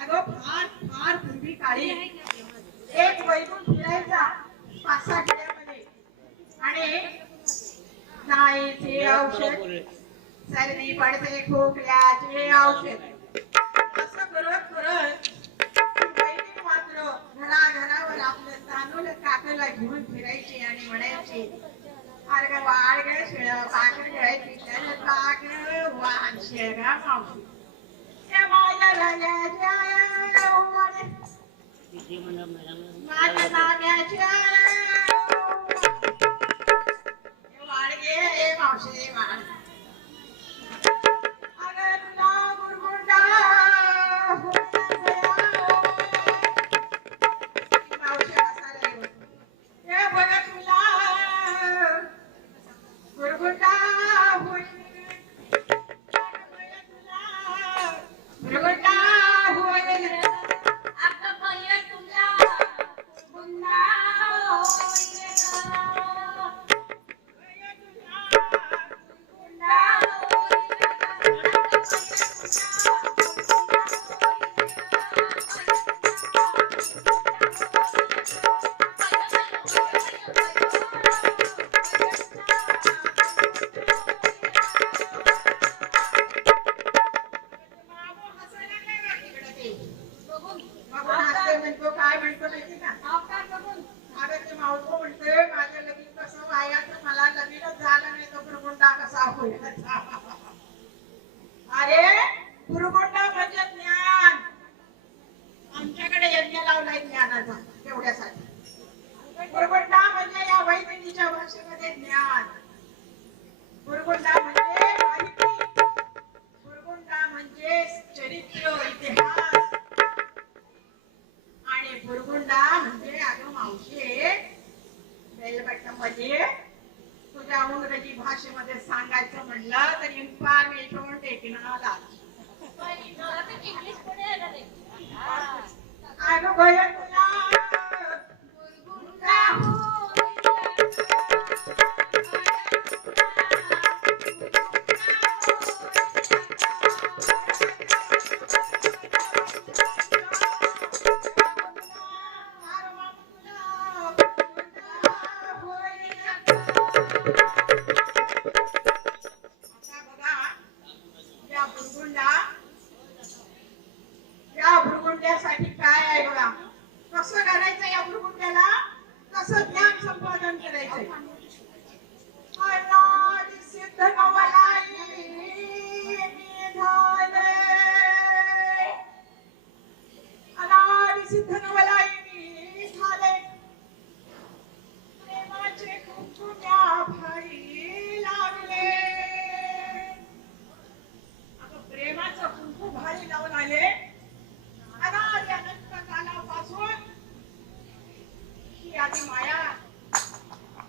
अगं फार फार पूर्वी काळी एक वैदून फिरायचा 5-6 किल्ल्यामध्ये आणि नाईचे औषध सर्दी पडते खोकल्याचे औषध असं करत करत वैदिक मात्र घराघरावर आपलं तांदूळ काकला घेऊन फिरायचे आणि म्हणायचे अर्ग वाळग शिळ पाकड घ्यायची त्याला ताक वाण शेगा मावशी हे माझ्या राजाच्या माझ्या नाम्याच्या वाळगे हे मावशी वाण अगं तुला गुरगुंडा मावशी हसायला येऊ हे बघ तुला गुरगुंडा होईल गुरगुंडा होईल आता पाहिजे तुमच्या गुंडा म्हणतो काय म्हणतो माहिती का अगं ते मावतो म्हणतोय माझं लगीन कसं व्हायचं मला लगीनच झालं नाही तो गुरगुंडा कसा होईल अरे गुरगुंडा म्हणजे ज्ञान आमच्याकडे यज्ञ लावलाय ज्ञानाचा तेवढ्यासाठी गुरगुंडा म्हणजे या वैदिकीच्या भाषेमध्ये ज्ञान गुरगुंडा म्हणजे माहिती गुरगुंडा म्हणजे चरित्र इतिहास आणि गुरगुंडा म्हणजे अगं मावशी बेलपट्टमध्ये तुझ्या इंग्रजी भाषेमध्ये सांगायचं म्हणलं तर इन्फॉर्मेशन टेक्नॉलॉजी इंग्लिश पुढे आलं रे अगं भय तुला गुरगुंडा साठी काय आहे बघा कसं करायचं या गुरगुंड्याला कसं ज्ञान संपादन करायचंय अनादि सिद्ध नवलाई निधाने अनादि सिद्ध नवलाई निधाने प्रेमाचे कुंकुम्या भारी लागले अगं प्रेमाचं कुंकू भारी लावून आले अनादि अनंत कालापासून ही आधी माया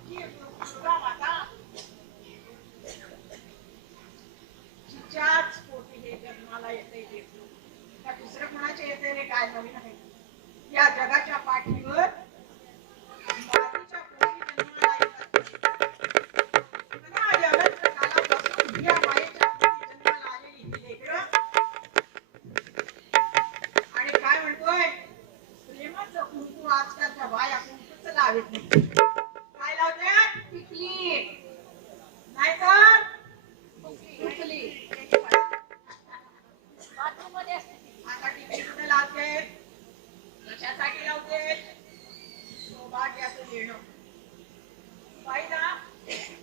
ही दुर्गा माता जिच्याच पोटी हे जन्माला येते त्या दुसरं कोणाचे येते रे काय नवीन आहे या जगाच्या पाठीवर मातीच्या पोटी जन्माला येतात अनादि अनंत कालापासून या मायेच्या पोटी जन्माला आलेली ही लेकरं आणि काय म्हणतोय प्रेमाचं कुंकू आजकालच्या बाया कुंकूच लावत नाही काय लावते टिकली नाहीतर टिकली बाथरूम मध्ये असते आता टिकली कुठे लावते कशासाठी लावते सौभाग्याचं देणं पाहिजे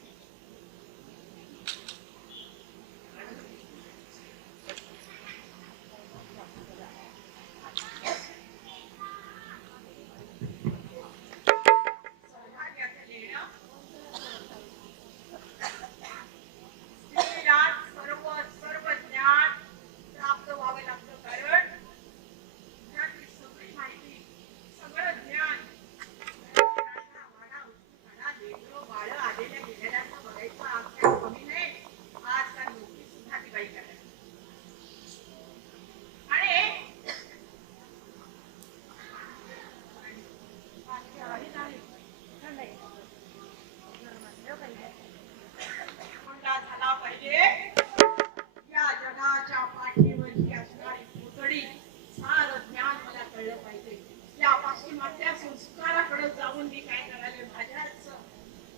कळलं पाहिजे. या पाश्चिमात्य संस्काराकडे जाऊन मी काय करायले, माझ्याच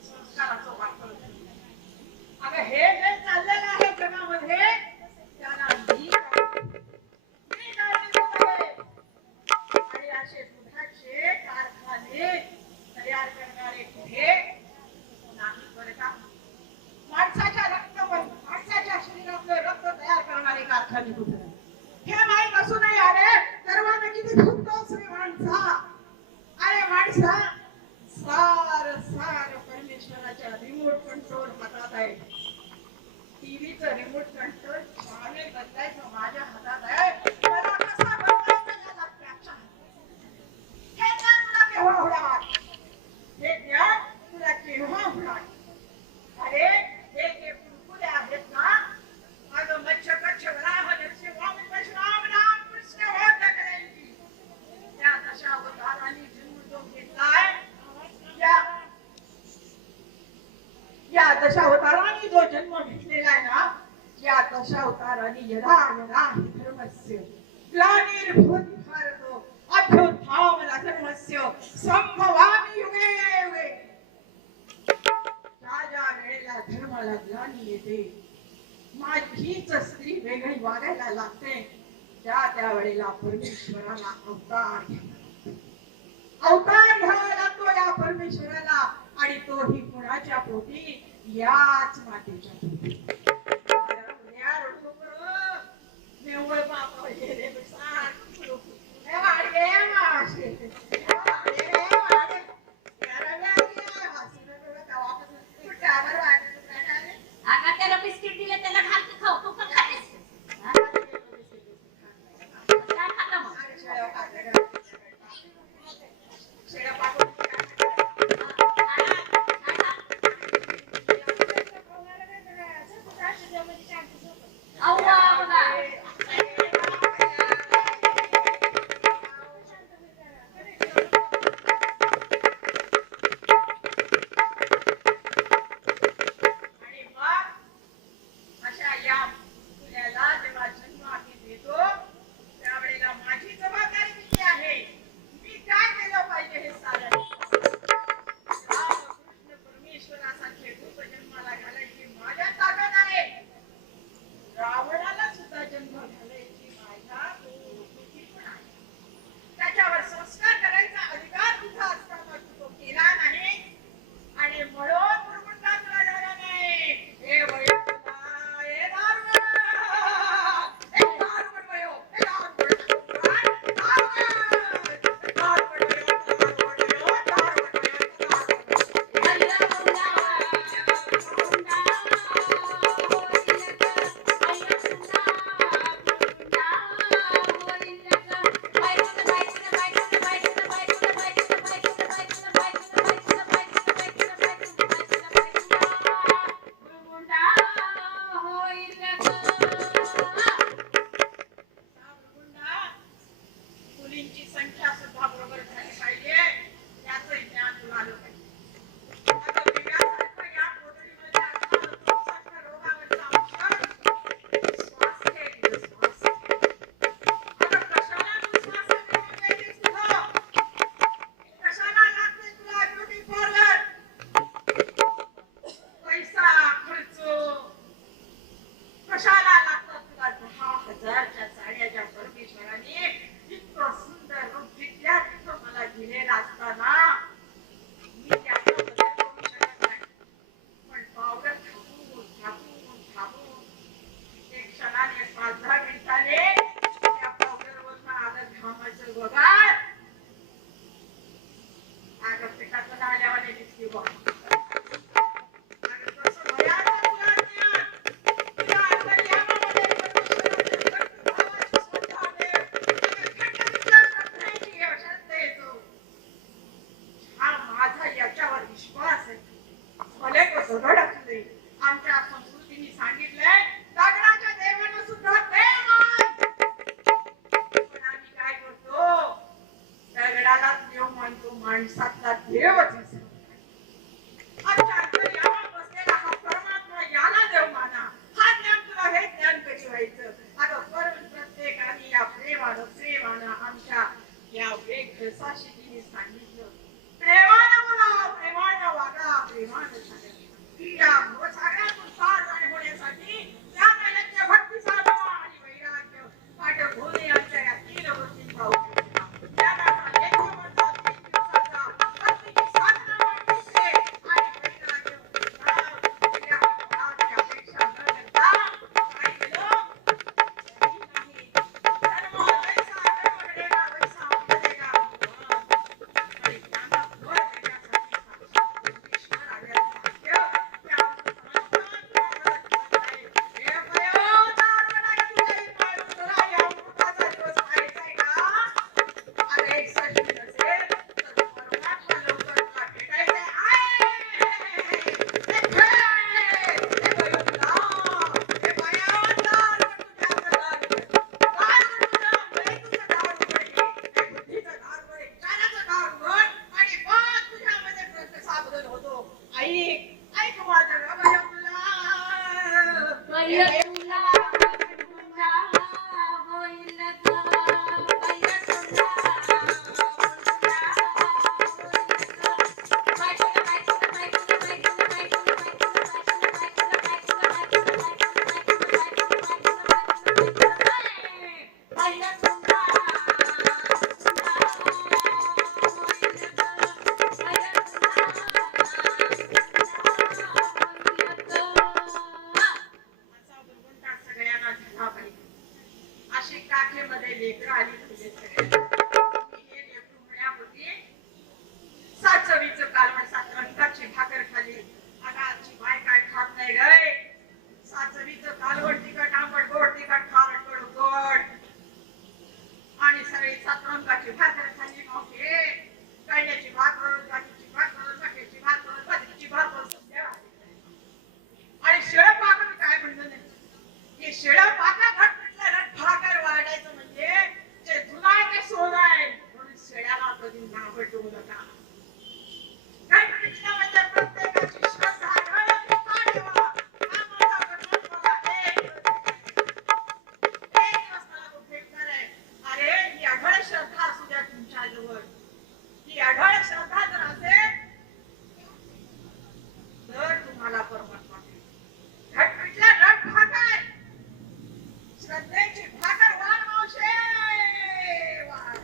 संस्काराचं वापर करते. अगं हे जे चाललेलं आहे जगामध्ये त्याला मी कारणीभूत आहे. आणि असे दुधाचे कारखाने तयार करणारे कुठे नाही बरं का. माणसाच्या शरीरातलं रक्त तयार करणारे कारखाने कुठे नाही. हे माहीत असू नाही. अरे गर्वाने किती धुतोस रे माणसा. अरे माणसा, सार सार परमेश्वराच्या रिमोट कंट्रोल हातात आहे. टीव्हीचं रिमोट कंट्रोल चॅनेल बदलायचं माझ्या हातात आहे. मला कसा बदलायचा याला त्याच्या हे ज्ञान तुला केव्हा होणार. हे ज्ञान तुला केव्हा होणार. अरे हे जे कुरकुरे आहेत ना, अगं मच्छ कच्छ वराह नरसिंह वामन परशुराम राम कृष्ण होत करायची त्या दशावतारांनी जन्म जो घेतलाय, या दशावतारांनी जो जन्म घेतलेला आहे ना, या दशावतारांनी यदा यदा हि धर्मस्य ग्लानिर्भवति भारतो अभ्युत्थानं धर्मस्य संभवामि युगे युगे. ज्या वेळेला धर्माला ग्लानी येते, माझीच स्त्री वेगळी वागायला लागते, त्या वेळेला परमेश्वराला अवतार घ्यावा लागतो या परमेश्वराला. आणि तोही कुणाच्या पोटी, याच मातेच्या पोटी. नेवळ बाप रे आता त्याला बिस्किट दिले त्याला घालते खाऊ. तू पण खातेस काय खाता मग. अव्वा बघा. आणि मग अशा या मुलाला जेव्हा जन्म आम्ही देतो त्यावेळेला माझी जबाबदारी किती आहे, मी काय केलं पाहिजे हे सारं. रामकृष्ण परमेश्वरासारखे रूप जन्माला घालायची माझ्या ताकद आहे. रावणाला सुद्धा जन्म घालायची माझ्या बुद्धी पण आहे. त्याच्यावर संस्कार करायचा अधिकार तुझा असताना तू तो केला नाही. आणि म्हणून मुरमुंडा तुला झाला नाही. हे वयोला हे दारुण, हे दारुण वयो, हे दारुण मुलींची संख्या सुद्धा बरोबर झाली पाहिजे, याचं ज्ञान तुला आलं पाहिजे. आता वेगळ्यासारखं या कोठडीमध्ये असणारं दुःखसारखं रोगावरचं औषध स्वास्थ्य आहे, स्वास्थ्य. आता कशाला तू स्वास्थ्य करून घ्यायचीस तुझं? कशाला लागते तुला ब्युटी पार्लर, पैसा खर्च? कशाला लागतात तुला 10,000च्या साड्या ज्या परमेश्वराने इतकं सुंदर रूप दिल्या तिथं मला दिलेला असताना मी त्याच्यामध्ये करू शकत नाही. पण पावडर थांबून एक क्षणाने 5-10 मिनिटाने त्या पावडरवरनं आलं घामाचं बघाड. अगं पिठाचं आल्यावाने दिसते बघ. अगं कसं भयाचं तुला ज्ञान. तुला अंतर्यामामध्ये परमेश्वराच्या भक्तिभावाची श्रद्धा आहे. हा माझा याच्यावर विश्वास आहे. भले तो धडकले. आमच्या संस्कृतीने सांगितलंय दगडाच्या देवानं सुद्धा देव मान. पण आम्ही काय करतो, दगडालाच देव मानतो, माणसातला देवच असेल. आमच्या अंतर्यामात बसलेला हा परमात्मा, याला देव माना. हा ज्ञान तुला हे ज्ञान कधी व्हायचं. अगं परम प्रत्येकाने या प्रेमानं आमच्या या वेग घसाशी तिने सांगितलं, प्रेमानं बोला, प्रेमानं वागा, प्रेमानं सांगा. या भवसागरातून पार होण्यासाठी त्या कैलाच्या भक्ती साधना आणि वैराग्य वाट होणे यांच्या या तीन गोष्टी पाहू शकता. त्याला एक म्हणतात 3 दिवसाचा भक्तीची साधना वाटते आणि वैराग्य म्हणतात या मुलाची अपेक्षा न करता काय केलं? नाही. धर्म वैसा कर्म करेगा वैसा मिलेगा. आणि त्यांना फळ देण्यासाठी साक्षात परमेश्वर आल्याचं वाक्य त्या समर्थांना आहे. हे भयो दारुणा तुझे पाळून तुला या अमृताचा दिवस पाहायचाय का? अरे 61 नसेल तर परमात्मा लवकर तुला भेटायचंय. हे भयो तुला, हे भयो दारुण तुझ्या दारुण. दारुण तुझं, लय तुझं दारुण आहे. हे बुद्धीचं दारुण आहे, ज्ञानाचं दारुण आणि मग तुझ्यामध्ये प्रश्न साबदल होतो. ऐक माझं ग भयो तुला. बैल तुला तुला होईल ग. बैल तुला असा भगवंता सगळ्यांना झाला पाहिजे. अशी काठेमध्ये लेकरं आली पाहिजे सगळ्यांना. हे लेकरू म्हणण्यापूर्वी साचवीचं कालवण, 7 अंकाची भाकर खाली. आता आजची बाय काय खात नाही गय. साचवीचं कालवण तिखट आंबट गोड, तिखट खारट गोड गोड. आणि सगळी 7 अंकाची भाकर खाल्ली. मग हे कळण्याची भाकर, गाठीची भाकर, मक्याची भाकर, बाजरीची भाकर सध्या आली. आणि शेळं पाकं काय म्हणलं नाही. हे शेळं पाका घट म्हटलं ना, भाकर वाढायचं म्हणजे ते जुनाय ते सोनं आहे. म्हणून शेळ्याला कधी नाव ठेवू नका. घट म्हटलं म्हणजे प्रत्येकाची श्रद्धा घट का ठेवा. कामाचा गणपत बघा, एक दिवस मला तो भेटणार आहे. अरे ही अढळ श्रद्धा असू द्या तुमच्या जवळ. ही अढळ श्रद्धा जर असेल तर तुम्हाला परमात्मा भेटेल. घट म्हटलं रट भाकर, श्रद्धेची भाकर वाढ मावशे वाढ.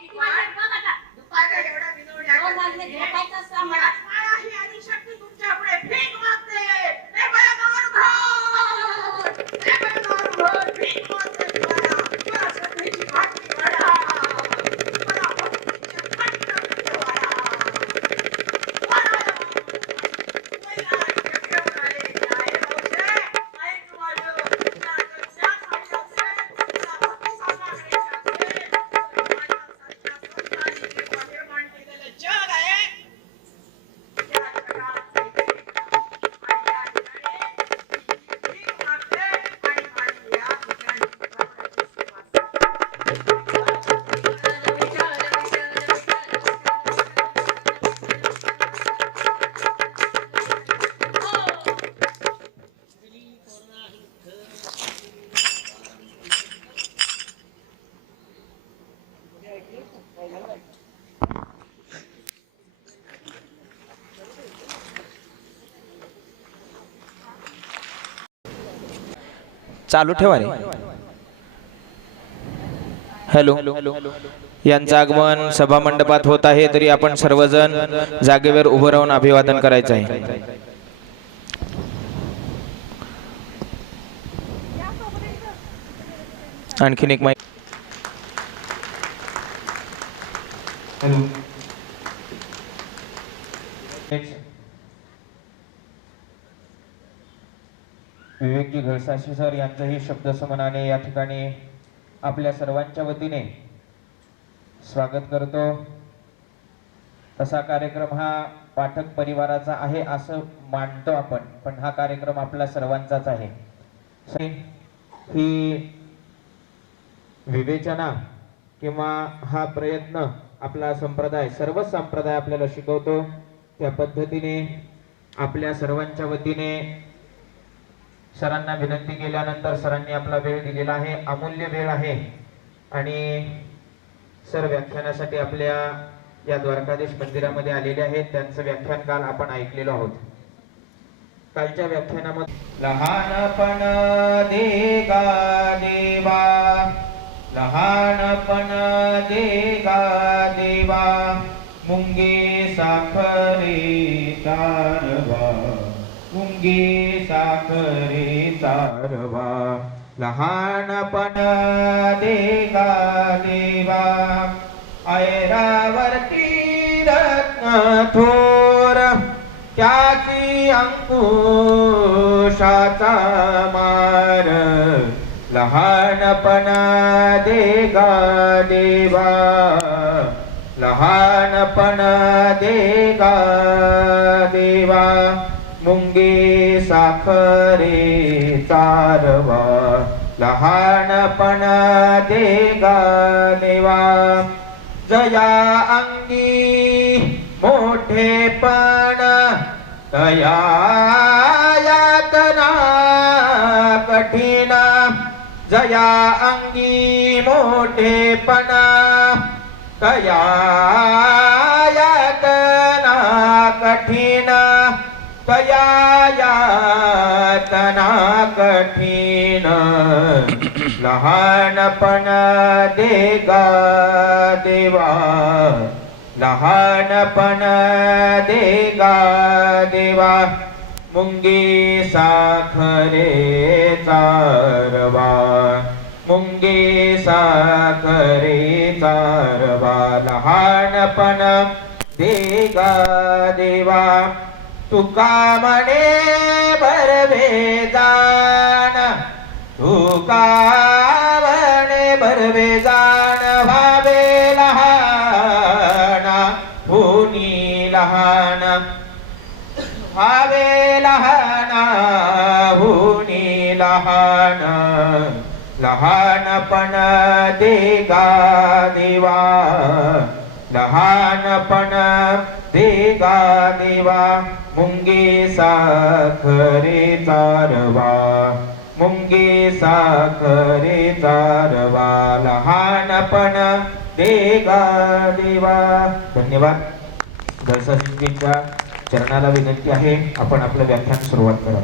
किती वाजले बघ आता. दुपारच्या एवढा विनोद 2 वाजले, झोपायचं असतं आम्हाला. माया ही आदिशक्ती तुमच्या पुढे भीक मागते. हे बया दारुघोट, हे बया दारुघोट, भीक मागते तुम्हाला. मला श्रद्धेची भाकरी वाढा, मला भक्तीचे घट्ट घट्ट वाढा. वाढा. वैराग्य घेऊन आले की आहे मावशे. ऐक माझं, तुला जर ज्ञान पाहिजे असेल, तुला भक्ती साधना करायची असेल, तर माझ्यासारख्या संतांनी जे निर्माण केलेलं जग आहे त्या जगात जायचंय. आणि या ठिकाणी भीक मागते आणि माझी या ठिकाणी भगवानाची सेवा करते. चालू ठेवा रे. हॅलो. यांचं आगमन सभा मंडपात होत आहे, तरी आपण सर्वजण जागेवर उभं राहून अभिवादन करायचं आहे. आणखीन एक माहिती. विवेकजी घळसाशी सर यांचंही शब्दसमानाने या ठिकाणी आपल्या सर्वांच्या वतीने स्वागत करतो. तसा कार्यक्रम हा पाठक परिवाराचा आहे असं मानतो आपण, पण हा कार्यक्रम आपला सर्वांचाच आहे. ही विवेचना किंवा हा प्रयत्न आपला संप्रदाय, सर्व संप्रदाय आपल्याला शिकवतो. त्या पद्धतीने आपल्या सर्वांच्या वतीने सरांना विनंती केल्यानंतर सरांनी आपला वेळ दिलेला आहे, अमूल्य वेळ आहे आणि सर व्याख्यानासाठी आपल्या या द्वारकाधीश मंदिरामध्ये आलेले आहेत. त्यांचं व्याख्यान काल आपण ऐकलेलो आहोत. कालच्या व्याख्यानामध्ये लहानपण देगा देवा, लहानपण देगा देवा, मुंगे साखरे तारवा, मुंगे साखरे तारवा, लहानपण देगा देवा, ऐरावरती रत्न थोर, त्याची अंकुशाचा मार, लहानपण देगा देवा, लहानपण देगा देवा, मुंगे साखरे चारवा, लहानपण देगा देवा, जया अंगी मोठेपण, तया यातना कठीण, जया अंगी मोठेपण, तया यातना कठीण, तया यातना कठीण, लहानपण देगा देवा, लहानपण देगा देवा, मुंगी साखरे चारवा, मुंगी साखरे चारवा, लहानपण देगा देवा, तुका म्हणे बरवे जाण, तुका म्हणे बरवे जाण, व्हावे लहान हुनी लहान, व्हावे लहान हुनी लहान, लहानपण देगा देवा, लहानपण देगा देवा, मुंगे साखरे चारवा, मुंगे साखरे चारवा, लहानपण देगा देवा. धन्यवाद. दर्शकांच्या चरणाला विनंती आहे, आपण आपलं व्याख्यान सुरुवात करा.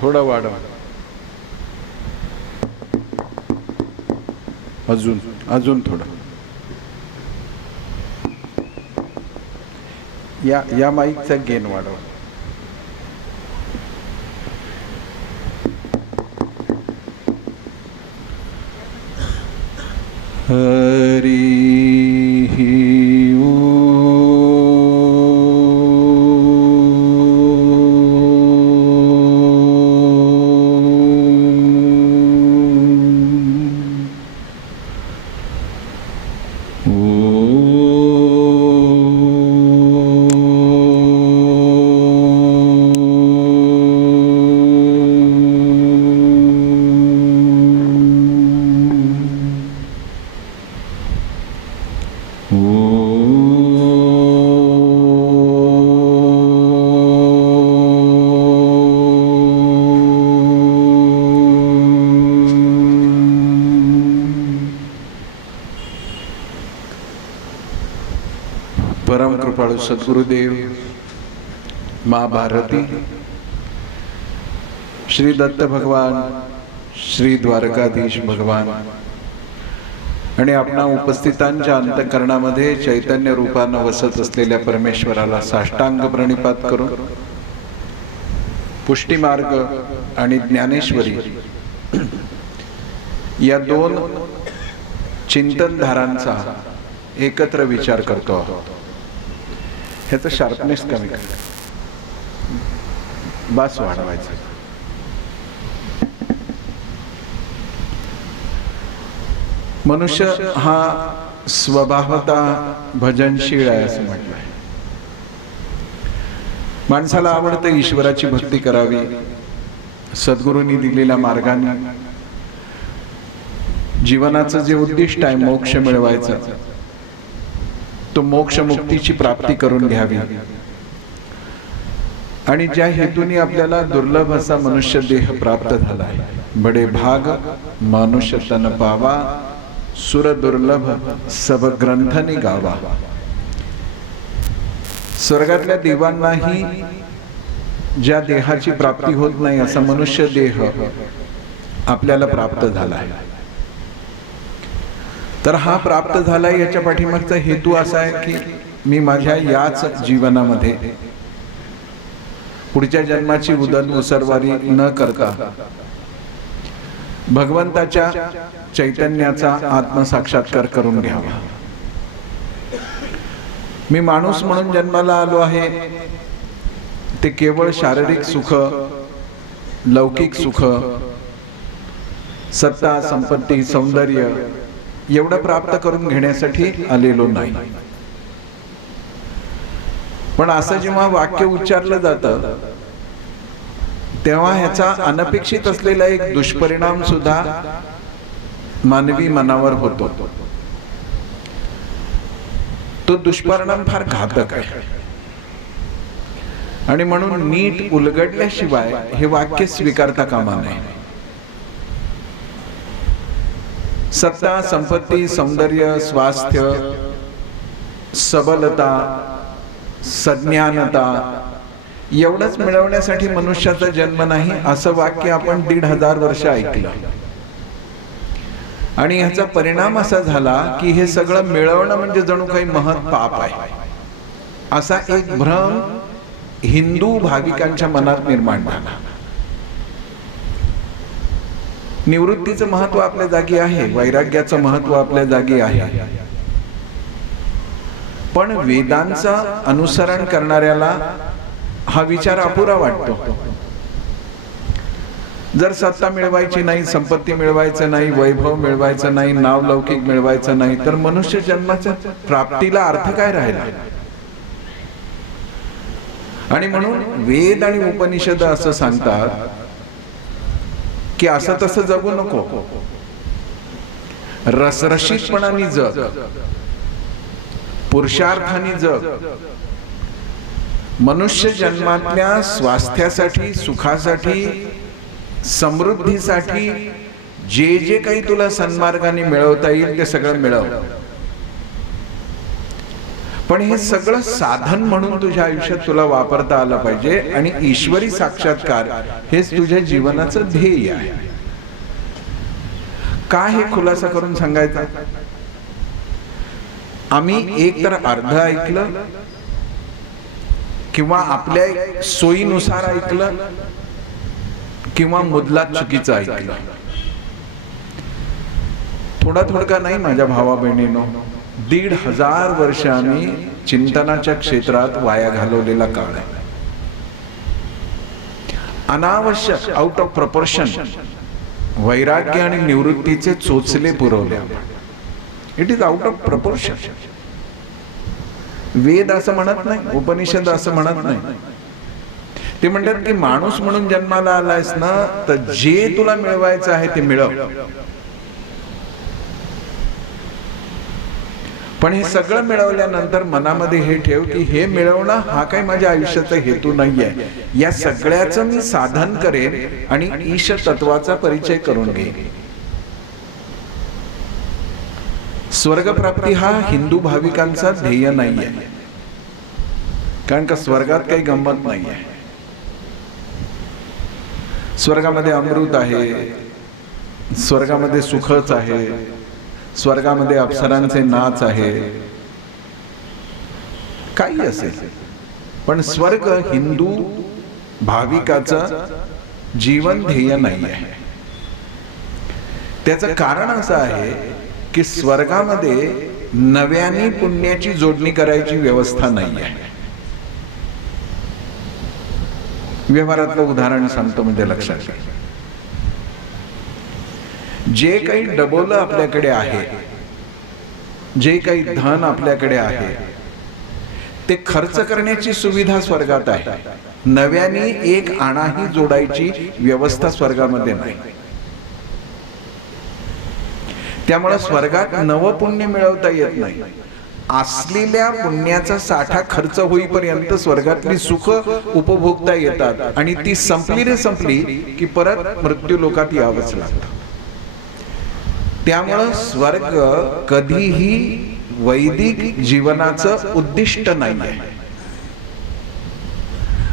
थोडं वाढवा, अजून थोडं. या माईकचा गेन वाढवा. हरी परम कृपाळू सद्गुरुदेव, माँ भारती, श्री दत्त भगवान, श्री द्वारकाधीश भगवान आणि आपणा उपस्थितांच्या अंतःकरणामध्ये चैतन्य रूपानं वसत असलेल्या परमेश्वराला साष्टांग प्रणिपात करून पुष्टी मार्ग आणि ज्ञानेश्वरी या दोन चिंतनधारांचा एकत्र विचार करतो आहोत. ह्याचं शार्पनेस कमी कर, बास वाढवायचं. मनुष्य हा स्वभावतः भजनशील आहे असं म्हटलंय. माणसाला आवडतं ईश्वराची भक्ती करावी, सद्गुरूंनी दिलेल्या मार्गाने जीवनाचं जे उद्दिष्ट आहे मोक्ष मिळवायचं, तो मोक्ष मुक्तीची प्राप्ती करून घ्यावी. आणि ज्या हेतूने आपल्याला दुर्लभ असा मनुष्य देह प्राप्त झालाय, बडे भाग मनुष्य तन पावा, सुर दुर्लभ सब ग्रंथनी गावा. स्वर्गातल्या देवांनाही ज्या देहाची प्राप्ती होत नाही असा मनुष्य देह आपल्याला प्राप्त झालाय. तर हा प्राप्त झालाय याच्या पाठीमागचा हेतू असा आहे की मी माझ्या याच जीवनामध्ये पुढच्या जन्माची उदल उसरवारी न करता भगवंताच्या चैतन्याचा आत्मसाक्षात्कार करून घ्यावा. मी माणूस म्हणून जन्माला आलो आहे ते केवळ शारीरिक सुख, लौकिक सुख, सत्ता, संपत्ती, सौंदर्य एवढं प्राप्त करून घेण्यासाठी आलेलो नाही. पण असं जेव्हा वाक्य उच्चारलं जातं तेव्हा ह्याचा अनपेक्षित असलेला एक दुष्परिणाम सुद्धा मानवी मनावर होतो. तो दुष्परिणाम फार घातक आहे आणि म्हणून नीट उलगडल्याशिवाय हे वाक्य स्वीकारता कामा नये. सत्ता, संपत्ती, सौंदर्य, स्वास्थ्य, सबलता, सज्ञानता एवढंच मिळवण्यासाठी मनुष्याचा जन्म नाही असं वाक्य आपण 1500 वर्ष ऐकलं. आणि ह्याचा परिणाम असा झाला की हे सगळं मिळवणं म्हणजे जणू काही महत् पाप आहे असा एक भ्रम हिंदू भाविकांच्या मनात निर्माण झाला. निवृत्तीचं महत्व आपल्या जागी आहे, वैराग्याचं महत्व आपल्या जागी आहे, पण वेदांचं अनुसरण करणाऱ्याला हा विचार अपुरा वाटतो. जर सत्ता मिळवायची नाही, संपत्ती मिळवायचं नाही, वैभव मिळवायचं नाही, नाव लौकिक मिळवायचं नाही, तर मनुष्य जन्माच्या प्राप्तीला अर्थ काय राहिला? आणि म्हणून वेद आणि उपनिषद असं सांगतात की असं तसं जगू नको, रसरशीतपणाने जग, पुरुषार्थाने जग. मनुष्य जन्मातल्या स्वास्थ्यासाठी, सुखासाठी, समृद्धीसाठी जे जे काही तुला सन्मार्गाने मिळवता येईल ते सगळं मिळव. पण हे सगळं साधन म्हणून तुझ्या आयुष्यात तुला वापरता आलं पाहिजे आणि ईश्वरी साक्षात्कार हेच तुझ्या जीवनाचं ध्येय आहे. काय हे खुलासा करून सांगायचा? आम्ही एक तर अर्ध ऐकलं किंवा आपल्या सोयीनुसार ऐकलं किंवा मुद्दाम चुकीचं ऐकलं. थोडा थोडका नाही माझ्या भावा बहिणींनो, 1500 वर्ष आम्ही चिंतनाच्या क्षेत्रात वाया घालवलेला काळ आहे. अनावश्यक, आउट ऑफ प्रपोर्शन वैराग्य आणि निवृत्तीचे चोचले पुरवले. It is out of proportion. Veda असं म्हणत नाही, उपनिषद असं म्हणत नाही. ते म्हणतात की माणूस म्हणून जन्माला आलायस ना, तर जे तुला मिळवायचं आहे ते मिळव. पण हे सगळं मिळवल्यानंतर मनामध्ये हे ठेव की हे मिळवणं हा काही माझ्या आयुष्याचा हेतू नाहीये. या सगळ्याचं मी साधन करेन आणि ईश तत्वाचा परिचय करून घेईन. स्वर्गप्राप्ती हा हिंदू भाविकांचा ध्येय नाहीये, कारण का स्वर्गात काही गंमत नाहीये. स्वर्गामध्ये अमृत आहे, स्वर्गामध्ये सुखच आहे, स्वर्गामध्ये अप्सरांचे नाच आहे, काही असेल. पण स्वर्ग हिंदू भाविकाचं जीवन ध्येय नाही आहे. त्याचं कारण असं आहे की स्वर्गामध्ये नव्याने पुण्याची जोडणी करायची व्यवस्था नाही आहे. व्यवहारातलं उदाहरण सांगतो म्हणजे लक्षात घ्या. जे काही डबोलं आपल्याकडे आहे, जे काही धन आपल्याकडे आहे, ते खर्च करण्याची सुविधा स्वर्गात आहे. नव्याने एक आणाही जोडायची व्यवस्था स्वर्गामध्ये नाही. त्यामुळे स्वर्गात नवपुण्य मिळवता येत नाही. असलेल्या पुण्याचा साठा खर्च होईपर्यंत स्वर्गातली सुख उपभोगता येतात आणि ती संपली रे संपली की परत मृत्यू लोकात यावंच लागतं. त्यामुळं स्वर्ग कधीही वैदिक जीवनाचं उद्दिष्ट नाही आहे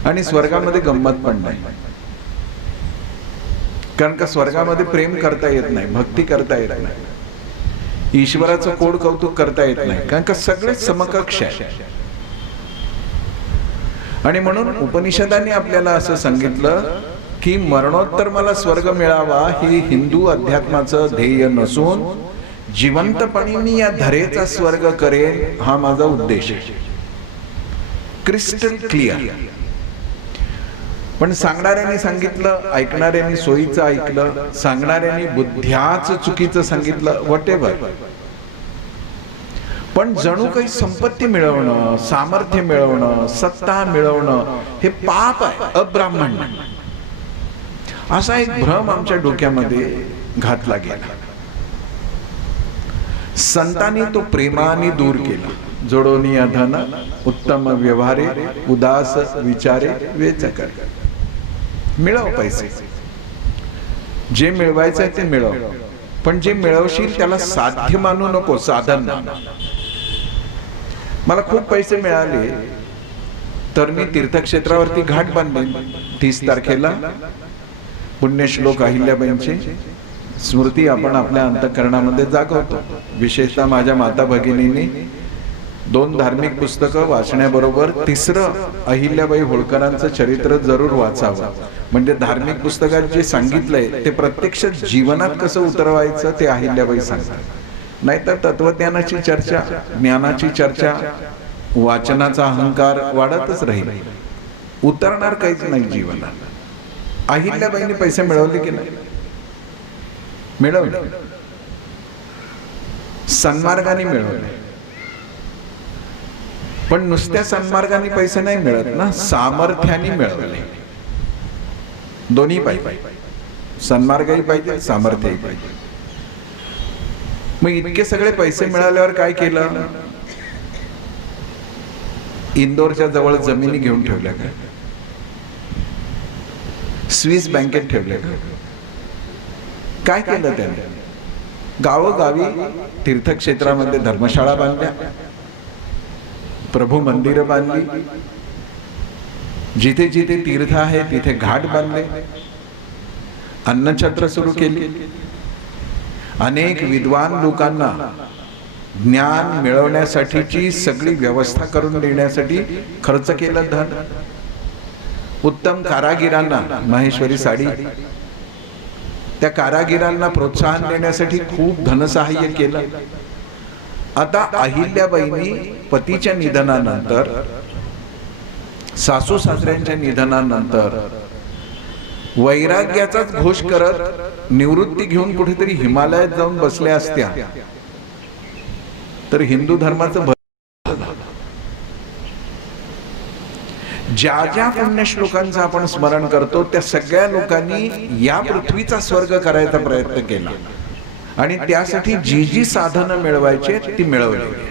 आणि स्वर्गामध्ये गंमत पण नाही. कारण का स्वर्गामध्ये प्रेम करता येत नाही, भक्ती करता येत नाही, ईश्वराचं कोड कौतुक करता येत नाही, कारण का सगळे समकक्ष आहे. आणि म्हणून उपनिषदांनी आपल्याला असं सांगितलं की मरणोत्तर मला स्वर्ग मिळावा हे हिंदू अध्यात्माचं ध्येय नसून जिवंतपणी मी या धरेचा स्वर्ग करेन हा माझा उद्देश आहे. Crystal clear. पण सांगणाऱ्यांनी सांगितलं, ऐकणाऱ्यांनी सोयीचं ऐकलं, सांगणाऱ्यांनी बुद्ध्याच चुकीचं सांगितलं, व्हॉटेव्हर. पण जणू काही संपत्ती मिळवणं, सामर्थ्य मिळवणं, सत्ता मिळवणं हे पाप आहे, अब्राह्मण. असा एक भ्रम आमच्या डोक्यामध्ये घातला गेला. संतांनी तो प्रेमाने दूर केला. जोडोनी धन उत्तम व्यवहारे उदास विचारे वेचक. मिळव पैसे, जे मिळवायचं आहे ते मिळव, पण जे मिळवशील त्याला साध्य मानू नको, साधन मानू. मला खूप पैसे मिळाले तर मी तीर्थक्षेत्रावरती घाट बांधेन. 30 तारखेला पुण्यश्लोक अहिल्याबाईंची स्मृती आपण आपल्या अंतःकरणामध्ये जागवतो. विशेषतः माझ्या माता भगिनींनी 2 धार्मिक पुस्तकं वाचण्याबरोबर 3रं अहिल्याबाई होळकरांचं चरित्र जरूर वाचावं. म्हणजे धार्मिक पुस्तकात जे सांगितलंय ते प्रत्यक्ष जीवनात कसं उतरवायचं ते अहिल्याबाई सांगतात. नाहीतर तत्वज्ञानाची चर्चा, ज्ञानाची चर्चा, वाचनाचा अहंकार वाढतच राहील, उतरणार काहीच नाही जीवनात. अहिल्याबाईंनी पैसे मिळवले की नाही? मिळवले. सन्मार्गाने मिळवले. पण नुसत्या सन्मार्गाने पैसे नाही मिळत ना, सामर्थ्याने मिळवले. दोन्ही पाहिजे, सन्मार्गही पाहिजे, सामर्थ्यही पाहिजे. मग इतके सगळे पैसे मिळाल्यावर काय केलं? इंदोरच्या जवळ जमिनी घेऊन ठेवल्या का? स्विस बँकेत ठेवल्या का? काय केलं त्याने? गावोगावी तीर्थक्षेत्रामध्ये धर्मशाळा बांधल्या, प्रभू मंदिरं बांधली, जिथे जिथे तीर्थ आहे तिथे घाट बांधले, अन्नछत्र सुरू केली, अनेक विद्वान लोकांना ज्ञान मिळवण्यासाठीची सगळी व्यवस्था करून देण्यासाठी खर्च केलं धन. उत्तम कारागिरांना माहेश्वरी साडी, त्या कारागिरांना प्रोत्साहन देण्यासाठी खूप धनसहाय्य केलं. आता अहिल्याबाईंनी पतीच्या निधनानंतर, सासू सासऱ्यांच्या निधनानंतर वैराग्याचाच घोष करत निवृत्ती घेऊन कुठेतरी हिमालयात जाऊन बसल्या असत्या तर हिंदू धर्माचं भलं झालं. ज्या ज्या पुण्यश्लोकांचं आपण स्मरण करतो त्या सगळ्या लोकांनी या पृथ्वीचा स्वर्ग करायचा प्रयत्न केला आणि त्यासाठी जी जी साधनं मिळवायची ती मिळवली.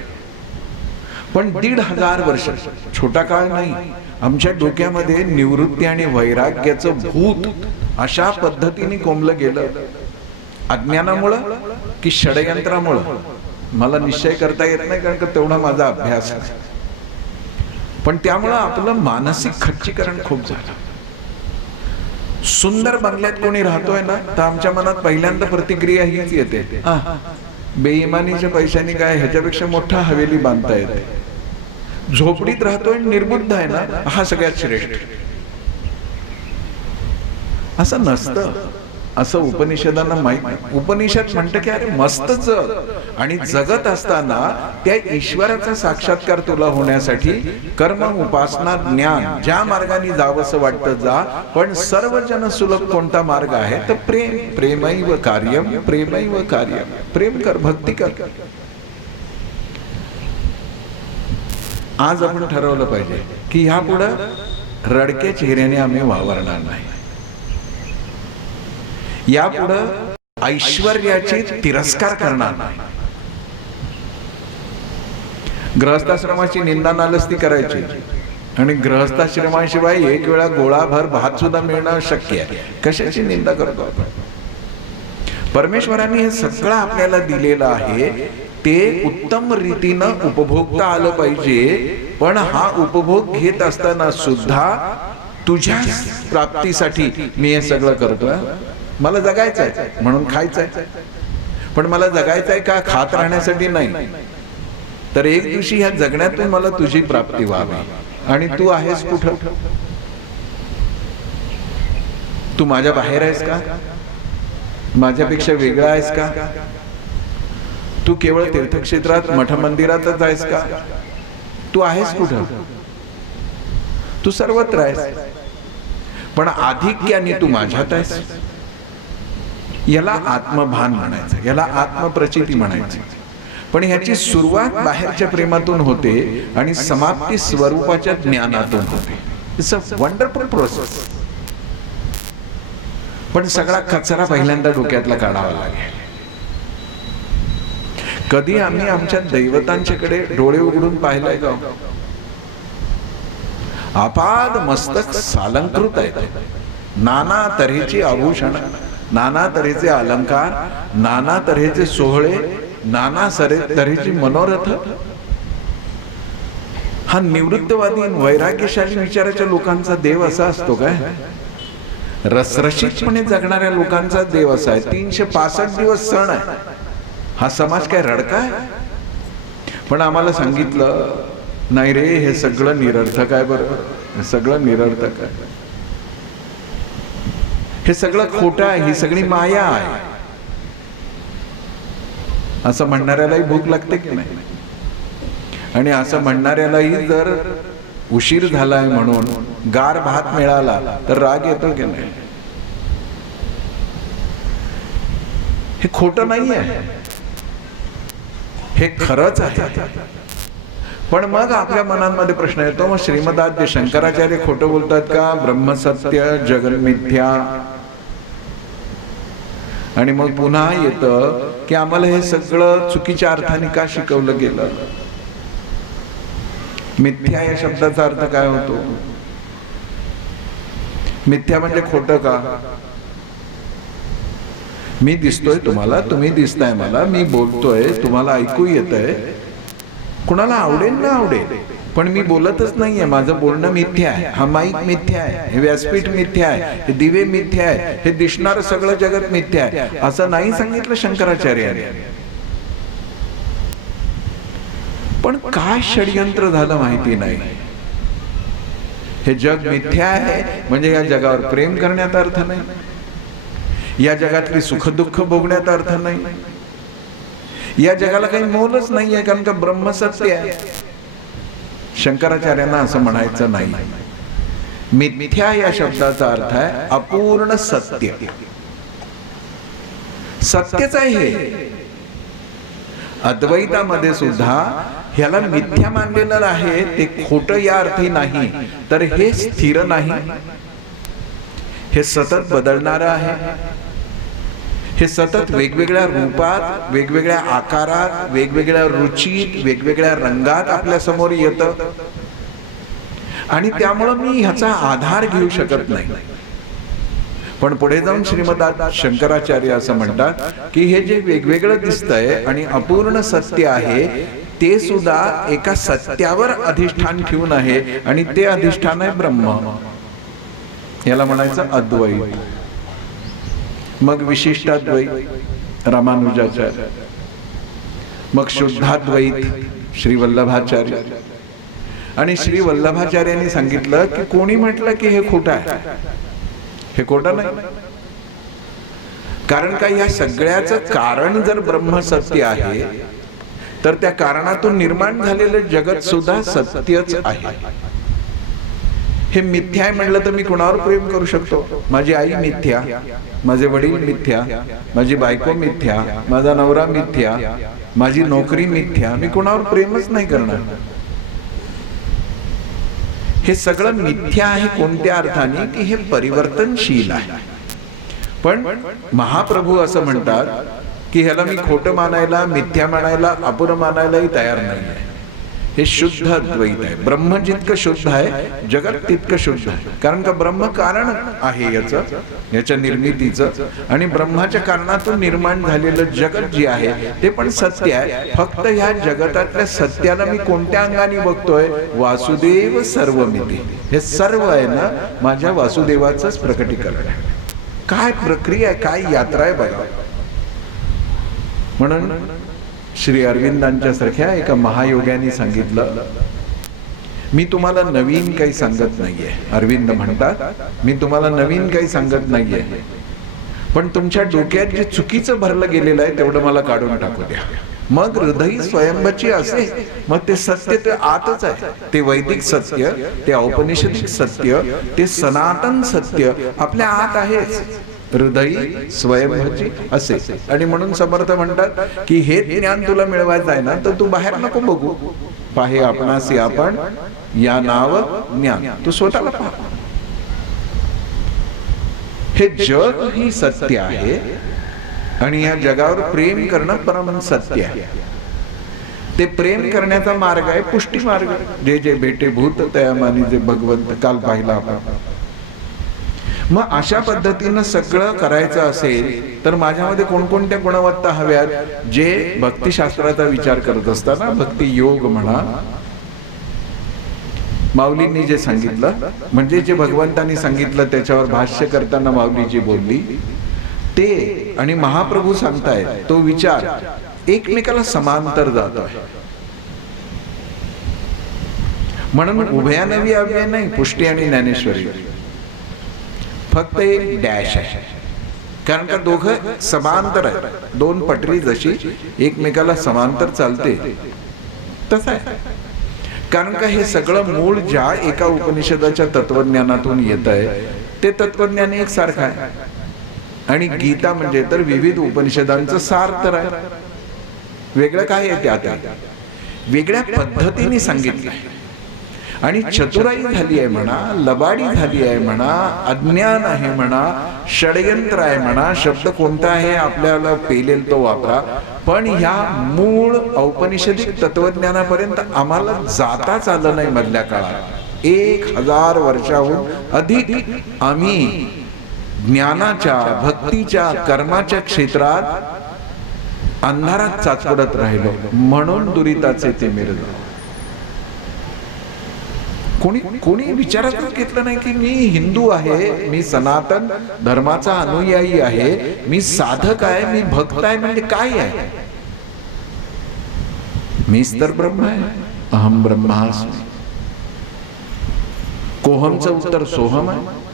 पण 1500 वर्ष छोटा काळ नाही. आमच्या डोक्यामध्ये निवृत्ती आणि वैराग्याचं भूत अशा पद्धतीने कोंबलं गेलं. अज्ञानामुळं की षडयंत्रामुळं मला निश्चय करता येत नाही, कारण का तेवढा माझा अभ्यास नाही. पण त्यामुळं आपलं मानसिक खच्चीकरण खूप झालं. सुंदर बंगल्यात कोणी राहतोय ना तर आमच्या मनात पहिल्यांदा प्रतिक्रिया हीच येते, बेईमानीच्या पैशाने काय ह्याच्यापेक्षा मोठा हवेली बांधता येते. झोपडीत राहतोय, निर्बुद्ध आहे ना, हा सगळ्यात श्रेष्ठ. असं नसतं. असं उपनिषदांना माहित नाही. उपनिषद म्हणतं की अरे मस्त जग, आणि जगत असताना त्या ईश्वराचा साक्षात्कार तुला होण्यासाठी कर्म, उपासना, ज्ञान ज्या मार्गाने जावंसं वाटतं जा, पण सर्वजन सुलभ कोणता मार्ग आहे तर प्रेम. प्रेमैव कार्यम, प्रेमैव कार्यम. प्रेम कर, भक्ती कर. आज आपण ठरवलं पाहिजे की ह्या पुढं रडक्या चेहऱ्याने आम्ही वावरणार नाही. यापुढं ऐश्वर्याची तिरस्कार करणार नाही. गृहस्थाश्रमाची निंदा नालस्ती करायची आणि गृहस्थाश्रमाशिवाय एक वेळा गोळाभर भात सुद्धा मिळणं शक्य आहे. कशाची निंदा करतो आपण? परमेश्वरांनी हे सगळं आपल्याला दिलेलं आहे, ते उत्तम रीतीनं उपभोगता आलं पाहिजे. पण हा उपभोग घेत असताना सुद्धा तुझ्या प्राप्तीसाठी मी हे सगळं करतोय. मला जगायचंय म्हणून खायचंय, पण मला जगायचंय का खात राहण्यासाठी नाही. तर एक दिवशी ह्या जगण्यातून मला तुझी प्राप्ती व्हावी. आणि तू आहेस कुठं? तू माझ्या बाहेर आहेस का? माझ्यापेक्षा वेगळा आहेस का? तू केवळ तीर्थक्षेत्रात मठ मंदिरातच आहेस का? तू आहेस कुठं? तू सर्वत्र आहेस, पण आधिक्याने तू माझ्यात आहेस. याला आत्मभान म्हणायचं, याला आत्मप्रचिती म्हणायची. पण ह्याची सुरुवात बाहेरच्या प्रेमातून होते आणि समाप्ती स्वरूपाच्या ज्ञानातून होते. It's a wonderful process. पण सगळा कचरा पहिल्यांदा डोक्यातला काढावा लागेल. कधी आम्ही आमच्या दैवतांच्याकडे डोळे उघडून पाहिलंय का? अपाद मस्तक सालंकृत आहेत, नाना तऱ्हेची आभूषण, नाना तऱ्हेचे अलंकार, नाना तऱ्हेचे सोहळे, नाना तऱ्हेची मनोरथ. हा निवृत्तवादी वैराग्यशाली विचाराच्या लोकांचा देव असा असतो काय? रसरशीतपणे जगणाऱ्या लोकांचा देव असा आहे. 365 दिवस सण आहे. हा समाज काय रडका आहे? पण आम्हाला सांगितलं नाही रे, हे सगळं निरर्थक आहे. बरं, हे सगळं निरर्थक आहे, हे सगळं खोटं आहे, ही सगळी माया आहे. असं म्हणणाऱ्यालाही भूक लागते की नाही? आणि असं म्हणणाऱ्यालाही जर उशीर झालाय म्हणून गार भात मिळाला तर राग येतो की नाही? हे खोटं नाही आहे, हे खरंच आहे. पण मग आपल्या मनांमध्ये प्रश्न येतो, मग श्रीमदाद्य शंकराचार्य खोटं बोलतात का? ब्रह्मसत्य जगन्मिथ्या. आणि मग पुन्हा येतं की आम्हाला हे सगळं चुकीच्या अर्थाने का शिकवलं गेलं? मिथ्या या शब्दाचा अर्थ काय होतो? मिथ्या म्हणजे खोटं का? मी दिसतोय तुम्हाला, तुम्ही दिसताय मला, मी बोलतोय, तुम्हाला ऐकू येतंय, कुणाला आवडेल ना आवडेल, पण मी बोलतच नाहीये. माझं बोलणं मिथ्या आहे, हा माईक मिथ्या आहे, हे व्यासपीठ मिथ्या आहे, हे दिवे मिथ्या आहे, हे दिसणारं सगळं जगत मिथ्या आहे, असं नाही सांगितलं शंकराचार्याने. पण काय षडयंत्र झालं माहिती नाही. हे जग मिथ्या आहे म्हणजे या जगावर प्रेम करण्यात अर्थ नाही, या जगातली सुखदुःख भोगण्यात अर्थ नाही, या जगाला काही मोलच नाहीये, कारण का ब्रह्म सत्य आहे. शंकराचार्यांना असं म्हणायचं नाही. मिथ्या या शब्दाचा अर्थ आहे अपूर्ण सत्य. सत्यच आहे हे. अद्वैतामध्ये सुद्धा ह्याला मिथ्या मानलेलं आहे, ते खोटं या अर्थी नाही, तर हे स्थिर नाही, हे सतत बदलणारं आहे, हे सतत वेगवेगळ्या रूपात, वेगवेगळ्या आकारात, वेगवेगळ्या रुचीत, वेगवेगळ्या रंगात आपल्या समोर येतं. आणि त्यामुळं मी ह्याचा आधार घेऊ शकत नाही. पण पुढे जाऊन श्रीमद शंकराचार्य असं म्हणतात की हे जे वेगवेगळं दिसतंय आणि अपूर्ण सत्य आहे, ते सुद्धा एका सत्यावर अधिष्ठान ठेवून आहे, आणि ते अधिष्ठान आहे ब्रह्म. याला म्हणायचं अद्वैत. मग विशिष्टाद्वैत रामानुजाचार्य, मग शुद्धाद्वैत श्री वल्लभाचार्य. आणि श्री वल्लभाचार्यांनी सांगितलं की कोणी म्हटलं की हे खोटं आहे? हे खोटं नाही. कारण का या सगळ्याचं कारण जर ब्रह्म सत्य आहे, तर त्या कारणातून निर्माण झालेलं जगत सुद्धा सत्यच आहे. हे मिथ्या आहे म्हणलं तर मी कोणावर प्रेम करू शकतो? माझी आई मिथ्या, माझे वडील मिथ्या, माझी बायको मिथ्या, माझा नवरा मिथ्या, माझी नोकरी मिथ्या, मी कोणावर प्रेमच नाही करणार. हे सगळं मिथ्या आहे कोणत्या अर्थाने की हे परिवर्तनशील आहे. पण महाप्रभू असं म्हणतात की ह्याला मी खोटं मानायला, मिथ्या मानायला, अपुरं मानायलाही तयार नाही आहे. हे शुद्ध अद्वैत आहे. ब्रह्म जितकं शुद्ध आहे जगत तितकं शुद्ध आहे. कारण का ब्रह्म कारण आहे याच्या निर्मितीचं, आणि ब्रह्माच्या कारणातून निर्माण झालेलं जगत जे आहे ते पण सत्य आहे. फक्त ह्या जगतातल्या सत्याला मी कोणत्या अंगाने बघतोय? वासुदेव सर्वमिती. हे सर्व आहे ना माझ्या वासुदेवाचंच प्रकटीकरण आहे. काय प्रक्रिया आहे, काय यात्रा आहे बघा. म्हणून श्री अरविंदांच्या सारख्या एका महायोग्याने सांगितलं, मी तुम्हाला नवीन काही सांगत नाहीये. अरविंद म्हणतात मी तुम्हाला नवीन काही सांगत नाहीये, पण तुमच्या डोक्यात जे चुकीचं भरलं गेलेलं आहे तेवढं मला काढून टाकू द्या. मग हृदय स्वयंभची असे, मग ते सत्य ते आतच आहे. ते वैदिक सत्य, ते औपनिषदिक सत्य, ते सनातन सत्य आपल्या आत आहेच. हृदय स्वयंभची असे. आणि म्हणून समर्थ म्हणतात की हे ज्ञान तुला मिळवायचं आहे ना तर तू बाहेर नको बघू. पाहे आपणासी आपण या नाव ज्ञान. तू स्वतःला पाह. हे जग ही सत्य आहे आणि या जगावर प्रेम करणं परम सत्य आहे. ते प्रेम करण्याचा मार्ग आहे पुष्टी मार्ग. जे जे भेटे भूत तयामानी जे भगवंत काल पाहिला आपण. मग अशा पद्धतीनं सगळं करायचं असेल तर माझ्यामध्ये कोणकोणत्या गुणवत्ता हव्यात? जे भक्तिशास्त्राचा विचार करत असताना भक्ती योग म्हणा, माऊलींनी जे सांगितलं म्हणजे जे भगवंतांनी सांगितलं त्याच्यावर भाष्य करताना माऊलीजी बोलली ते, आणि महाप्रभू सांगतायत तो विचार एकमेकाला समांतर जातोय. म्हणून उभयानवी अव्यय नाही पुष्टी आणि ज्ञानेश्वरी, फक्त एक डॅश आहे. कारण का दोघं समांतर आहे. दोन पटरी जशी एकमेकाला समांतर चालते तसं आहे. कारण का हे सगळं मूळ ज्या एका उपनिषदाच्या तत्वज्ञानातून येत आहे ते तत्वज्ञान एक सारखं आहे. आणि गीता म्हणजे तर विविध उपनिषदांचं सार तर आहे. वेगळं काय आहे त्यात? वेगळ्या पद्धतीने सांगितलं आहे. आणि चतुराई झाली आहे म्हणा, लबाडी झाली आहे म्हणा, अज्ञान आहे म्हणा, षडयंत्र आहे म्हणा, शब्द कोणता आहे आपल्याला पेलेल तो वापरा, पण ह्या मूळ औपनिषदिक तत्वज्ञानापर्यंत आम्हाला जाताच आलं नाही. मधल्या काळात 1000 वर्षाहून अधिक आम्ही ज्ञानाच्या, भक्तीच्या, कर्माच्या क्षेत्रात अंधारात चाचपडत राहिलो. म्हणून दुरिताचे ते मिरज. कोणी विचारातच घेतलं नाही की मी हिंदू आहे, मी सनातन धर्माचा अनुयायी आहे, मी साधक आहे, मी भक्त आहे. म्हणजे काय आहे? मीच तर ब्रह्म आहे. अहम ब्रह्मास्मी. कोहमचं उत्तर सोहम आहे.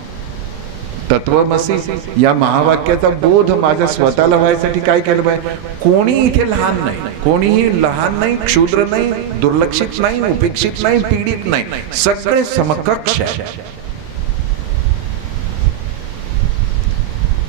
तत्वमसी या महावाक्याचा बोध माझ्या स्वतःला व्हायसाठी काय केलं पाहिजे? कोणी इथे लहान नाही, कोणीही लहान नाही, क्षुद्र नाही, दुर्लक्षित नाही, उपेक्षित नाही, पीडित नाही, सगळे समकक्ष आहे.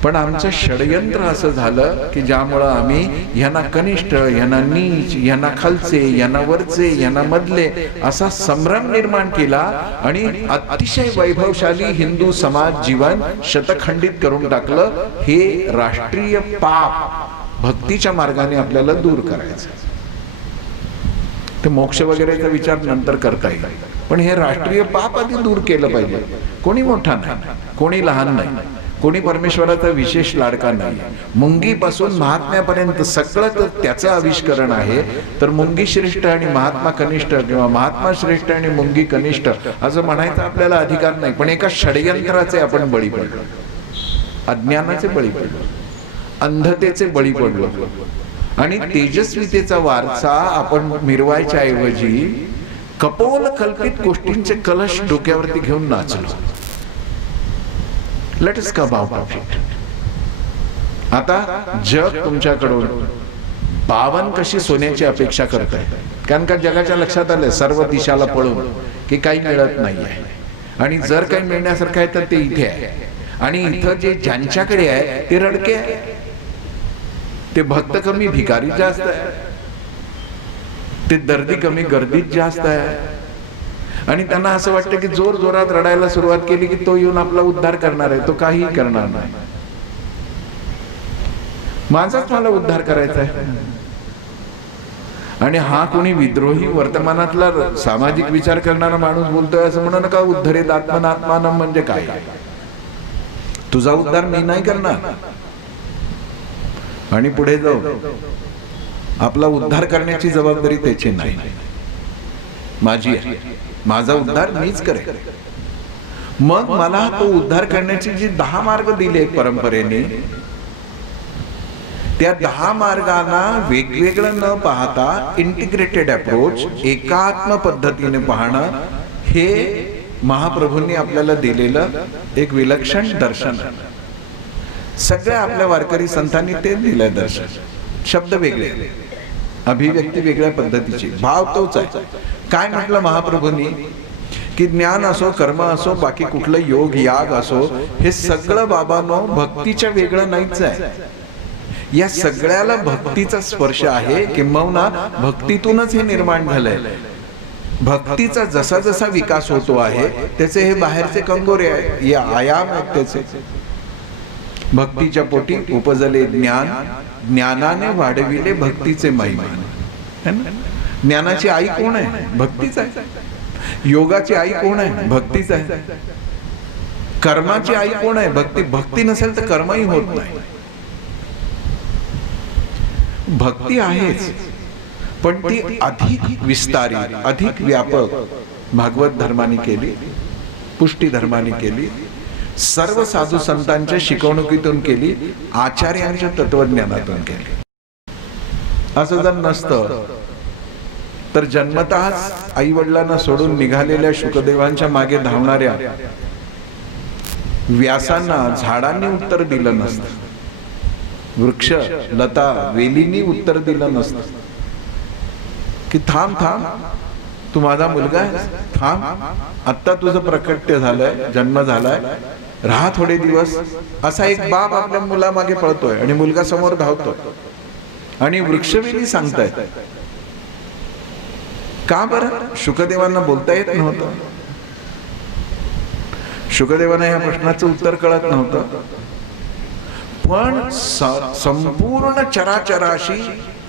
पण आमचं षडयंत्र असं झालं की ज्यामुळं आम्ही ह्यांना कनिष्ठ, ह्यांना नीच, ह्यांना खालचे, ह्यांना वरचे, ह्यांना मधले असा संभ्रम निर्माण केला आणि अतिशय वैभवशाली हिंदू समाज जीवन शतखंडित करून टाकलं. हे राष्ट्रीय पाप भक्तीच्या मार्गाने आपल्याला दूर करायचं. ते मोक्ष वगैरेचा विचार नंतर करता येईल, पण हे राष्ट्रीय पाप आधी दूर केलं पाहिजे. कोणी मोठा नाही, कोणी लहान नाही, कोणी परमेश्वराचा विशेष लाडका नाही. मुंगीपासून महात्म्यापर्यंत सगळं तर त्याचं आविष्करण आहे. तर मुंगी श्रेष्ठ आणि महात्मा कनिष्ठ किंवा महात्मा श्रेष्ठ आणि मुंगी कनिष्ठ असं म्हणायचा आपल्याला अधिकार नाही. पण एका षडयंत्राचे आपण बळी पडलो, अज्ञानाचे बळी पडलो, अंधतेचे बळी पडलो आणि तेजस्वितेचा वारसा आपण मिरवायच्या ऐवजी कपोल कल्पित गोष्टींचे कलश डोक्यावरती घेऊन नाचलो. Let us come out of it. आता जग तुमच्याकडून पावन कशी सोन्याची अपेक्षा करत आहे. कारण का जगाच्या लक्षात आलंय सर्व दिशाला पळून की काही मिळत नाहीये, आणि जर काही मिळण्यासारखं आहे तर ते इथे आहे. आणि इथं जे ज्यांच्याकडे आहे ते रडके आहे, ते भक्त कमी भिकारी जास्त आहे, ते दर्दी कमी गर्दीत जास्त आहे. आणि त्यांना असं वाटतं की जोर जोरात रडायला सुरुवात केली की तो येऊन आपला उद्धार करणार आहे. तो काहीही करणार नाही. माझाच मला उद्धार करायचा आहे. आणि हा कोणी विद्रोही वर्तमानातला सामाजिक विचार करणारा माणूस बोलतोय असं म्हणू नका. उद्धरेत आत्मनात्मानं म्हणजे काय? तुझा उद्धार मी नाही करणार. आणि पुढे जाऊ, आपला उद्धार करण्याची जबाबदारी त्याची नाही, माझी आहे. माझा उद्धार मीच करेन. मग मला तो उद्धार करण्याची जी 10 मार्ग दिले परंपरेने, त्या 10 मार्गांना वेगवेगळं न पाहता इंटिग्रेटेड अप्रोच, एकात्म पद्धतीने पाहणं, हे महाप्रभूंनी आपल्याला दिलेलं एक विलक्षण दर्शन आहे. सगळ्या आपल्या वारकरी संतांनी ते दिलं दर्शन. शब्द वेगळे, अभिव्यक्ती वेगळ्या पद्धतीची, भाव तोच आहे. काय म्हटलं महाप्रभूंनी की ज्ञान असो, कर्म असो, बाकी कुठलं योग याग असो, हे सगळं बाबांनो भक्तीच्या वेगळं नाहीच आहे. या सगळ्याला भक्तीचा स्पर्श आहे. किंबहुना भक्तीतूनच हे निर्माण झालंय. भक्तीचा जसा जसा विकास होतो आहे त्याचे हे बाहेरचे कंगोरे आहे, या आयाम आहेत त्याचे. भक्तीच्या पोटी उपजले ज्ञान, ज्ञानाने वाढविले भक्तीचे महिमा. ज्ञानाची आई कोण आहे? भक्तीच आहे. योगाची आई कोण आहे? भक्तीच आहे. कर्माची आई कोण आहे? भक्ती. भक्ती नसेल तर कर्मही होत नाही. भक्ती आहेच, पण ती अधिक विस्तारित, अधिक व्यापक भागवत धर्माने केली, पुष्टी धर्माने केली, सर्व साधू संतांच्या शिकवणुकीतून केली, आचार्यांच्या तत्वज्ञानातून केली. असं जर नसतं तर जन्मतःच आई वडिलांना सोडून निघालेल्या शुकदेवांच्या मागे धावणाऱ्या व्यासांना झाडांनी उत्तर दिलं नसतं, वृक्ष लता वेलींनी उत्तर दिलं नसतं की थांब थांब, तू माझा मुलगा आहेस, थांब, आत्ता तुझं प्रकट्य झालंय, जन्म झालाय, राहा थोडे दिवस. असा एक बाप आपल्या मुलामागे पळतोय आणि मुलगा समोर धावतोय आणि वृक्षवेली सांगतायत. का बरं? शुकदेवांना बोलता येत नव्हतं. शुकदेवांना या प्रश्नाचं उत्तर कळत नव्हतं. पण संपूर्ण चराचराशी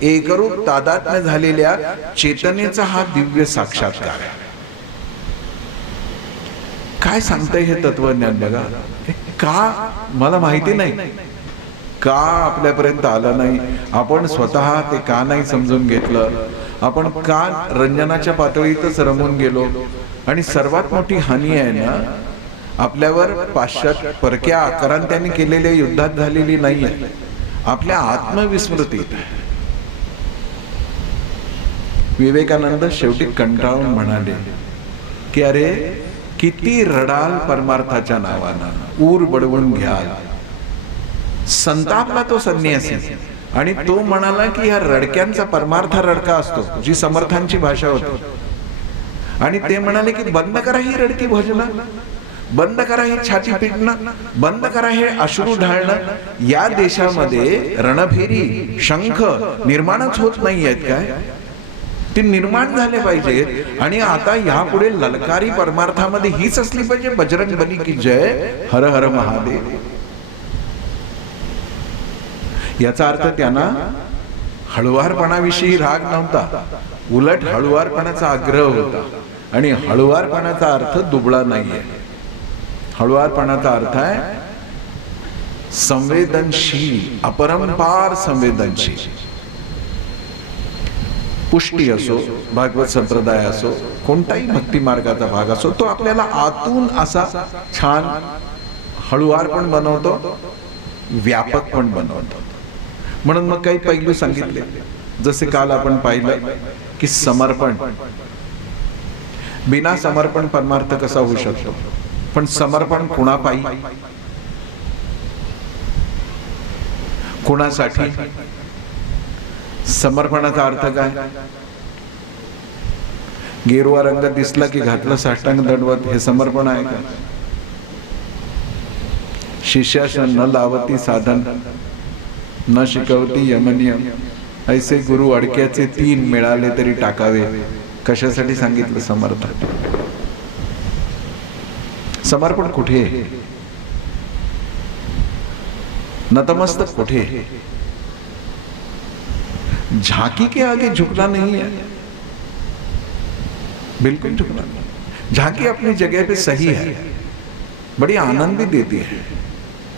एकरूप तादात्म्य झालेल्या चेतनेचा हा दिव्य साक्षात्कार आहे. काय सांगतंय हे तत्वज्ञान बघा. का मला माहिती नाही, का आपल्यापर्यंत आलं नाही, आपण स्वतः ते का नाही समजून घेतलं, आपण का रंजनाच्या पातळीतच रमून गेलो. आणि सर्वात मोठी हानी आहे ना, आपल्यावर पाश्चात्य परक्या आकारांत्यांनी केलेल्या युद्धात झालेली नाहीये, आपल्या आत्मविस्मृतीत. विवेकानंद शेवटी कंटाळून म्हणाले की अरे किती रडाल परमार्थाच्या नावानं, ऊर बडवून घ्याल. संतापला तो संन्यासी आणि तो म्हणाला की या रडक्यांचा परमार्थ रडका असतो, जी समर्थांची भाषा होती. आणि ते म्हणाले की बंद करा ही रडकी भोजनं, बंद करा हे छाती पिटणं, बंद करा हे अश्रू ढाळणं. या देशामध्ये रणभेरी शंख निर्माणच होत नाही आहेत काय? ते निर्माण झाले पाहिजेत. आणि आता यापुढे ललकारी परमार्थामध्ये हीच असली पाहिजे, बजरंग बली की जय, हर हर महादेव. याचा अर्थ त्यांना हळुवारपणाविषयी राग नव्हता, उलट हळुवारपणाचा आग्रह होता. आणि हळुवारपणाचा अर्थ दुबळा नाहीये. हळुवारपणाचा अर्थ आहे संवेदनशील, अपरंपार संवेदनशील. पुष्टी असो, भागवत संप्रदाय असो, कोणताही भक्ती मार्गाचा भाग असो, तो आपल्याला आतून असा छान हळुवार पण बनवतो, व्यापक पण बनवतो. म्हणून मग काही पैलू सांगितले, जसे काल आपण पाहिलं की समर्पण. बिना समर्पण परमार्थ कसा होऊ शकतो? पण समर्पण कुणापायी, कुणासाठी? समर्पणाचा अर्थ काय? गेरुवा रंग दिसला की घातलं साष्टांग दंडवत, हे समर्पण आहे का? शिष्याश न लावती साधन, न शिकवती यमनियम, ऐसे गुरु अडक्याचे 3 मिळाले तरी टाकावे. कशासाठी सांगितलं समर्थन? समर्पण कुठे आहे? नतमस्तक कुठे है? झांकी के आगे झुकना नहीं है, बिल्कुल झुकना नहीं। झांकी अपनी जगह पे सही है, बड़ी आनंद भी देती है,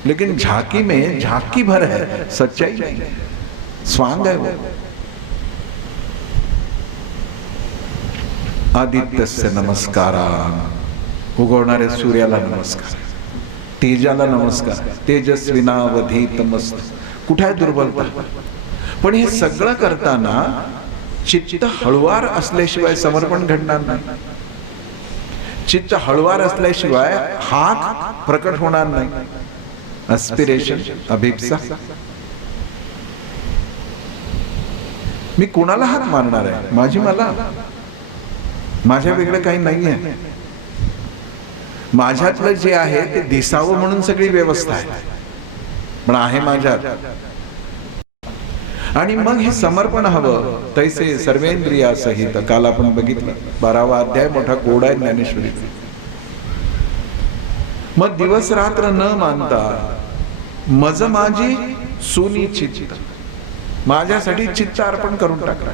लेकिन झांकी में झांकी भर है, सच्चाई नहीं है, स्वांग है वो। आदित्यस्य नमस्कारा, उगवणाऱ्या सूर्याला नमस्कार, तेजाला नमस्कार, तेजस्विनावधीतमस्त। कुठे आहे दुर्बलता? पण हे सगळं करताना चित्त हळुवार असल्याशिवाय समर्पण घडणार नाही। चित्त हळुवार असल्याशिवाय हाक प्रकट होणार नाही। एस्पिरेशन, अभिप्सा, मी कोणाला हाक मारणार आहे? माझी मला, माझ्या वेगळं काही नाही आहे। माझ्यातलं जे आहे ते दिसावं म्हणून सगळी व्यवस्था आहे, पण आहे माझ्यात। आणि मग हे समर्पण हवं। तैसे सर्वेंद्रिया सहित, काल आपण बघितलं 12वा अध्याय, मोठा कोड आहे ज्ञानेश्वरी। मग दिवस रात्र न मानता मज माझी सुनी चित्त, माझ्यासाठी चित्त अर्पण करून टाकलं,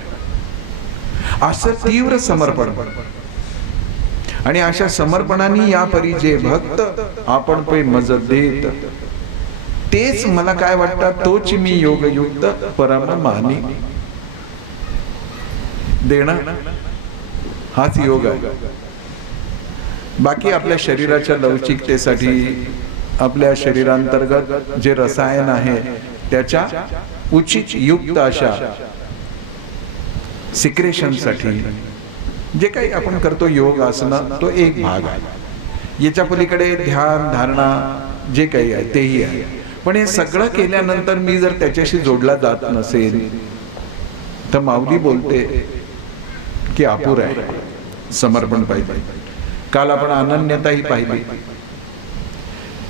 असं तीव्र समर्पण। आणि अशा समर्पणाने या परी जे भक्त आपण पे मज देत, तेच मला काय वाटतं, तोच मी योगयुक्त परम मानी। देणं हाच योग आहे। बाकी आपल्या शरीराच्या लवचिकतेसाठी, आपल्या शरीरांतर्गत जे रसायन आहे त्याच्या उचित युक्त अशा सिक्रेशनसाठी जे काही आपण करतो योग आसनं, तो एक भाग आहे। याच्या पलीकडे ध्यान धारणा जे काही आहे तेही आहे, पण हे सगळं केल्यानंतर मी जर त्याच्याशी जोडला जात नसेल तर माऊली बोलते की अपुर आहे, समर्पण पाहिजे। काल आपण अनन्यताही पाहिली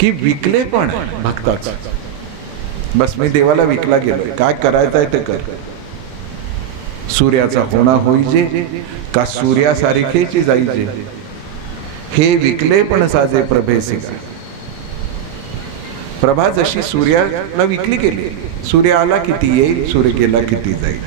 की विकले पण भक्ताच, बस मी देवाला विकला गेलोय, काय करायचं आहे ते कर। सूर्याचा होणा होईजे का सूर्यासारखेची जाईजे, हे विकले पण साजे प्रभेसी का। प्रभा जशी सूर्याला विकली गेली, सूर्य आला किती येईल, सूर्य गेला किती जाईल।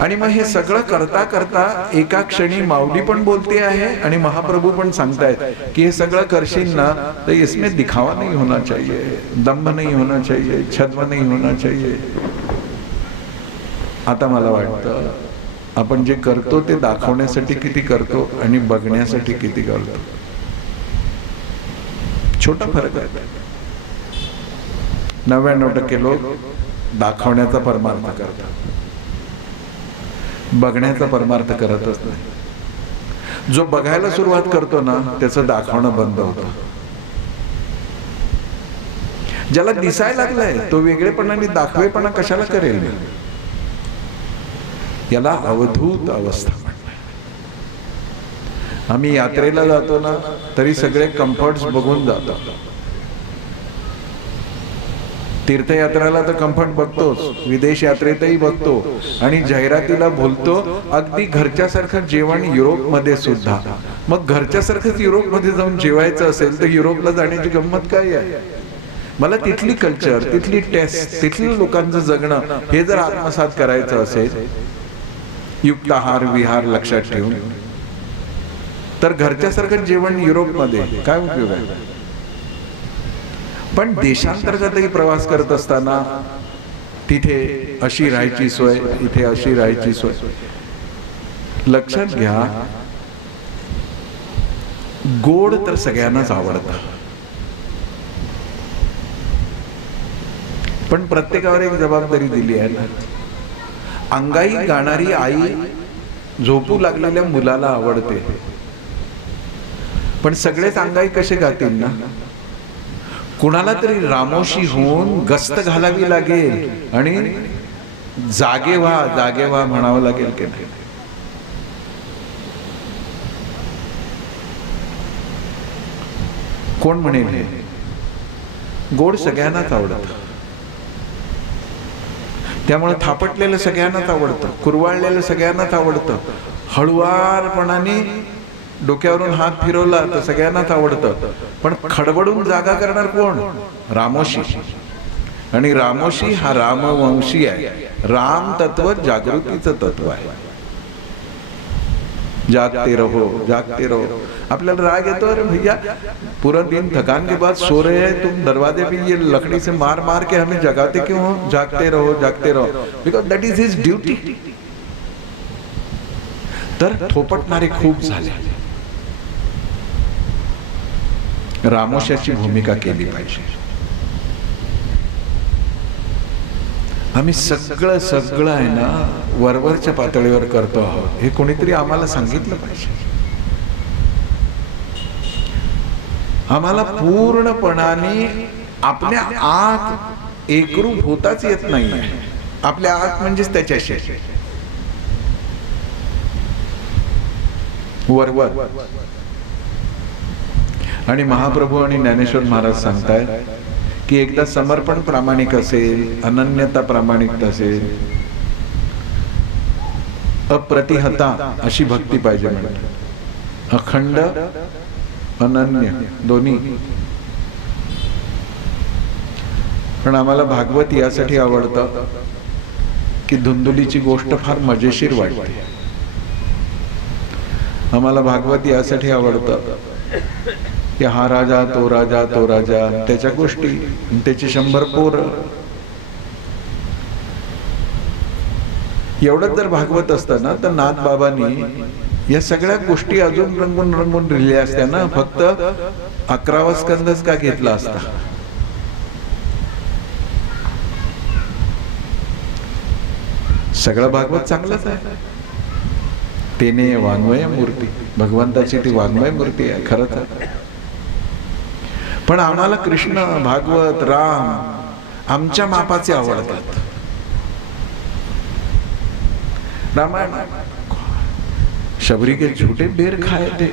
आणि मग हे सगळं करता करता एका क्षणी माऊली पण बोलते आहे आणि महाप्रभू पण सांगतायत की हे सगळं करशील ना तर इसमें दिखावा नहीं होना चाहिए, दंभ नहीं होना चाहिए, छद्म नहीं होना चाहिए। आता मला वाटतं आपण जे करतो ते दाखवण्यासाठी किती करतो आणि बघण्यासाठी किती करतो, छोटा फरक आहे। 99% लोक दाखवण्याचा परमार्थ करतात, बघण्याचा परमार्थ करतच नाही। जो बघायला सुरुवात करतो ना त्याचं दाखवणं बंद होतं। ज्याला दिसायला लागलंय तो वेगळेपणाने दाखवेपणा कशाला करेल? याला अवधूत अवस्था म्हणतात। आम्ही यात्रेला जातो ना तरी सगळे कम्फर्ट्स बघून जातो। तीर्थयात्रेला तर कम्फर्ट बघतोच, विदेश यात्रेतही बघतो, आणि जाहिरातीला बोलतो अगदी घरच्यासारखं जेवण युरोपमध्ये सुद्धा। मग घरच्यासारखंच युरोपमध्ये जाऊन जेवायचं असेल तर युरोपला जाण्याची गंमत काय आहे? मला तिथली कल्चर, तिथली टेस्ट, तिथल्या लोकांचं जगणं हे जर आत्मसात करायचं असेल युक्ताहार विहार लक्षात ठेवून, तर घरच्यासारखं जेवण युरोपमध्ये काय उपयोग आहे? पण देशांतर्गतही प्रवास करत असताना तिथे अशी राहायची सोय, इथे अशी राहायची सोय। लक्षात घ्या, गोड तर सगळ्यांनाच आवडतं, पण प्रत्येकावर एक जबाबदारी दिली आहे ना। अंगाई गाणारी आई झोपू लागलेल्या मुलाला आवडते, पण सगळेच अंगाई कसे गातील ना? कुणाला तरी रामोशी होऊन गस्त घालावी लागेल आणि जागे व्हा जागे व्हा म्हणावं लागेल की नाही? कोण म्हणेल हे? गोड सगळ्यांनाच आवडतं, त्यामुळे थापटलेलं सगळ्यांनाच आवडतं, कुरवाळलेलं सगळ्यांनाच आवडतं। हळुवारपणाने डोक्यावरून हात फिरवला तर सगळ्यांनाच आवडतं, पण खडबडून जागा करणार कोण? रामोशी. आणि रामोशी हा रामवंशी आहे. राम तत्व जागृतीचं तत्व आहे. जागते रहो, जागते रहो. आपल्याला राग येतो, अरे भैया पूरा दिन थकान के बाद सो रहे हैं तुम, दरवाजे पे ये लकड़ी से मार मार के हमें जगाते क्यों हो? जागते रहो, जागते रहो. Because that is his duty. तर थोपटणारे खूप झाले. रामोशाची भूमिका केली पाहिजे. आम्ही सगळं सगळं आहे ना वरवरच्या पातळीवर करतो आहोत, हे कोणीतरी आम्हाला सांगितलं पाहिजे. आम्हाला पूर्णपणाने आपल्या आत एकरूप होताच येत नाही. आपल्या आत म्हणजेच त्याच्याशी वरवर. आणि महाप्रभू आणि ज्ञानेश्वर महाराज सांगतायत की एकदा समर्पण प्रामाणिक असेल, अनन्यता प्रामाणिक असेल, अप्रतिहता अशी भक्ती पाहिजे. म्हणजे अखंड अनन्य दोन्ही. पण आम्हाला भागवत यासाठी आवडतं की धुंदुलीची गोष्ट फार मजेशीर वाटते. आम्हाला भागवत यासाठी आवडतं की हा राजा तो राजा तो राजा, त्याच्या गोष्टी, त्याची 100 पोरं. एवढंच जर भागवत असतं ना तर नाथ बाबांनी या सगळ्या गोष्टी अजून रंगून रंगून लिहिल्या असत्या ना. फक्त 11वा स्कंदच का घेतला असता? सगळं भागवत चांगलंच आहे. तेने वाङ्मय मूर्ती, भगवंताची ती वाङ्मय मूर्ती आहे खरंच आहे. पण आम्हाला कृष्ण, भागवत, राम आमच्या मापाचे आवडतात. रामायण शबरी के झूठे बेर खाए थे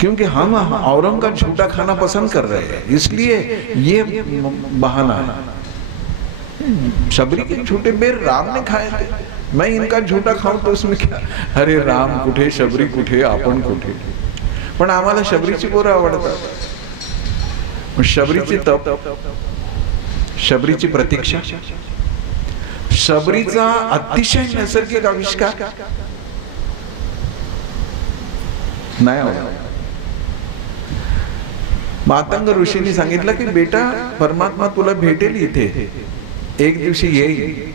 क्योंकि हम औरों का झूठा खाना पसंद कर रहे हैं, इसलिए ये बहाना है. शबरी के झूठे बेर राम ने खाए थे, मैं इनका झूठा खाऊं तो उसमें क्या? अरे राम कुठे, शबरी कुठे, आपण कुठे? पण आम्हाला शबरीची पोरं आवडतात. शबरीची तप, शबरीची प्रतीक्षा, शबरीचा अतिशय नैसर्गिक आविष्कार नाही आवडत. मातंग ऋषींनी सांगितलं की बेटा परमात्मा तुला भेटेल इथे, एक दिवशी येईल.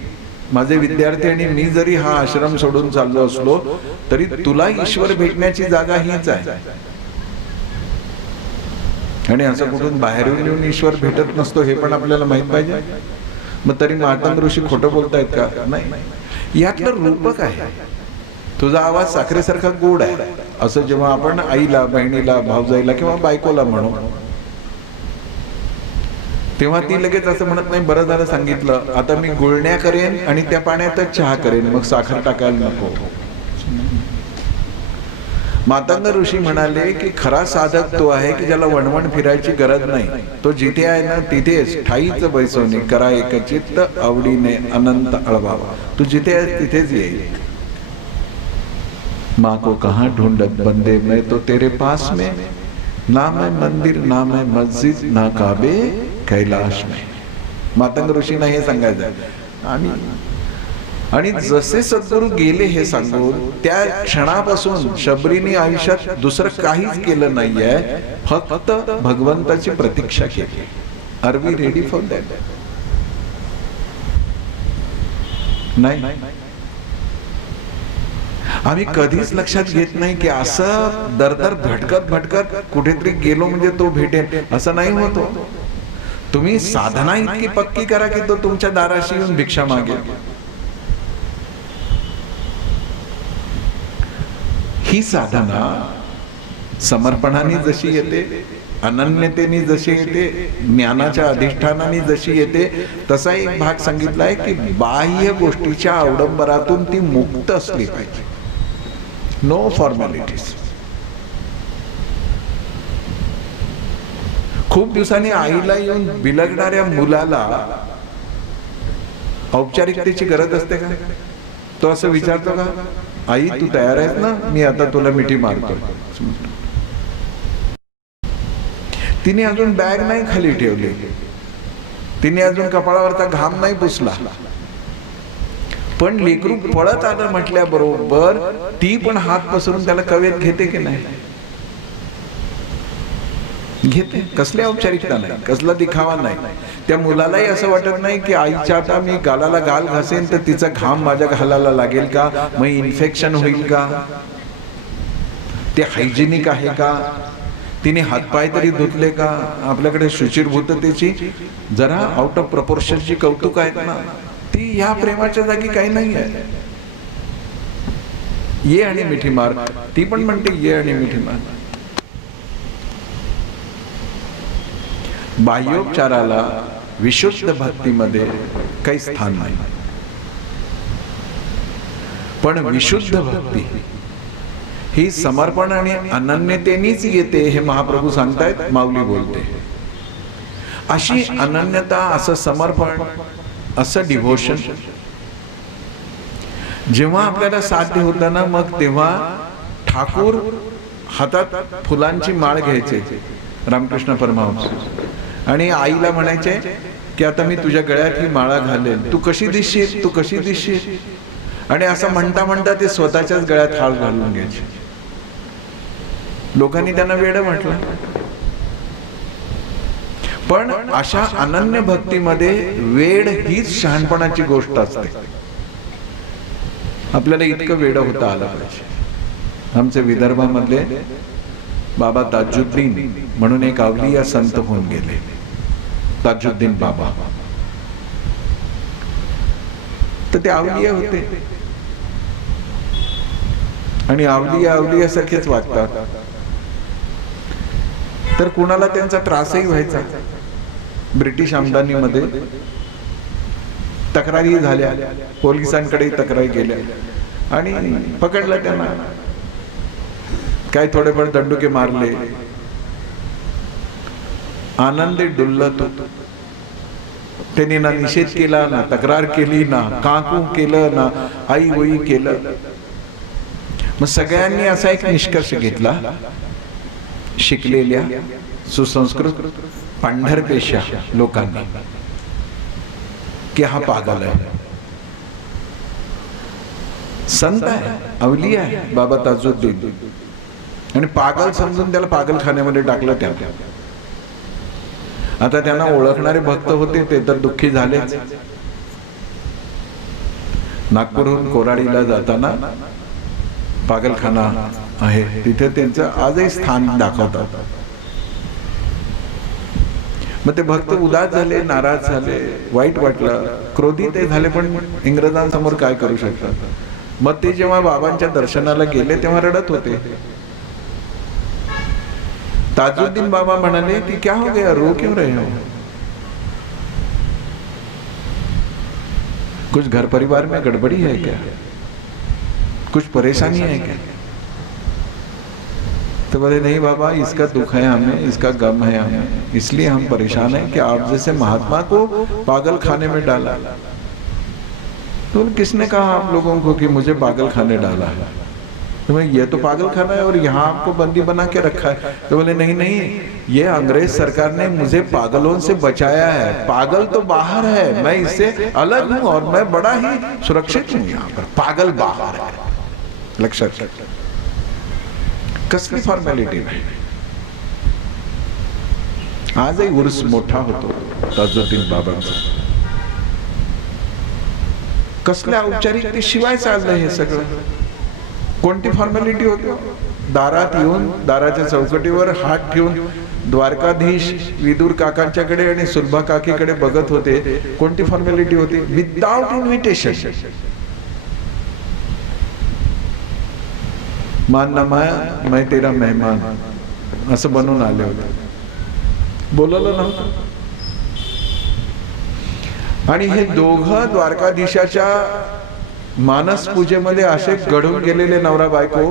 माझे विद्यार्थी आणि मी जरी हा आश्रम सोडून चाललो असलो तरी तुला ईश्वर भेटण्याची जागा हीच आहे. आणि असं कुठून बाहेरून येऊन ईश्वर भेटत नसतो हे पण आपल्याला माहित पाहिजे. मग तरी मातंग ऋषी खोटं बोलतायत का? नाही, यातलं रूपक आहे. तुझा आवाज साखरेसारखा गोड आहे असं जेव्हा आपण आईला, बहिणीला, भाऊजाईला किंवा बायकोला म्हणू तेव्हा ती लगेच असं म्हणत नाही, बरं झालं सांगितलं, आता मी गुळण्या करेन आणि त्या पाण्यातच चहा करेन, मग साखर टाकायला नको. मातंग ऋषी म्हणाले की खरा साधक तो आहे की ज्याला वणवण फिरायची गरज नाही. तो जिथे आहे ना तिथेच ठाईच बैसोनी करा एक चित्त आवडीने अनंत अळवावा. तू जिथे आहे तिथेच येईल. माँ को कहाँ ढूंढत बंदे, मैं तो तेरे पास में, ना मैं मंदिर ना मैं मस्जिद ना काबे कैलाश में. मातंग ऋषींना हे सांगायचं. आणि जसे सद्गुरू गेले हे सांगून त्या क्षणापासून शबरीने आयुष्यात दुसरं काहीच केलं नाहीये, फक्त भगवंताची प्रतीक्षा केली. Are we ready for that? नाही. आम्ही कधीच लक्षात घेत नाही की असं दरदर भटकत भटकत कुठेतरी गेलो म्हणजे तो भेटेल, असं नाही होतो. तुम्ही साधना इतकी पक्की करा की तो तुमच्या दाराशी येऊन भिक्षा मागेल. ही साधना समर्पणाने जशी येते, अनन्यतेने जशी येते, ज्ञानाच्या अधिष्ठानाने जशी येते, तसा एक भाग सांगितला आहे की बाह्य गोष्टीच्या अवडंबरातून ती मुक्त असली पाहिजे. No formalities. खूप दिवसांनी आईला येऊन बिलगणाऱ्या मुलाला औपचारिकतेची गरज असते का? तो असं विचारतो का? आई तू तयार आहेस ना, मी आता तुला मिठी मारतो. तिने अजून बॅग नाही खाली ठेवली, तिने अजून कपाळावरचा घाम नाही पुसला, पण लेकरू पळत आलं म्हटल्याबरोबर ती पण हात पसरून त्याला कवेत घेते की नाही? घेते. कसली औपचारिकता नाही, कसला दिखावा नाही. त्या मुलालाही असं वाटत नाही की आईच्या आता मी गालाला गाल घासेन तर तिचा घाम माझ्या गालाला लागेल का, मग इन्फेक्शन होईल का, ते हायजिनिक आहे का, तिने हातपाय तरी धुतले का, आपल्याकडे शुचिर्भूततेची जरा आउट ऑफ प्रपोर्शनची कौतुक आहेत ना, ती या प्रेमाच्या जागी काही नाही आहे. ये आणि मिठी मार, ती पण म्हणते ये आणि मिठी मार. बाह्योपचाराला विशुद्ध भक्तीमध्ये काही स्थान नाही, पण विशुद्ध भक्ती ही समर्पण आणि अनन्यतेनेच येते हे महाप्रभू सांगतायत, माऊली बोलते. अशी अनन्यता, असं समर्पण, असं डिव्होशन जेव्हा आपल्याला साध्य होतं ना, मग तेव्हा ठाकूर हातात फुलांची माळ घ्यायचे रामकृष्ण परमहंस आणि आईला म्हणायचे की आता मी तुझ्या गळ्यात ही माळा घालेन, तू कशी दिसशील, तू कशी दिसशील. आणि असं म्हणता म्हणता ते स्वतःच्याच गळ्यात हाळ घालून घ्यायचे. लोकांनी त्यांना वेडं म्हटलं. पण अशा अनन्य भक्तीमध्ये वेड हीच शहाणपणाची गोष्ट असते. आपल्याला इतकं वेड होता आलं पाहिजे. आमचे विदर्भामधले बाबा ताजुद्दीन म्हणून एक अवलिया संत होऊन गेले, ताजुद्दीन बाबा. तर ते अवलिया होते आणि अवलिया सारखेच वागतात. तर कुणाला त्यांचा त्रासही व्हायचा. ब्रिटिश आमदानीमध्ये तक्रारी झाल्या, पोलिसांकडे तक्रारी गेल्या आणि पकडलं त्यांना. काय थोडेफार दंडुके मारले. आनंदी डुल्लत. त्यांनी ना निषेध केला, ना तक्रार केली, ना काकू केलं, ना आई वई केलं. मग सगळ्यांनी असा एक निष्कर्ष घेतला, शिकलेल्या सुसंस्कृत पांढरपेशा लोकांनी, की हा पागल आहे. संत आहे, अवलिया आहे बाबा ताजुद्दीन, आणि पागल समजून त्याला पागलखान्यामध्ये टाकलं. त्या आता त्यांना ओळखणारे भक्त होते ते तर दुःखी झालेच. नागपूरहून कोराडीला जाताना पागलखाना आहे, तिथे त्यांचं आजही स्थान दाखवतात. मग ते भक्त उदास झाले, नाराज झाले, वाईट वाटलं, क्रोधित झाले, पण इंग्रजांसमोर काय करू शकतात. मग ते जेव्हा बाबांच्या दर्शनाला गेले तेव्हा रडत होते. ताजुद्दीन बाबा म्हणाले कि क्या हो गया, रो क्यों रहे हो, कुछ घर परिवार में गड़बड़ी है क्या, कुछ परेशानी है क्या. तो बोले नहीं बाबा, इसका दुख है हमें, इसका गम है हमें, इसलिए हम परेशान हैं कि आप जैसे महात्मा को पागल खाने में डाला. तो किसने कहा आप लोगों को कि मुझे पागल खाने डाला है. तो मैं, ये तो पागल खाना है और यहाँ आपको बंदी बना के रखा है. तो बोले नहीं नहीं, ये अंग्रेज सरकार ने मुझे पागलों से बचाया है. पागल तो बाहर है, मैं इससे अलग हूँ और मैं बड़ा ही सुरक्षित हूँ यहाँ पर. पागल बाहर है. लक्षात घ्या. कसली फॉर्मॅलिटी नाही. आजही उर्स मोठा होतो ताजुद्दीन बाबांचा. कसल्या औपचारिकतेशिवाय चाललंय हे सगळं. कोणती फॉर्मॅलिटी होती. दारात येऊन दाराच्या चौकटीवर हात ठेवून द्वारकाधीश विदुर काकांच्याकडे आणि सुलभा काकीकडे बघत होते. कोणती फॉर्मॅलिटी होती. Without invitation. मानना माया, मैं तेरा मेहमान, असं बनवून आले होते. बोलवलं नव्हतं. आणि हे दोघं द्वारकाधीशाच्या मानस पूजेमध्ये असे घडून गेलेले नवरा बायको.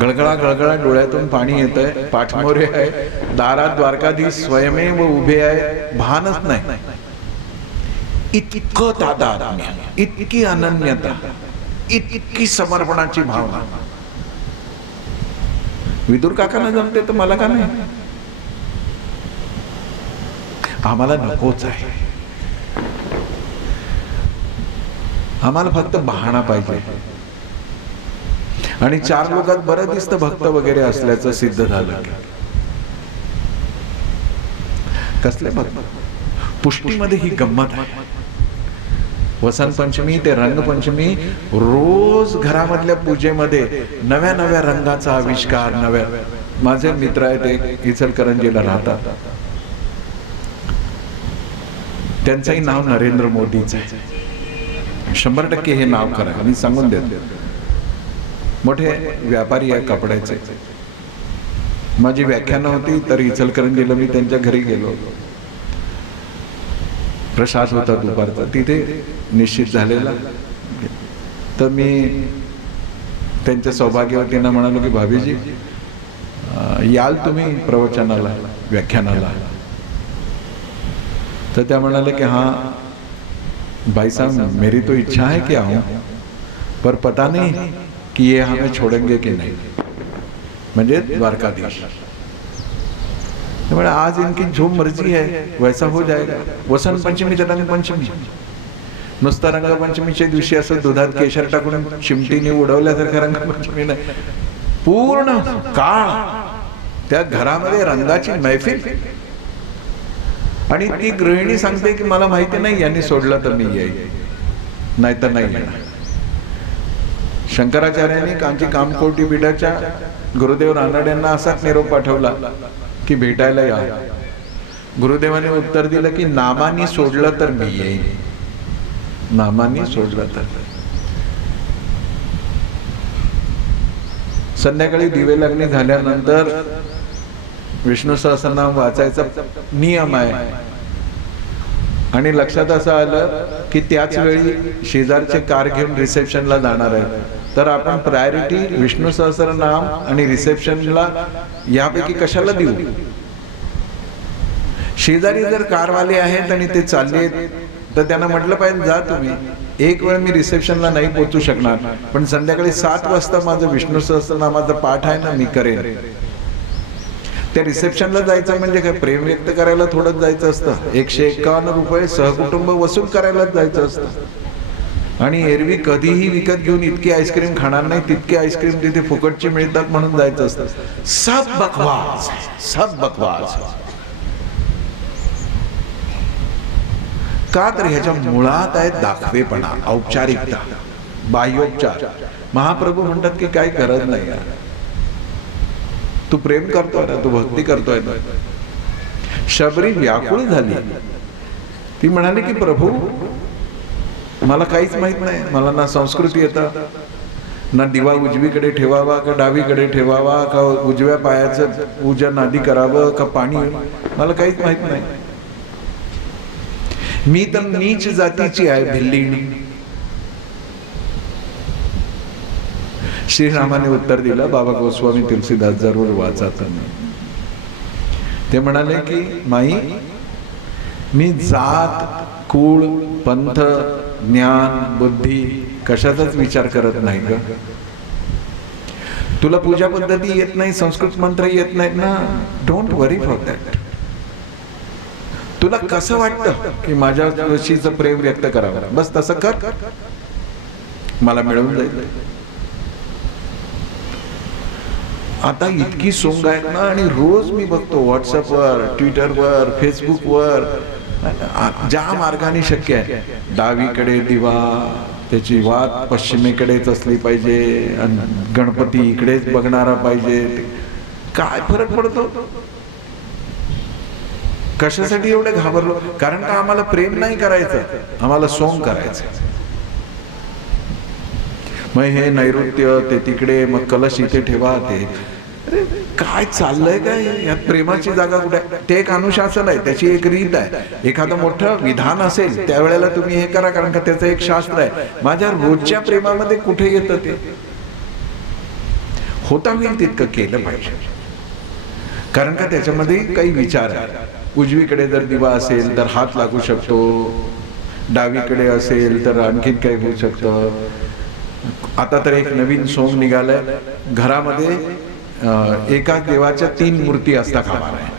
गळगळा गळगळा डोळ्यातून पाणी येत आहे. पाठमोरे आहे. दारात द्वारकाधीश स्वयमेव उभे आहे. भानच नाही. इतकं तादात्म्य, इतकी अनन्यता. इतकी समर्पणाची भावना. विदुर काकांना जमते तर मला का नाही? आम्हाला नकोच आहे. आम्हाला फक्त बहाणा पाहिजे. आणि 4 लोकात बरं दिसतं भक्त वगैरे असल्याचं सिद्ध झालं. कसले भक्त? पुष्टीमध्ये ही गंमत आहे. वसंत पंचमी ते रंगपंचमी रोज घरामधल्या पूजेमध्ये नव्या नव्या रंगाचा आविष्कार. नव्या माझे मित्र आहेत, ते इचलकरंजीला राहतात. त्यांचंही नाव नरेंद्र मोदीच आहे. 100% हे नाव करा. मी सांगून देतो. मोठे व्यापारी आहे कपड्याचे. माझी व्याख्यानं होती तर इचलकरंजीला मी त्यांच्या घरी गेलो. प्रसाद होता दुपारचा तिथे निश्चित झालेला. तर मी त्यांच्या सौभाग्यवतींना म्हणालो की भाभीजी याल तुम्ही प्रवचनाला, व्याख्यानाला? तर त्या म्हणाले की हाँ भाई साहब मेरी तो इच्छा है कि आऊं, पर पता नहीं कि ये हमें छोड़ेंगे कि नहीं. म्हणजे द्वारकाधीश. आज इनकी जो मर्जी है वैसा हो जाएगा. वसंत पंचमी ते रंगपंचमी. नुसतं रंगपंचमीच्या दिवशी असं दुधात केशर टाकून चिमटीने उडवल्यासारखं रंगपंचमी नाही. पूर्ण काळ त्या घरामध्ये रंगाची मैफिल. आणि ती गृहिणी सांगते की मला माहिती नाही यांनी सोडलं तर मी येईल, नाही तर नाही येणार. शंकराचार्यांनी कांची कामकोटी पीठाच्या गुरुदेव रानड्यांना असाच निरोप पाठवला की भेटायला या. गुरुदेवाने उत्तर दिलं की नामानी सोडलं तर मी येईन, नामानी सोडलं तर. संध्याकाळी दिवे लागणी झाल्यानंतर विष्णू सहस्रनाम वाचायचा नियम आहे. आणि लक्षात असं आलं की त्याच वेळी शेजारचे कार घेऊन रिसेप्शनला जाणार आहे. तर आपण प्रायोरिटी विष्णू सहस्रनाम आणि रिसेप्शनला यापैकी कशाला देऊ? शेजारी जर कारवाले आहेत आणि ते चालले तर त्यांना म्हटलं पाहिजे जा तुम्ही. एक वेळ मी रिसेप्शनला नाही पोहोचू शकणार, पण संध्याकाळी 7 वाजता माझं विष्णू सहस्रनामाचा पाठ आहे ना, मी करेन. त्या रिसेप्शनला जायचं म्हणजे काय, प्रेम व्यक्त करायला थोडंच जायचं असतं. 151 रुपये सहकुटुंब वसूल करायलाच जायचं असतं. आणि एरवी कधीही विकत घेऊन इतकी आईस्क्रीम खाणार नाही, तितकी आईस्क्रीम तिथे फुकटची मिळतात म्हणून जायचं असतं. सब बकवास, सब बकवास. का तर ह्याच्या मुळात आहे दाखवेपणा, औपचारिकता, बाह्योपचार. महाप्रभू म्हणतात की काही गरज नाही. तू प्रेम करतोय ना, तू भक्ती करतोय ना. शबरी व्याकुळ झाली. ती म्हणाली की प्रभू मला काहीच माहित नाही. मला ना संस्कृती येतं, ना दिवा उजवीकडे ठेवावा का डावीकडे ठेवावा, का उजव्या पायाचं पूजन आधी करावं का पाणी, मला काहीच माहित नाही. मी तर नीच जातीची आहे भिल्लीणी. श्रीरामाने उत्तर दिलं, बाबा गोस्वामी तुलसीदास जरूर वाचा तुम्ही. ते म्हणाले की माई मी जात, कुळ, पंथ, ज्ञान, बुद्धी कशाचाच विचार करत नाही ग. तुला पूजा पद्धती येत नाही, संस्कृत मंत्र येत नाहीत ना, डोंट वरी फॉर दॅट. तुला कसं वाटतं की माझ्या गोष्टीचं प्रेम व्यक्त करावं, बस तसं कर, मला मिळून जाईल. आता इतकी सोंग आहेत ना, आणि रोज मी बघतो व्हॉट्सअपवर, ट्विटरवर, फेसबुकवर, ज्या मार्गाने शक्य आहे, डावीकडे दिवा, त्याची वात पश्चिमेकडेच असली पाहिजे, गणपती इकडेच बघणारा पाहिजे. काय फरक पडतो? कशासाठी एवढे घाबरलो? कारण का आम्हाला प्रेम नाही करायचं, आम्हाला सोंग करायचं. मग हे नैऋत्य ते तिकडे, मग कलश इथे ठेवा, ते अरे काय चाललंय काय यात? प्रेमाची जागा कुठे? ते एक अनुशासन आहे, त्याची एक रीत आहे. एखादं मोठं विधान असेल त्यावेळेला तुम्ही हे करा, कारण का त्याचं एक शास्त्र आहे. माझ्या रोजच्या प्रेमामध्ये कुठे येतं ते? होता होईल तितकं केलं पाहिजे, कारण का त्याच्यामध्ये काही विचार आहे. उजवीकडे जर दिवा असेल तर हात लागू शकतो, डावीकडे असेल तर आणखीन काही होऊ शकतं. आता तर एक नवीन सोंग निघालंय, घरामध्ये एका देवाच्या 3 मूर्ती असता कामा नये.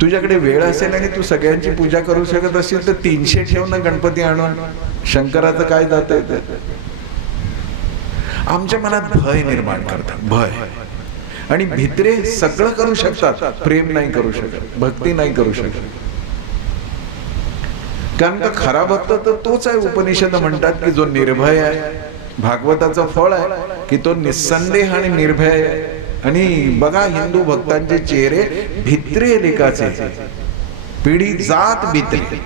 तुझ्याकडे वेळ असेल आणि तू सगळ्यांची पूजा करू शकत असेल तर 300 ठेव ना गणपती आणून. शंकराचं काय जात आहे? आमच्या मनात भय निर्माण करतात, भय. आणि भित्रे सगळं करू शकतात, प्रेम नाही करू शकत, भक्ती नाही करू शकत. कारण का खरा भक्त तर तोच आहे. उपनिषद म्हणतात की जो निर्भय आहे, भागवताचं फळ आहे की तो निस्संदेह आणि निर्भय आहे. आणि बघा हिंदू भक्तांचे चेहरे भित्रे लेखाचे, पिढी जात भित्रे.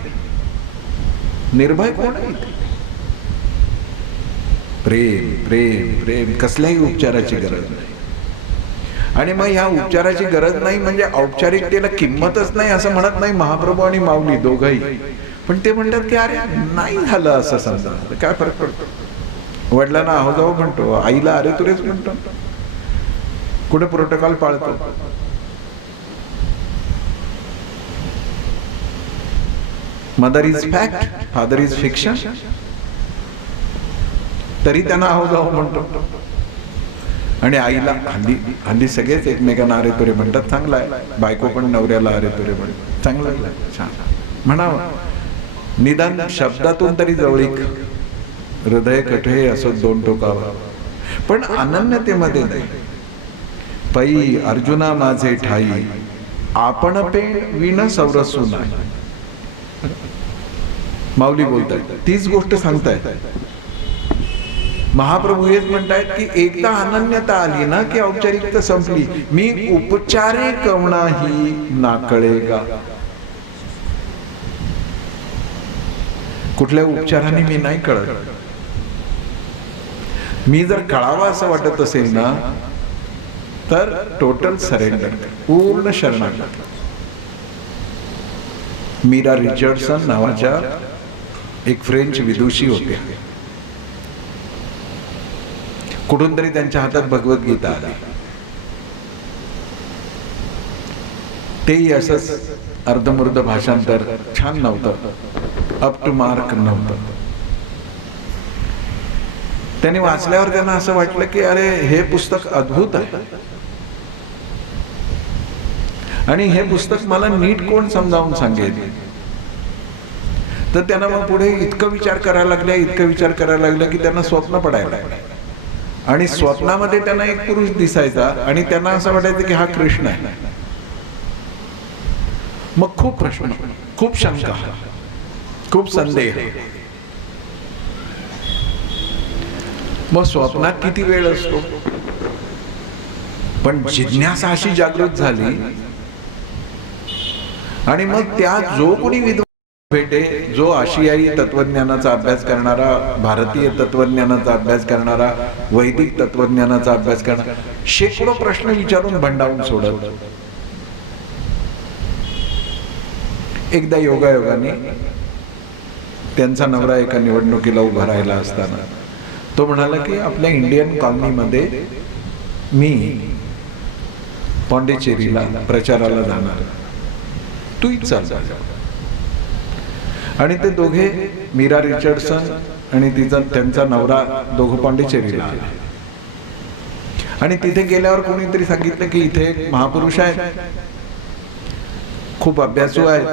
निर्भय कोण आहे? प्रेम प्रेम प्रेम. कसल्याही उपचाराची गरज नाही. आणि मग ह्या उपचाराची गरज नाही म्हणजे औपचारिकतेला किंमतच नाही असं म्हणत नाही महाप्रभू आणि माऊली दोघंही. पण ते म्हणतात की अरे नाही झालं असं समजा, काय फरक पडतो? वडिलांना आहो जाऊ म्हणतो, आईला अरे तुरेच म्हणतो, कुठे प्रोटोकॉल पाळतो. Mother is fact, father is fiction, तरी त्यांना आहो जाऊ म्हणतो. आणि आईला हल्ली सगळेच एकमेकांना अरे तुरे म्हणतात. चांगला आहे. बायको पण नवऱ्याला अरे तुरे म्हणतात. चांगलं आहे, छान म्हणावं. निदान शब्दातून तरी जवळीक. हृदय कठे असो 2 टोकावर, पण अनन्यतेमध्ये नाही. पै अर्जुना माझे ठाई, आपण पेण विण सौरसू नाही. माऊली बोलतायत, तीच गोष्ट सांगतायत. महाप्रभू हेच म्हणतायत की एकदा अनन्यता आली ना की औपचारिकता संपली. मी उपचारे कवणाही नाकळेगा. कुठल्या उपचाराने मी नाही कळत. मी जर कळावा असं वाटत असेल ना तर टोटल सरेंडर, पूर्ण शरणागत. मीरा रिचर्डसन नावाच्या एक फ्रेंच विदुषी होत्या. कुठून तरी त्यांच्या हातात भगवद्गीता आली. तेही असंच अर्धमुर्ध भाषांतर, छान नव्हतं, अप टू मार्क नव्हतं. त्यांनी वाचल्यावर त्यांना असं वाटलं की अरे हे पुस्तक अद्भुत आहे आणि हे पुस्तक मला नीट कोण समजावून सांगेल. तर त्यांना मग पुढे इतकं विचार करायला लागल्या की त्यांना स्वप्न पडायला लागलं. आणि स्वप्नामध्ये त्यांना एक पुरुष दिसायचा आणि त्यांना असं वाटायचं की हा कृष्ण आहे. मग खूप प्रश्न, खूप शंका, खूप संदेह. मग स्वप्नात किती वेळ असतो, पण जिज्ञासा अशी जागृत झाली. आणि मग त्या जो कोणी विद्वान भेटे, जो आशियाई तत्वज्ञानाचा अभ्यास करणारा, भारतीय तत्वज्ञानाचा अभ्यास करणारा, वैदिक तत्वज्ञानाचा अभ्यास करणारा, शेकडो प्रश्न विचारून भंडावून सोडत. एकदा योगायोगाने त्यांचा नवरा एका निवडणुकीला उभा राहिला असताना तो म्हणाला की आपल्या इंडियन कॉलनीमध्ये मी पॉंडिचेरीला प्रचाराला जाणार, तूही चाल. आणि ते दोघे, मीरा रिचर्डसन आणि त्यांचा नवरा, दोघं पॉंडिचेरीला आले. आणि तिथे गेल्यावर कोणीतरी सांगितलं की इथे एक महापुरुष आहेत, खूप अभ्यासू आहेत,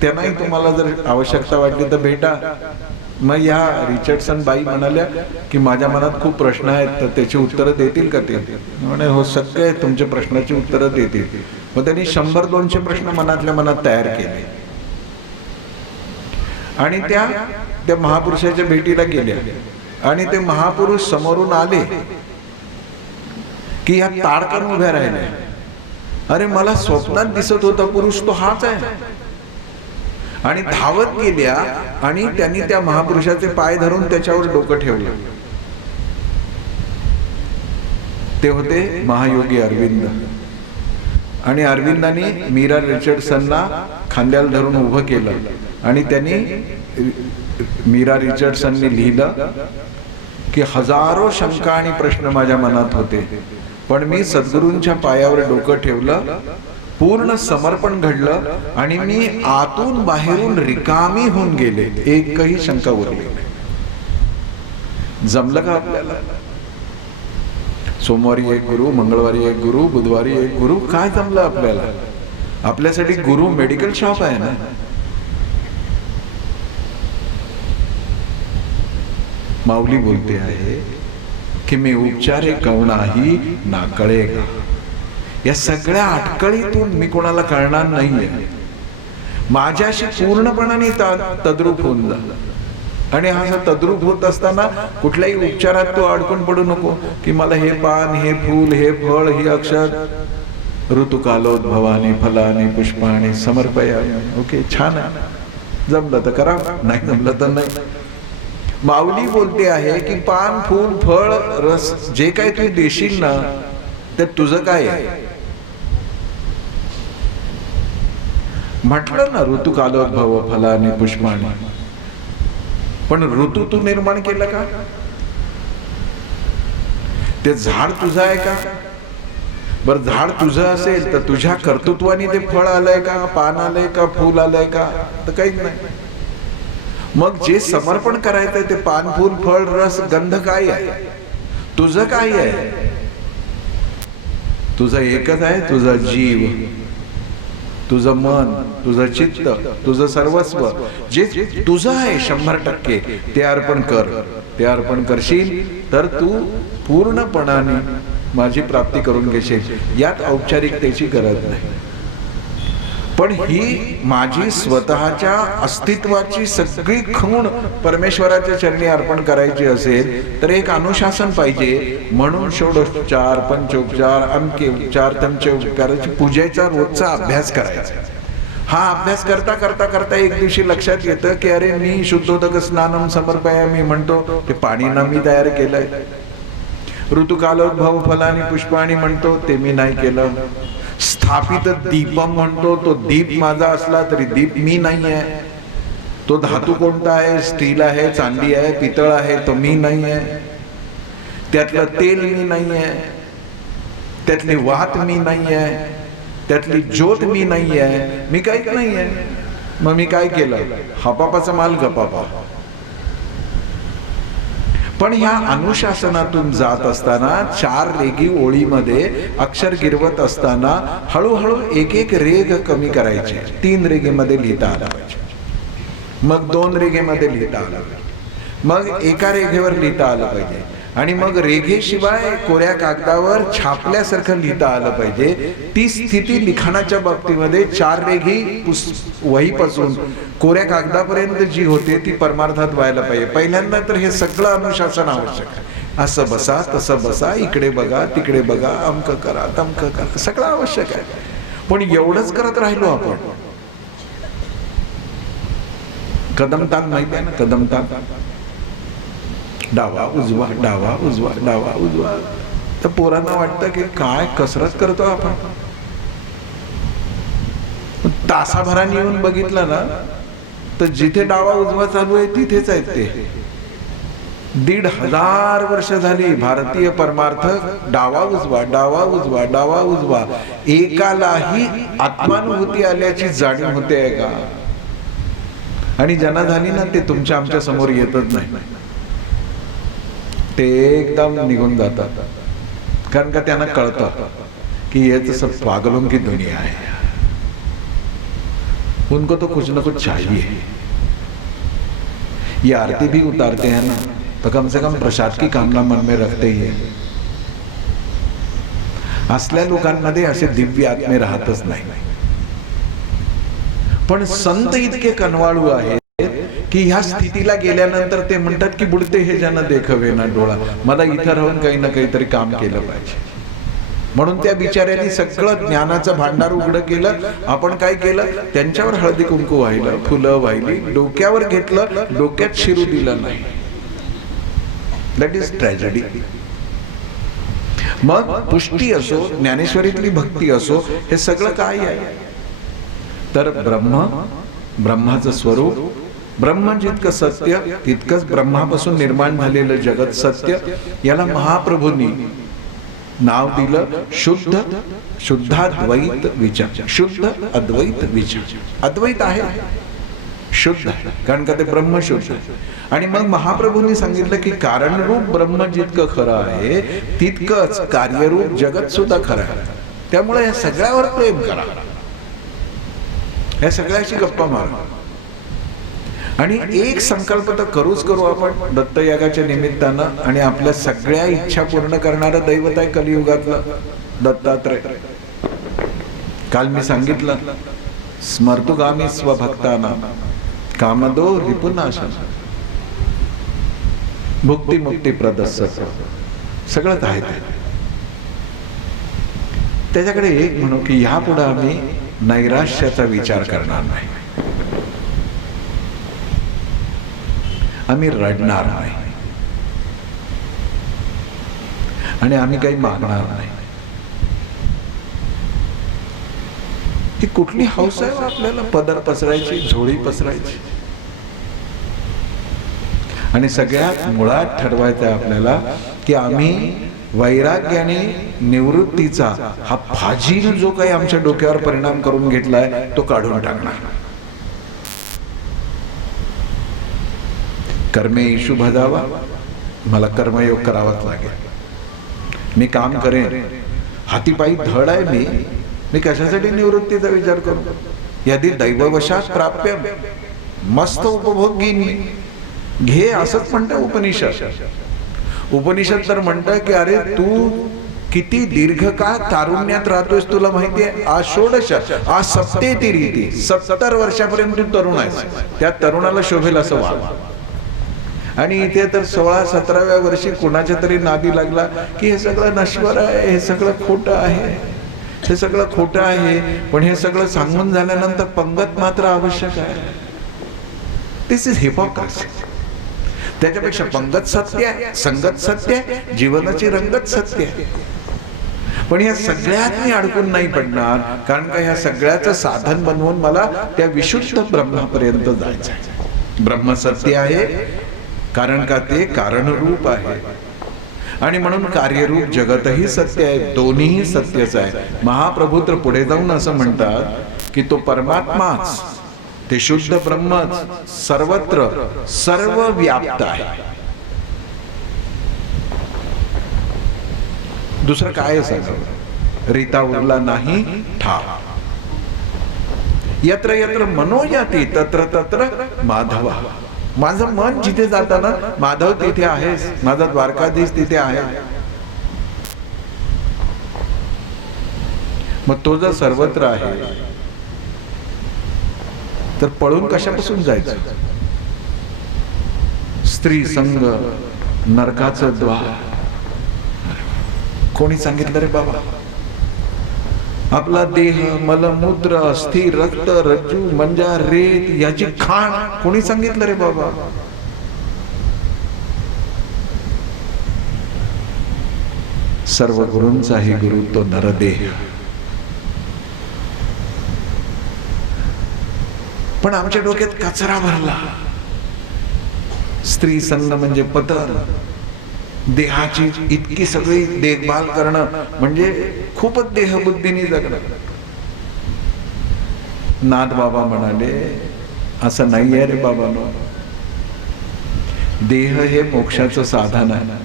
त्यांनाही तुम्हाला जर आवश्यकता वाटली तर भेटा. मग या रिचर्डसन बाई म्हणाल्या की माझ्या मनात खूप प्रश्न आहेत, तर त्याची उत्तरं देतील का ते? म्हणे हो, सगळे तुमच्या प्रश्नाची उत्तरं देतील. मग त्यांनी 100-200 प्रश्न मनातल्या मनात तयार केले आणि त्या महापुरुषाच्या भेटीला गेल्या. आणि ते महापुरुष समोरून आले की ह्या ताडकन उभ्या राहिल्या. अरे मला स्वप्नात दिसत होता पुरुष तो हाच आहे. आणि धावत गेल्या आणि त्यांनी त्या महापुरुषाचे पाय धरून त्याच्यावर डोकं ठेवलं. ते होते महायोगी अरविंद. आणि अरविंदांनी मीरा रिचर्डसनला खांद्याला धरून उभं केलं आणि त्यांनी, मीरा रिचर्डसनने लिहिलं की हजारो शंका आणि प्रश्न माझ्या मनात होते, पण मी सद्गुरूंच्या पायावर डोकं ठेवलं, पूर्ण समर्पण घडलं आणि मी आतून बाहेरून रिकामी होऊन गेले, एकही शंका उरली नाही. जमलं का आपल्याला? सोमवारी एक गुरु, मंगळवारी एक गुरु, बुधवारी एक गुरु, काय जमलं आपल्याला? आपल्यासाठी गुरु मेडिकल शॉप आहे ना. माऊली बोलते आहे की मी उपचारे कवणाही ना कळेगा. या सगळ्या अटकळीतून मी कोणाला कळणार नाहीये. माझ्याशी पूर्णपणाने तद्रूप होऊन जा. आणि हा तद्रूप होत असताना कुठल्याही उपचारात तो अडकून पडू नको की मला हे पान, हे फूल, हे फळ, हे अक्षर, ऋतुकालोद्भवानी फलानी पुष्पाणी समर्पयामि. ओके, छान आहे, जमलं तर करा, नाही जमलं तर नाही. माऊली बोलते आहे की पान, फूल, फळ, रस जे काही तू देशील ना, ते तुझं काय आहे? म्हटलं ना ऋतुकालोद्भव फलानी पुष्पाणी. पण ऋतू तू निर्माण केलं का? ते झाड तुझं आहे का? बर, झाड तुझं असेल तर तुझ्या कर्तृत्वाने ते फळ आलंय का, पान आलंय का, फूल आलंय का? तर काहीच नाही. मग जे समर्पण करायचंय ते पान, फूल, फळ, रस, गंध काय आहे? तुझं काय आहे? तुझं एकच आहे, तुझा जीव, तुझं मन, तुझं चित्त, तुझं सर्वस्व जे तुझं आहे 100%, ते अर्पण कर. ते अर्पण करशील तर तू पूर्णपणाने माझी प्राप्ती करून घेशील. यात औपचारिकतेची गरज नाही. पण ही माझी स्वतःच्या अस्तित्वाची सगळी खूण परमेश्वराच्या चरणी अर्पण करायची असेल तर एक अनुशासन पाहिजे. म्हणून षोडशोपचार, पंचोपचार, अमके उपचार, तमचे उपचाराची पूजेचा रोजचा अभ्यास करायचा. हा अभ्यास करता करता करता एक दिवशी लक्षात येतं की अरे मी शुद्धोदक स्नानम समर्पयामि म्हणतो, ते पाणी ना मी तयार केलंय. ऋतुकालोद्भव फलानी पुष्पाणी म्हणतो, ते मी नाही केलं. स्थापित दीपम म्हणतो, तो दीप माझा असला तरी दीप मी नाही आहे. तो धातू कोणता आहे? स्टील आहे, चांदी आहे, पितळ आहे, तो मी नाही आहे. त्यातलं तेल मी नाही आहे, त्यातली वात मी नाही आहे, त्यातली ज्योत मी नाही आहे, मी काहीच नाही आहे. मग मी काय केलं? हापापाचा माल गपापा. पण ह्या अनुशासनातून जात असताना 4 रेगी ओळीमध्ये अक्षर गिरवत असताना हळूहळू एक एक रेग कमी करायचे. 3 रेगेमध्ये लिहिता आला पाहिजे, मग 2 रेगेमध्ये लिहिता आला पाहिजे, मग एका रेघेवर लिहिता आलं पाहिजे, आणि मग रेघेशिवाय कोऱ्या कागदावर छापल्यासारखं लिहिता आलं पाहिजे. ती स्थिती लिखाणाच्या बाबतीमध्ये 4 रेघी वहीपासून कोऱ्या कागदापर्यंत जी होते ती परमार्थात व्हायला पाहिजे. पहिल्यांदा तर हे सगळं अनुशासन आवश्यक आहे. असं बसा, तसं बसा, इकडे बघा, तिकडे बघा, अमक करा, तमक करा, सगळं आवश्यक आहे. पण एवढंच करत राहिलो आपण. कदमतान माहिती आहे ना? कदमतान, डावा उजवा, डावा उजवा, डावा उजवा. तर पोरांना वाटतं की काय कसरत करतो आपण. तासाभराने येऊन बघितलं ना तर जिथे डावा उजवा चालू आहे तिथेच आहेत ते. 1500 वर्ष झाली भारतीय परमार्थ डावा उजवा, डावा उजवा, डावा उजवा. एकालाही आत्मानुभूती आल्याची जाणीव होते आहे का? आणि ज्यांना झाली ना ते तुमच्या आमच्या समोर येतच नाही. ते एकदम निघून जातात, कारण का त्यांना कळतं कि ये तो सब पागलों की दुनिया है, उनको तो कुछ ना कुछ चाहिए. ये आरती भी उतारते हैं ना तो कम से कम प्रसाद की कामना मन में रखते ही है. असल्या लोकांमध्ये असे दिव्य आत्मे राहतच नाही. पण संत इतके कनवाळू आहेत की ह्या स्थितीला गेल्यानंतर ते म्हणतात की बुडते हे ज्यांना देखवे ना डोळा. मला इथं राहून काही ना काहीतरी काम केलं पाहिजे. म्हणून त्या बिचाऱ्यांनी सगळं ज्ञानाचं भांडार उघडं केलं. आपण काय केलं? त्यांच्यावर हळदी कुंकू वाहिलं, फुलं वाहिली, डोक्यावर घेतलं, डोक्यात शिरू दिलं नाही. That is tragedy. मग पुष्टी असो, ज्ञानेश्वरीतली भक्ती असो, हे सगळं काय आहे? तर ब्रह्माचं स्वरूप, ब्रह्म जितकं सत्य तितकंच ब्रह्मापासून निर्माण झालेलं जगत सत्य. याला महाप्रभूंनी नाव दिलं शुद्धाद्वैत विचार. शुद्ध अद्वैत विचार. अद्वैत आहे शुद्ध आहे, कारण का ते ब्रह्मशुद्ध आहे. आणि मग महाप्रभूंनी सांगितलं की कारणरूप ब्रह्म जितकं खरं आहे तितकंच कार्यरूप जगत सुद्धा खरं आहे. त्यामुळे या सगळ्यावर प्रेम करा, या सगळ्याची गप्पा मारा. आणि एक संकल्प तर करूच करू आपण दत्तयागाच्या निमित्तानं. आणि आपल्या सगळ्या इच्छा पूर्ण करणारं दैवत आहे कलियुगातलं दत्तात्रय. काल मी सांगितलं, स्मर्तुगामी स्वभक्ताना कामदो रिपुनाशन भुक्ती मुक्ती प्रदस्य सगळंच आहे ते. त्याच्याकडे एक म्हणू की यापुढे आम्ही नैराश्याचा विचार करणार नाही, आम्ही रडणार नाही आणि आम्ही काही मागणार नाही. ही कुठली हौस आहे आपल्याला पदर पसरायची, झोळी पसरायची? आणि सगळ्यात मुळात ठरवायचं आहे आपल्याला की आम्ही वैराग्याने निवृत्तीचा हा फाजील जो काही आमच्या डोक्यावर परिणाम करून घेतलाय तो काढून टाकणार. कर्मे इशू भजावा, मला कर्मयोग करावाच लागेल. मी काम करेन, हातीपायी धड आहे मी कशासाठी निवृत्तीचा विचार करू? यदि दैववशात प्राप्य मस्त उपभोग घेईन मी. घे असंच म्हणतं उपनिषद. उपनिषद तर म्हणतं की अरे तू किती दीर्घकाळ तारुण्यात राहतोयस तुला माहितीये? आज षोडश, आज सप्तेती रीती, 70 वर्षापर्यंत तू तरुण आहेस. त्या तरुणाला शोभेल असं वाग. आणि इथे तर 16-17व्या वर्षी कुणाच्या तरी नादी लागला की हे सगळं नश्वर आहे, हे सगळं खोटं आहे, हे सगळं खोटं आहे. पण हे सगळं सांगून झाल्यानंतर पंगत मात्र आवश्यक आहे. दिस इज हिपोक्रेसी. त्याच्यापेक्षा पंगत सत्य आहे, संगत सत्य आहे, जीवनाची रंगत सत्य आहे. पण या सगळ्यात मी अडकून नाही पडणार, कारण का ह्या सगळ्याचं साधन बनवून मला त्या विशुद्ध ब्रह्मापर्यंत जायचं आहे. ब्रह्म सत्य आहे कारण का ते कारणरूप आहे. आणि म्हणून कार्यरूप जगतही सत्य आहे. दोन्हीही सत्यच आहे. महाप्रभू तर पुढे जाऊन असं म्हणतात की तो परमात्माच, ते शुद्ध ब्रह्मच सर्वत्र सर्व व्याप्त आहे. दुसरं काय सांगावं? रीता उरला नाही ठाव. यत्र यत्र मनोयाती तत्र तत्र माधव. माझं मन जिथे जातं ना, माधव तिथे आहेस, माझा द्वारकाधीश तिथे आहे. मग तो जर सर्वत्र आहे तर पळून कशापासून जायचं? स्त्री संग नरकाचं द्वार. कोणी सांगितलं रे बाबा? आपला देह मलमूत्र अस्थि रक्त रज्जू मंजा रेत याची खाण कोणी सांगितलं रे बाबा? सर्व गुरूंचाही गुरु तो नरदेह. पण आमच्या डोक्यात कचरा भरला. स्त्री संग म्हणजे पतर, देहाची इतकी सगळी देखभाल करणं म्हणजे खूपच देहबुद्धीने जगणं. नाथ बाबा म्हणाले असं नाहीये रे बाबांनो. देह हे मोक्षाचं साधन आहे.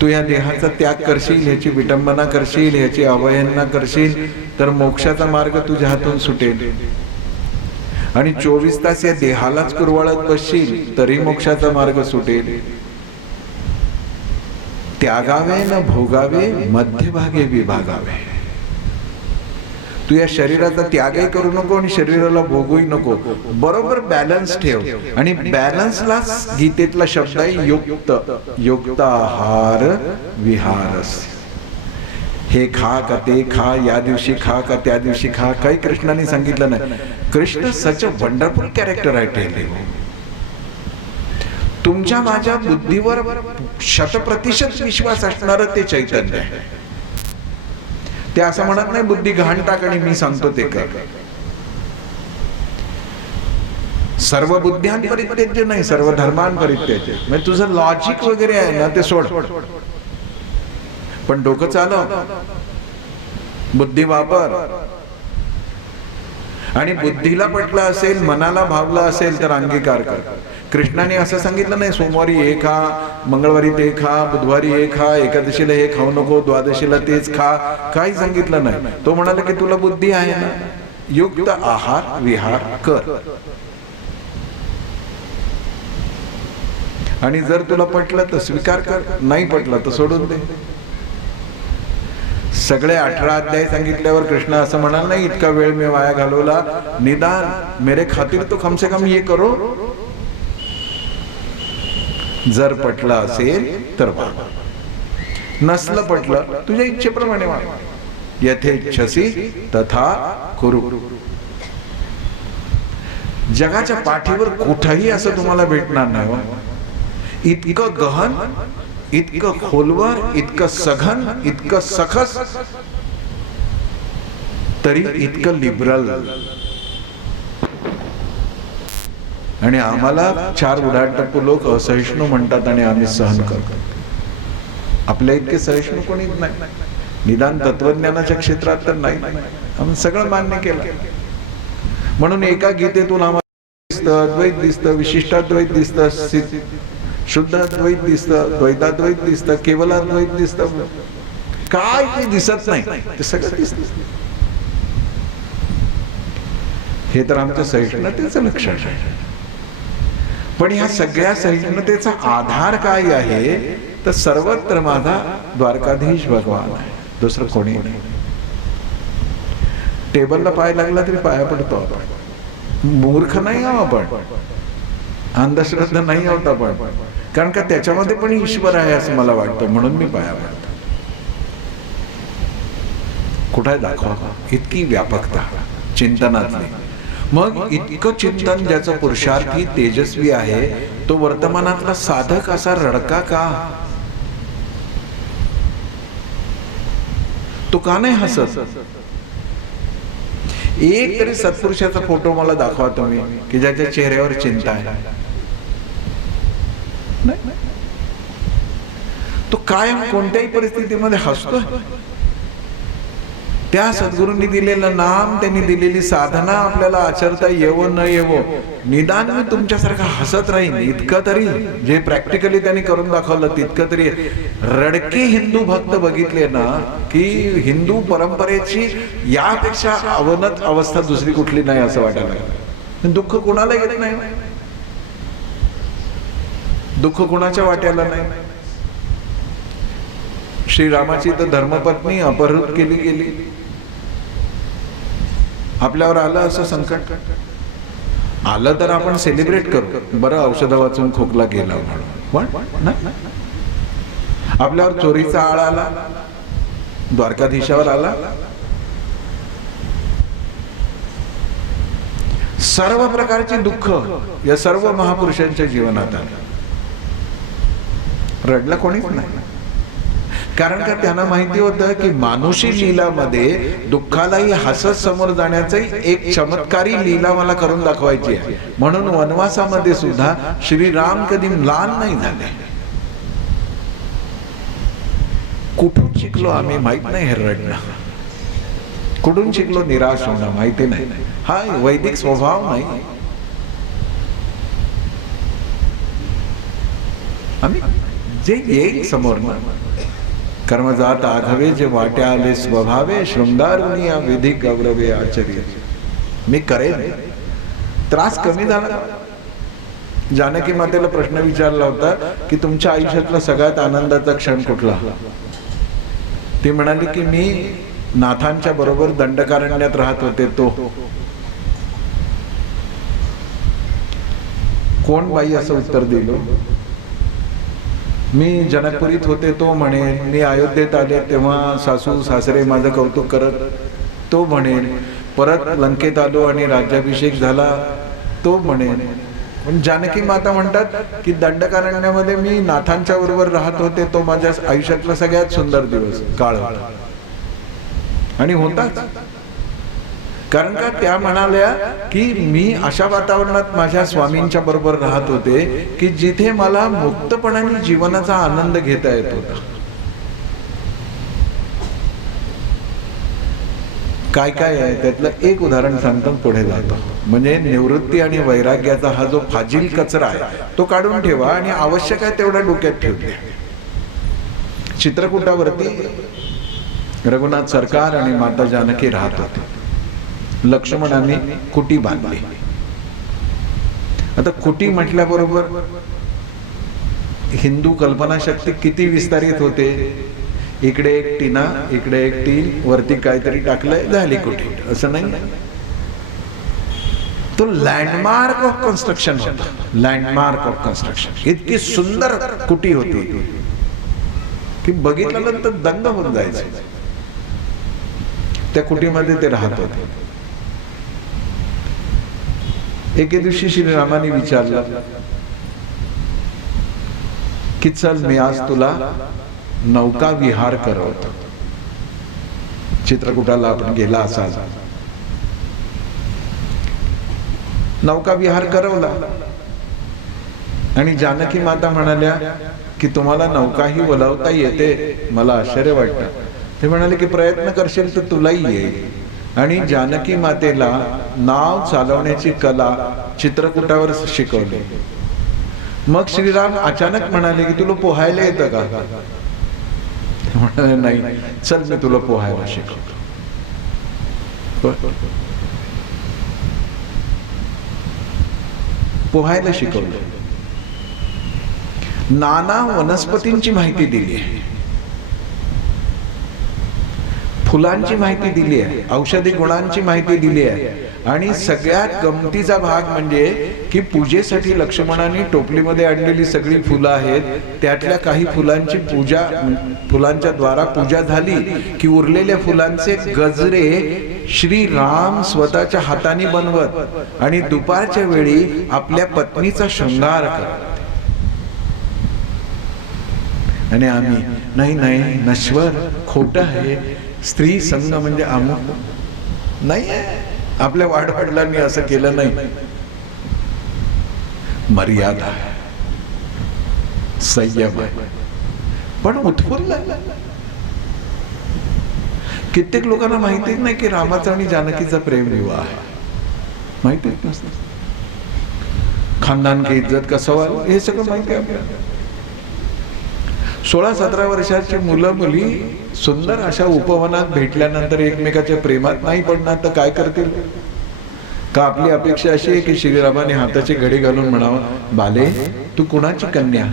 तू या देहाचा त्याग करशील, ह्याची विटंबना करशील, ह्याची अवहेलना करशील तर मोक्षाचा मार्ग तुझ्या हातून सुटेल. आणि 24 तास या देहालाच कुरवाळत बसशील तरी मोक्षाचा मार्ग सुटेल. त्यागावे न भोगावे मध्यभागे विभागावे. तू या शरीराचा त्यागही करू नको आणि शरीराला भोगूही नको. बरोबर बॅलन्स ठेव. आणि बॅलन्सलाच गीतेतला शब्द आहे युक्त. युक्ताहार विहारस. हे खा का ते खा, या दिवशी खा का त्या दिवशी खा, काही कृष्णाने सांगितलं नाही. कृष्ण सच अ वंडरफुल कॅरेक्टर आहे. टेल तुमच्या माझ्या बुद्धीवर 100% विश्वास असणारं ते चैतन्य आहे. ते असं म्हणत नाही बुद्धी घाण टाक आणि मी सांगतो ते कर. सर्व बुद्ध्यां परित्यज्य नाही, सर्व धर्मां परित्यज्य. म्हणजे तुझं लॉजिक वगैरे आहे ना ते सोड, पण डोकं चालव, बुद्धी वापर. आणि बुद्धीला पटलं असेल, मनाला भावलं असेल तर अंगीकार कर. कृष्णाने असं सांगितलं नाही सोमवारी हे खा, मंगळवारी ते खा, बुधवारी हे खा, एकादशीला हे खाऊ नको, द्वादशीला तेच खा, काही सांगितलं नाही. तो म्हणाला की तुला बुद्धी आहे ना, युक्त आहार विहार कर. आणि जर तुला पटलं तर स्वीकार कर, नाही पटलं तर सोडून दे. सगळे 18 अध्याय सांगितल्यावर कृष्ण असं म्हणाल नाही इतका वेळ मी वाया घालवला, निदान मेरे खातिर तो कम से कम ये करो. जर पटलं असेल तर वाग, नसलं पटलं तुझ्या इच्छेप्रमाणे वाग. यथेच्छसी तथा कुरु. जगाच्या पाठीवर कुठेही असं तुम्हाला भेटणार नाही. इतकं गहन, इतकं खोलवर, इतकं सघन, इतकं सखस, तरी इतकं लिबरल. आणि आम्हाला 4 उडाटप्पू लोक असहिष्णू म्हणतात आणि आम्ही सहन करतो. आपल्या इतके सहिष्णू कोणीच नाही, निदान तत्वज्ञानाच्या क्षेत्रात तर नाही. आम्ही सगळं मान्य केलं. म्हणून एका गीतेतून आम्हाला दिसतं, द्वैत दिसतं, विशिष्टाद्वैत दिसतं, शुद्ध अद्वैत दिसतं, द्वैताद्वैत दिसतं, केवलाद्वैत दिसतं. काय ते दिसत नाही, ते सगळं दिसतं. हे तर आमचं सहिष्णुतेचं लक्षण आहे. पण ह्या सगळ्या सहिष्णुतेचा आधार काय आहे तर सर्वत्र माझा द्वारकाधीश भगवान आहे, दुसरं कोणी नाही. टेबलला पाय लागला तरी पाया पडतो आपण. मूर्ख नाही आहोत आपण, अंधश्रद्धा नाही आहोत आपण, कारण का त्याच्यामध्ये पण ईश्वर आहे असं मला वाटतं, म्हणून मी पाया पडतो. कुठे दाखवा इतकी व्यापकता चिंतनातली. मग इतकं चिंतन ज्याचं पुरुषार्थी तेजस्वी आहे, तो वर्तमानातला साधक असा रडका का? तो का नाही हसत? एक तरी सत्पुरुषाचा फोटो मला दाखवा तुम्ही की ज्याच्या चेहऱ्यावर चिंता आहे. तो कायम कोणत्याही परिस्थितीमध्ये हसतो. त्या सद्गुरूंनी दिलेलं नाम, त्यांनी दिलेली साधना आपल्याला आचरता येवो न येवो, निदान मी तुमच्यासारखा हसत राहीन इतकं तरी, जे प्रॅक्टिकली त्यांनी करून दाखवलं तितकं तरी. रडके हिंदू भक्त बघितले ना की हिंदू परंपरेची यापेक्षा अवनत अवस्था दुसरी कुठली नाही असं वाटायला लागलं. दुःख कोणाला येत नाही, दुःख कोणाच्या वाट्याला नाही. श्रीरामाची तर धर्मपत्नी अपहृत केली गेली. आपल्यावर आलं असं संकट, आलं तर आपण सेलिब्रेट करू, बरं औषध वाचून खोकला गेला म्हणून. आपल्यावर चोरीचा आळ आला, द्वारकाधीशावर आला. सर्व प्रकारचे दुःख या सर्व महापुरुषांच्या जीवनात आलं. रडलं कोणीच नाही, कारण का त्यांना माहिती होतं की मानुषी लीलामध्ये दुःखालाही हसत समोर जाण्याची एक चमत्कारी लीला मला करून दाखवायची आहे. म्हणून वनवासामध्ये सुद्धा श्रीराम कधी लहान नाही झाले. कुठून शिकलो आम्ही माहित नाही हे रडणं, कुठून शिकलो निराश होणं माहिती नाही. हा वैदिक स्वभाव नाही. आम्ही जे येईल समोर ना, कर्मजात आघवे जे वाट्या आले स्वभावे, शृंगारुनी विधी गौरवे आचर्य. मी करेन. त्रास कमी झाला. जानकी मातेला प्रश्न विचारला होता की तुमच्या आयुष्यातला सगळ्यात आनंदाचा क्षण कुठला? ती म्हणाली की मी नाथांच्या बरोबर दंडकारण्यात राहत होते तो. कोण बाई असं उत्तर दिलं? मी जनकपुरीत होते तो म्हणेल. मी अयोध्येत आले तेव्हा सासू सासरे माझं कौतुक करत तो म्हणेल. परत लंकेत आलो आणि राज्याभिषेक झाला तो म्हणेल. पण जानकी माता म्हणतात की दंडकारण्यामध्ये मी नाथांच्या बरोबर राहत होते तो माझ्या आयुष्यातला सगळ्यात सुंदर दिवस काळ होता. आणि होताच, कारण का त्या म्हणाल्या की मी अशा वातावरणात माझ्या स्वामींच्या बरोबर राहत होते की जिथे मला मुक्तपणाने जीवनाचा आनंद घेता येत होता. काय काय आहे त्यातलं एक उदाहरण सांगतो, पुढे जातो. म्हणजे निवृत्ती आणि वैराग्याचा हा जो फाजील कचरा आहे तो काढून ठेवा आणि आवश्यक आहे तेवढा डोक्यात ठेवून द्या. चित्रकूटावरती रघुनाथ सरकार आणि माता जानकी राहत होते. लक्ष्मणाने कुटी बांधली. आता कुटी म्हटल्याबरोबर हिंदू कल्पनाशक्ती किती विस्तारित होते. इकडे एक टीना, इकडे एक टीन, वरती काहीतरी टाकलंय, झाली कुटी, असं नाही. तो लँडमार्क ऑफ कन्स्ट्रक्शन होता. Landmark of construction. इतकी सुंदर कुटी होती की बघितलं तर दंग होऊन जायचे. त्या कुटीमध्ये ते राहत होते. एके दिवशी श्रीरामाने विचारलं की चल मी आज तुला नौका विहार करवतो. चित्रकूटाला आपण गेला असाल. नौका विहार करवला आणि जानकी माता म्हणाल्या की तुम्हाला नौकाही वलवता येते, मला आश्चर्य वाटतं. ते म्हणाले की प्रयत्न करशील तर तुलाही येईल. आणि जानकी मातेला नाव चालवण्याची कला चित्रकूटावर शिकवली. मग श्रीराम अचानक म्हणाले की तुला पोहायला येतं का? म्हणाले नाही. चल मी तुला पोहायला शिकवतो. पोहायला शिकवलं. नाना वनस्पतींची माहिती दिली आहे, फुलांची माहिती दिली आहे, औषधी गुणांची माहिती दिली आहे. आणि सगळ्यात गमतीचा भाग म्हणजे की पूजेसाठी लक्ष्मणाने टोपलीमध्ये आणलेली सगळी फुलं आहेत, त्यातल्या काही फुलांची पूजा, फुलांच्या द्वारा पूजा झाली की उरलेल्या फुलांचे गजरे श्रीराम स्वतःच्या हाताने बनवत आणि दुपारच्या वेळी आपल्या पत्नीचा शृंगार करत. आणि आम्ही नाही नाही नश्वर, खोट आहे, स्त्री संग म्हणजे अमुक नाही आहे. आपल्या वाडवडिलांनी असं केलं नाही. मर्यादा आहे, संयम आहे, पण उत्फुल्ल. कित्येक लोकांना माहितीच नाही की रामाचा आणि जानकीचा प्रेम विवाह आहे. माहितीच नसतं. खानदान की इज्जत का सवाल, हे सगळं माहिती आहे आपल्याला. 16-17 वर्षाची मुलं मुली सुंदर अशा उपवनात भेटल्यानंतर एकमेकाच्या प्रेमात नाही पडणार तर काय करतील? का आपली अपेक्षा अशी आहे की श्रीरामाने हाताची घडी घालून म्हणावं, बाले तू कुणाची कन्या?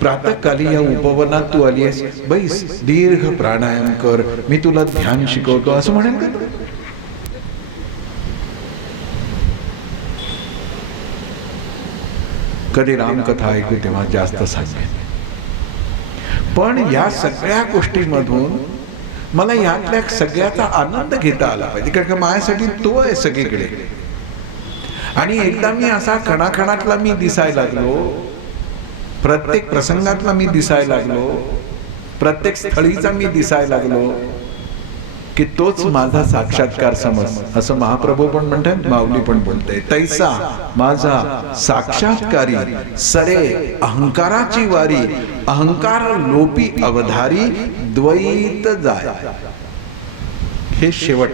प्रातःकाली या उपवनात तू आली आहेस, बैस दीर्घ प्राणायाम कर, मी तुला ध्यान शिकवतो, असं म्हणेल का? कधी रामकथा ऐकू तेव्हा जास्त सांगेल. पण या सगळ्या गोष्टींमधून मला यातल्या सगळ्याचा आनंद घेता आला पाहिजे, कारण का माझ्यासाठी तो आहे सगळीकडे. आणि एकदा मी असा खणाखणातला मी दिसायला लागलो, प्रत्येक प्रसंगातला मी दिसायला लागलो, प्रत्येक स्थळीचा मी दिसायला लागलो की तोच माझा साक्षात्कार समज, असं महाप्रभू पण म्हणतात, माऊली पण बोलते. तैसा माझा साक्षात्कारी सरे अहंकाराची वारी, अहंकार लोपी अवधारी द्वैत जाय. हे शेवट.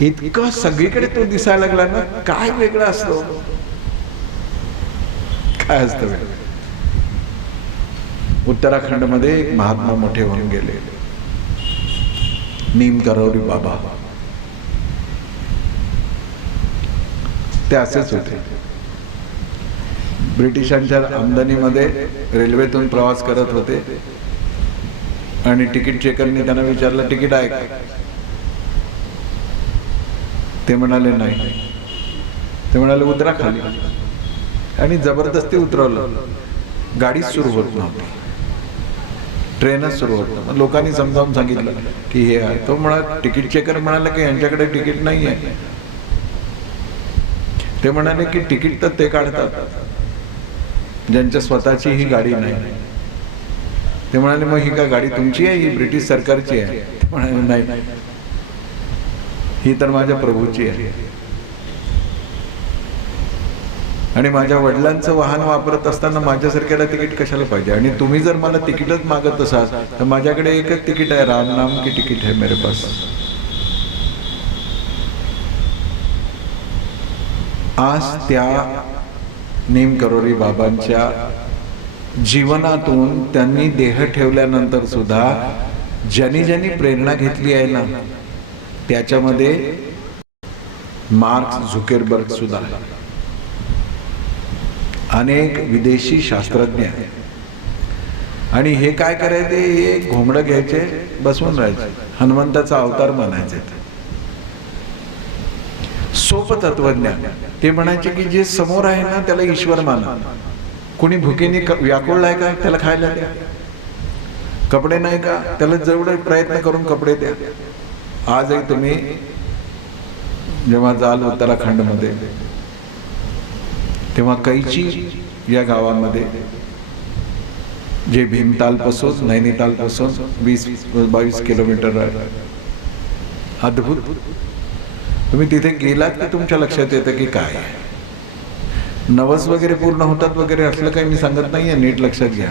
इतकं सगळीकडे तो दिसायला लागला ना, काय वेगळं असतो, काय असतं. उत्तराखंड मध्ये एक महात्मा मोठे होऊन गेले, नीम करौरी बाबा. ते असेच होते. ब्रिटिशांच्या आमदानीमध्ये रेल्वेतून प्रवास करत होते आणि तिकीट चेकरने त्यांना विचारलं, तिकीट आहे का? ते म्हणाले नाही. ते म्हणाले उतरा खाली, आणि जबरदस्ती उतरवलं. गाडीच सुरू होत नव्हती, ट्रेनच सुरू होत नव्हती. लोकांनी समजावून सांगितलं की हे आहे. तो म्हणाला, तिकीट चेकर म्हणाला की यांच्याकडे तिकीट नाही आहे. ते म्हणाले की तिकीट तर ते काढतात ज्यांच्या स्वतःची ही गाडी नाही. ते म्हणाले मग ही का गाडी तुमची आहे, ही ब्रिटिश सरकारची आहे? ते म्हणाले नाही, ही तर माझ्या प्रभूची आहे. आणि माझ्या वडिलांचं वाहन वापरत असताना माझ्यासारख्याला तिकीट कशाला पाहिजे? आणि तुम्ही जर मला तिकीटच मागत असाल तर माझ्याकडे एकच तिकीट आहे, राम नाम की तिकीट है मेरे पास. आज त्या नेमकरोरी बाबांच्या जीवनातून त्यांनी देह ठेवल्यानंतर सुद्धा ज्यांनी ज्यांनी प्रेरणा घेतली आहे ना, त्याच्यामध्ये मार्क झुकेरबर्ग सुद्धा आहे, अनेक विदेशी शास्त्रज्ञ आहेत. आणि हे काय करायचे? हे घोंगडं घ्यायचे, बसवून राहायचे, हनुमंताचा अवतार म्हणायचे. सोपं तत्वज्ञान. ते म्हणायचे की जे समोर आहे ना त्याला ईश्वर माना. कोणी भुकेने व्याकुळलाय का? त्याला खायला द्या. कपडे नाही का? त्याला जेवढे प्रयत्न करून कपडे द्या. आजही तुम्ही जेव्हा जाल उत्तराखंडमध्ये, तेव्हा कैची या गावामध्ये, जे भीमताल पासून नैनिताल पासून 20-22 किलोमीटर आहे, अद्भुत. तुम्ही तिथे गेलात की तुमच्या लक्षात येतं की काय नवस वगैरे पूर्ण होतात वगैरे असलं काही मी सांगत नाहीये, नीट लक्षात घ्या.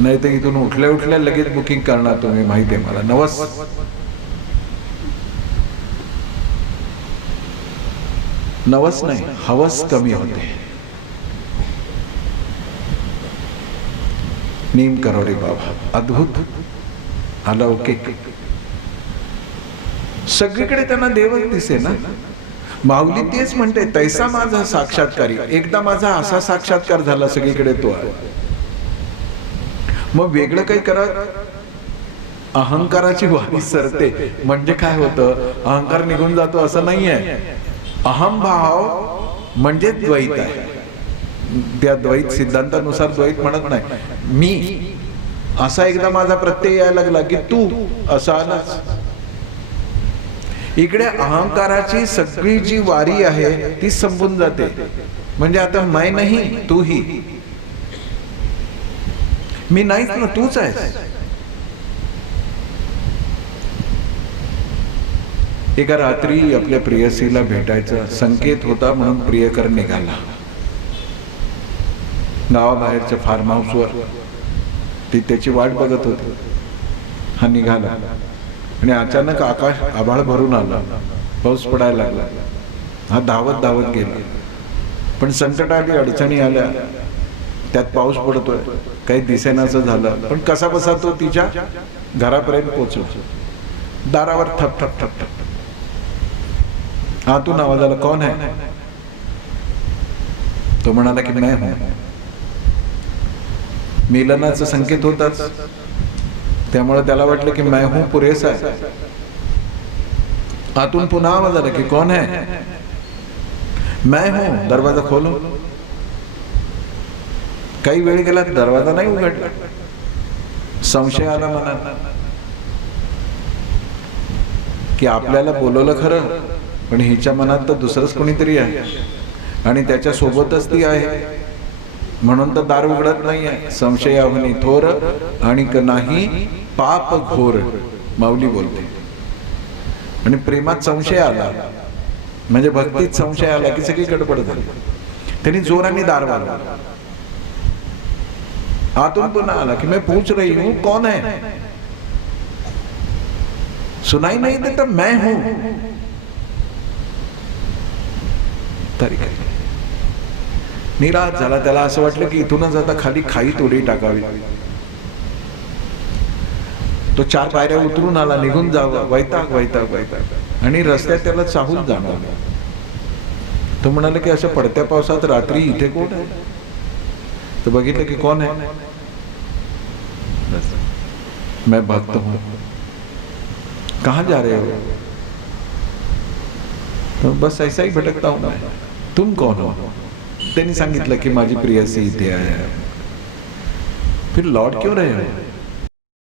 नाही तर इथून उठल्या उठल्या लगेच बुकिंग करणार तुम्ही, माहिती आहे मला. नवस नवस नाही, हवस कमी होते. नेमकरोरी बाबा अद्भुत, अलौकिक. सगळीकडे त्यांना देवच दिसे ना. माऊली तेच म्हणते, तैसा माझा साक्षात्कारी. एकदा माझा असा साक्षात्कार झाला, सगळीकडे तो आहे. मग वेगळं काही करत अहंकाराची वारी सरते. म्हणजे काय होतं? अहंकार निघून जातो असं नाहीये. अहमभाव म्हणजे द्वैत आहे. त्या द्वैत सिद्धांतानुसार द्वैत म्हणत नाही. मी असा एकदा माझा प्रत्यय यायला लागला की तू असा आलाच. इकडे अहंकाराची सगळी जी वारी आहे ती संपून जाते. म्हणजे आता मैं नाही तू ही. मी नाहीच ना, तूच आहेस. एका रात्री आपल्या प्रियसीला भेटायचा संकेत होता म्हणून प्रियकर निघाला. गावाबाहेरच्या फार्म हाऊसवर ती त्याची वाट बघत होती. हा निघाला आणि अचानक आकाश आभाळ भरून आला, पाऊस पडायला लागला. हा धावत धावत गेला. पण संकट आली, अडचणी आल्या, त्यात पाऊस पडतोय, काही दिसेनाचं झालं. पण कसा बसा तो तिच्या घरापर्यंत पोहोचला. दारावर ठप ठप ठप ठप. आतून आवाज आला, कौन है? तो म्हणाला की मैं हूं. मिलनाचा संकेत होताच, त्यामुळे त्याला वाटलं की मैं हूं पुरेसा आहे. आतून पुन्हा आवाज आला की कौन है? मैं हूं. दरवाजा खोलो. काही वेळ गेला, दरवाजा नाही उघडला. संशय आला मनात की आपल्याला बोलवलं खरं, पण हिच्या मनात तर दुसरंच कोणीतरी आहे आणि त्याच्या सोबतच ती आहे, म्हणून तर दार उघडत नाहीये. संशयावनी थोर आणि नाही पाप घोर, माऊली बोलते. आणि प्रेमात संशय आला म्हणजे भक्तीत संशय आला की सगळी गडबड झाली. त्यांनी जोराने दार वाजवला. आतून पुन्हा आला की मैं पूछ रही हूं कौन है? सुनाई नहीं देता मैं हूं. तरी काय निराश झाला. त्याला असं वाटलं की इथूनच आता खाली खाईत उडी टाकावी. तो 4 पायऱ्या उतरून आला, निघून जावा. वैताग वैताग वैताग. आणि रस्त्यात त्याला चाहूल जाणवलं. तो म्हणाला की असं पडत्या पावसात रात्री इथे कोण आहे? तो बघितलं की कौन है? मैं भक्त हूं. कहां जा रहे हो? तो बस ऐसा ही भटकता हूं मैं. तुम कौन हो? त्यांनी सांगितलं की माझी प्रियसी इथे आहे. फिर लौट क्यों रहे हो?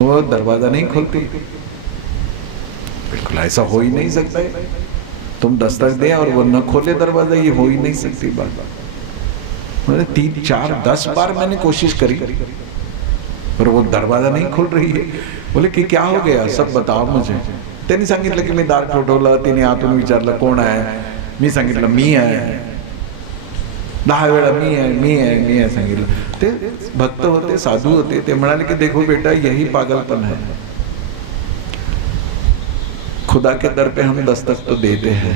वो दरवाजा नहीं खोलती. बिल्कुल ऐसा हो ही नहीं सकता. तुम दस्तक दे और वो न खोले दरवाजा, ये हो ही नहीं सकती बात. 3, 4, 10 बार मैंने कोशिश करी पर वो दरवाजा नहीं खोल रही है. बोले कि क्या हो गया, सब बताओ मुझे. त्यांनी सांगितलं की मी दार ठोठवलं. तिने आतून विचारलं कोण आहे? मी सांगितलं मी आहे. 10 वेळा मी आहे मी आहे मी आहे सांगितलं. ते भक्त होते, साधू होते. ते म्हणाले की देखो बेटा यही पागलपन है, खुदा के दर पे हम दस्तक तो देते हैं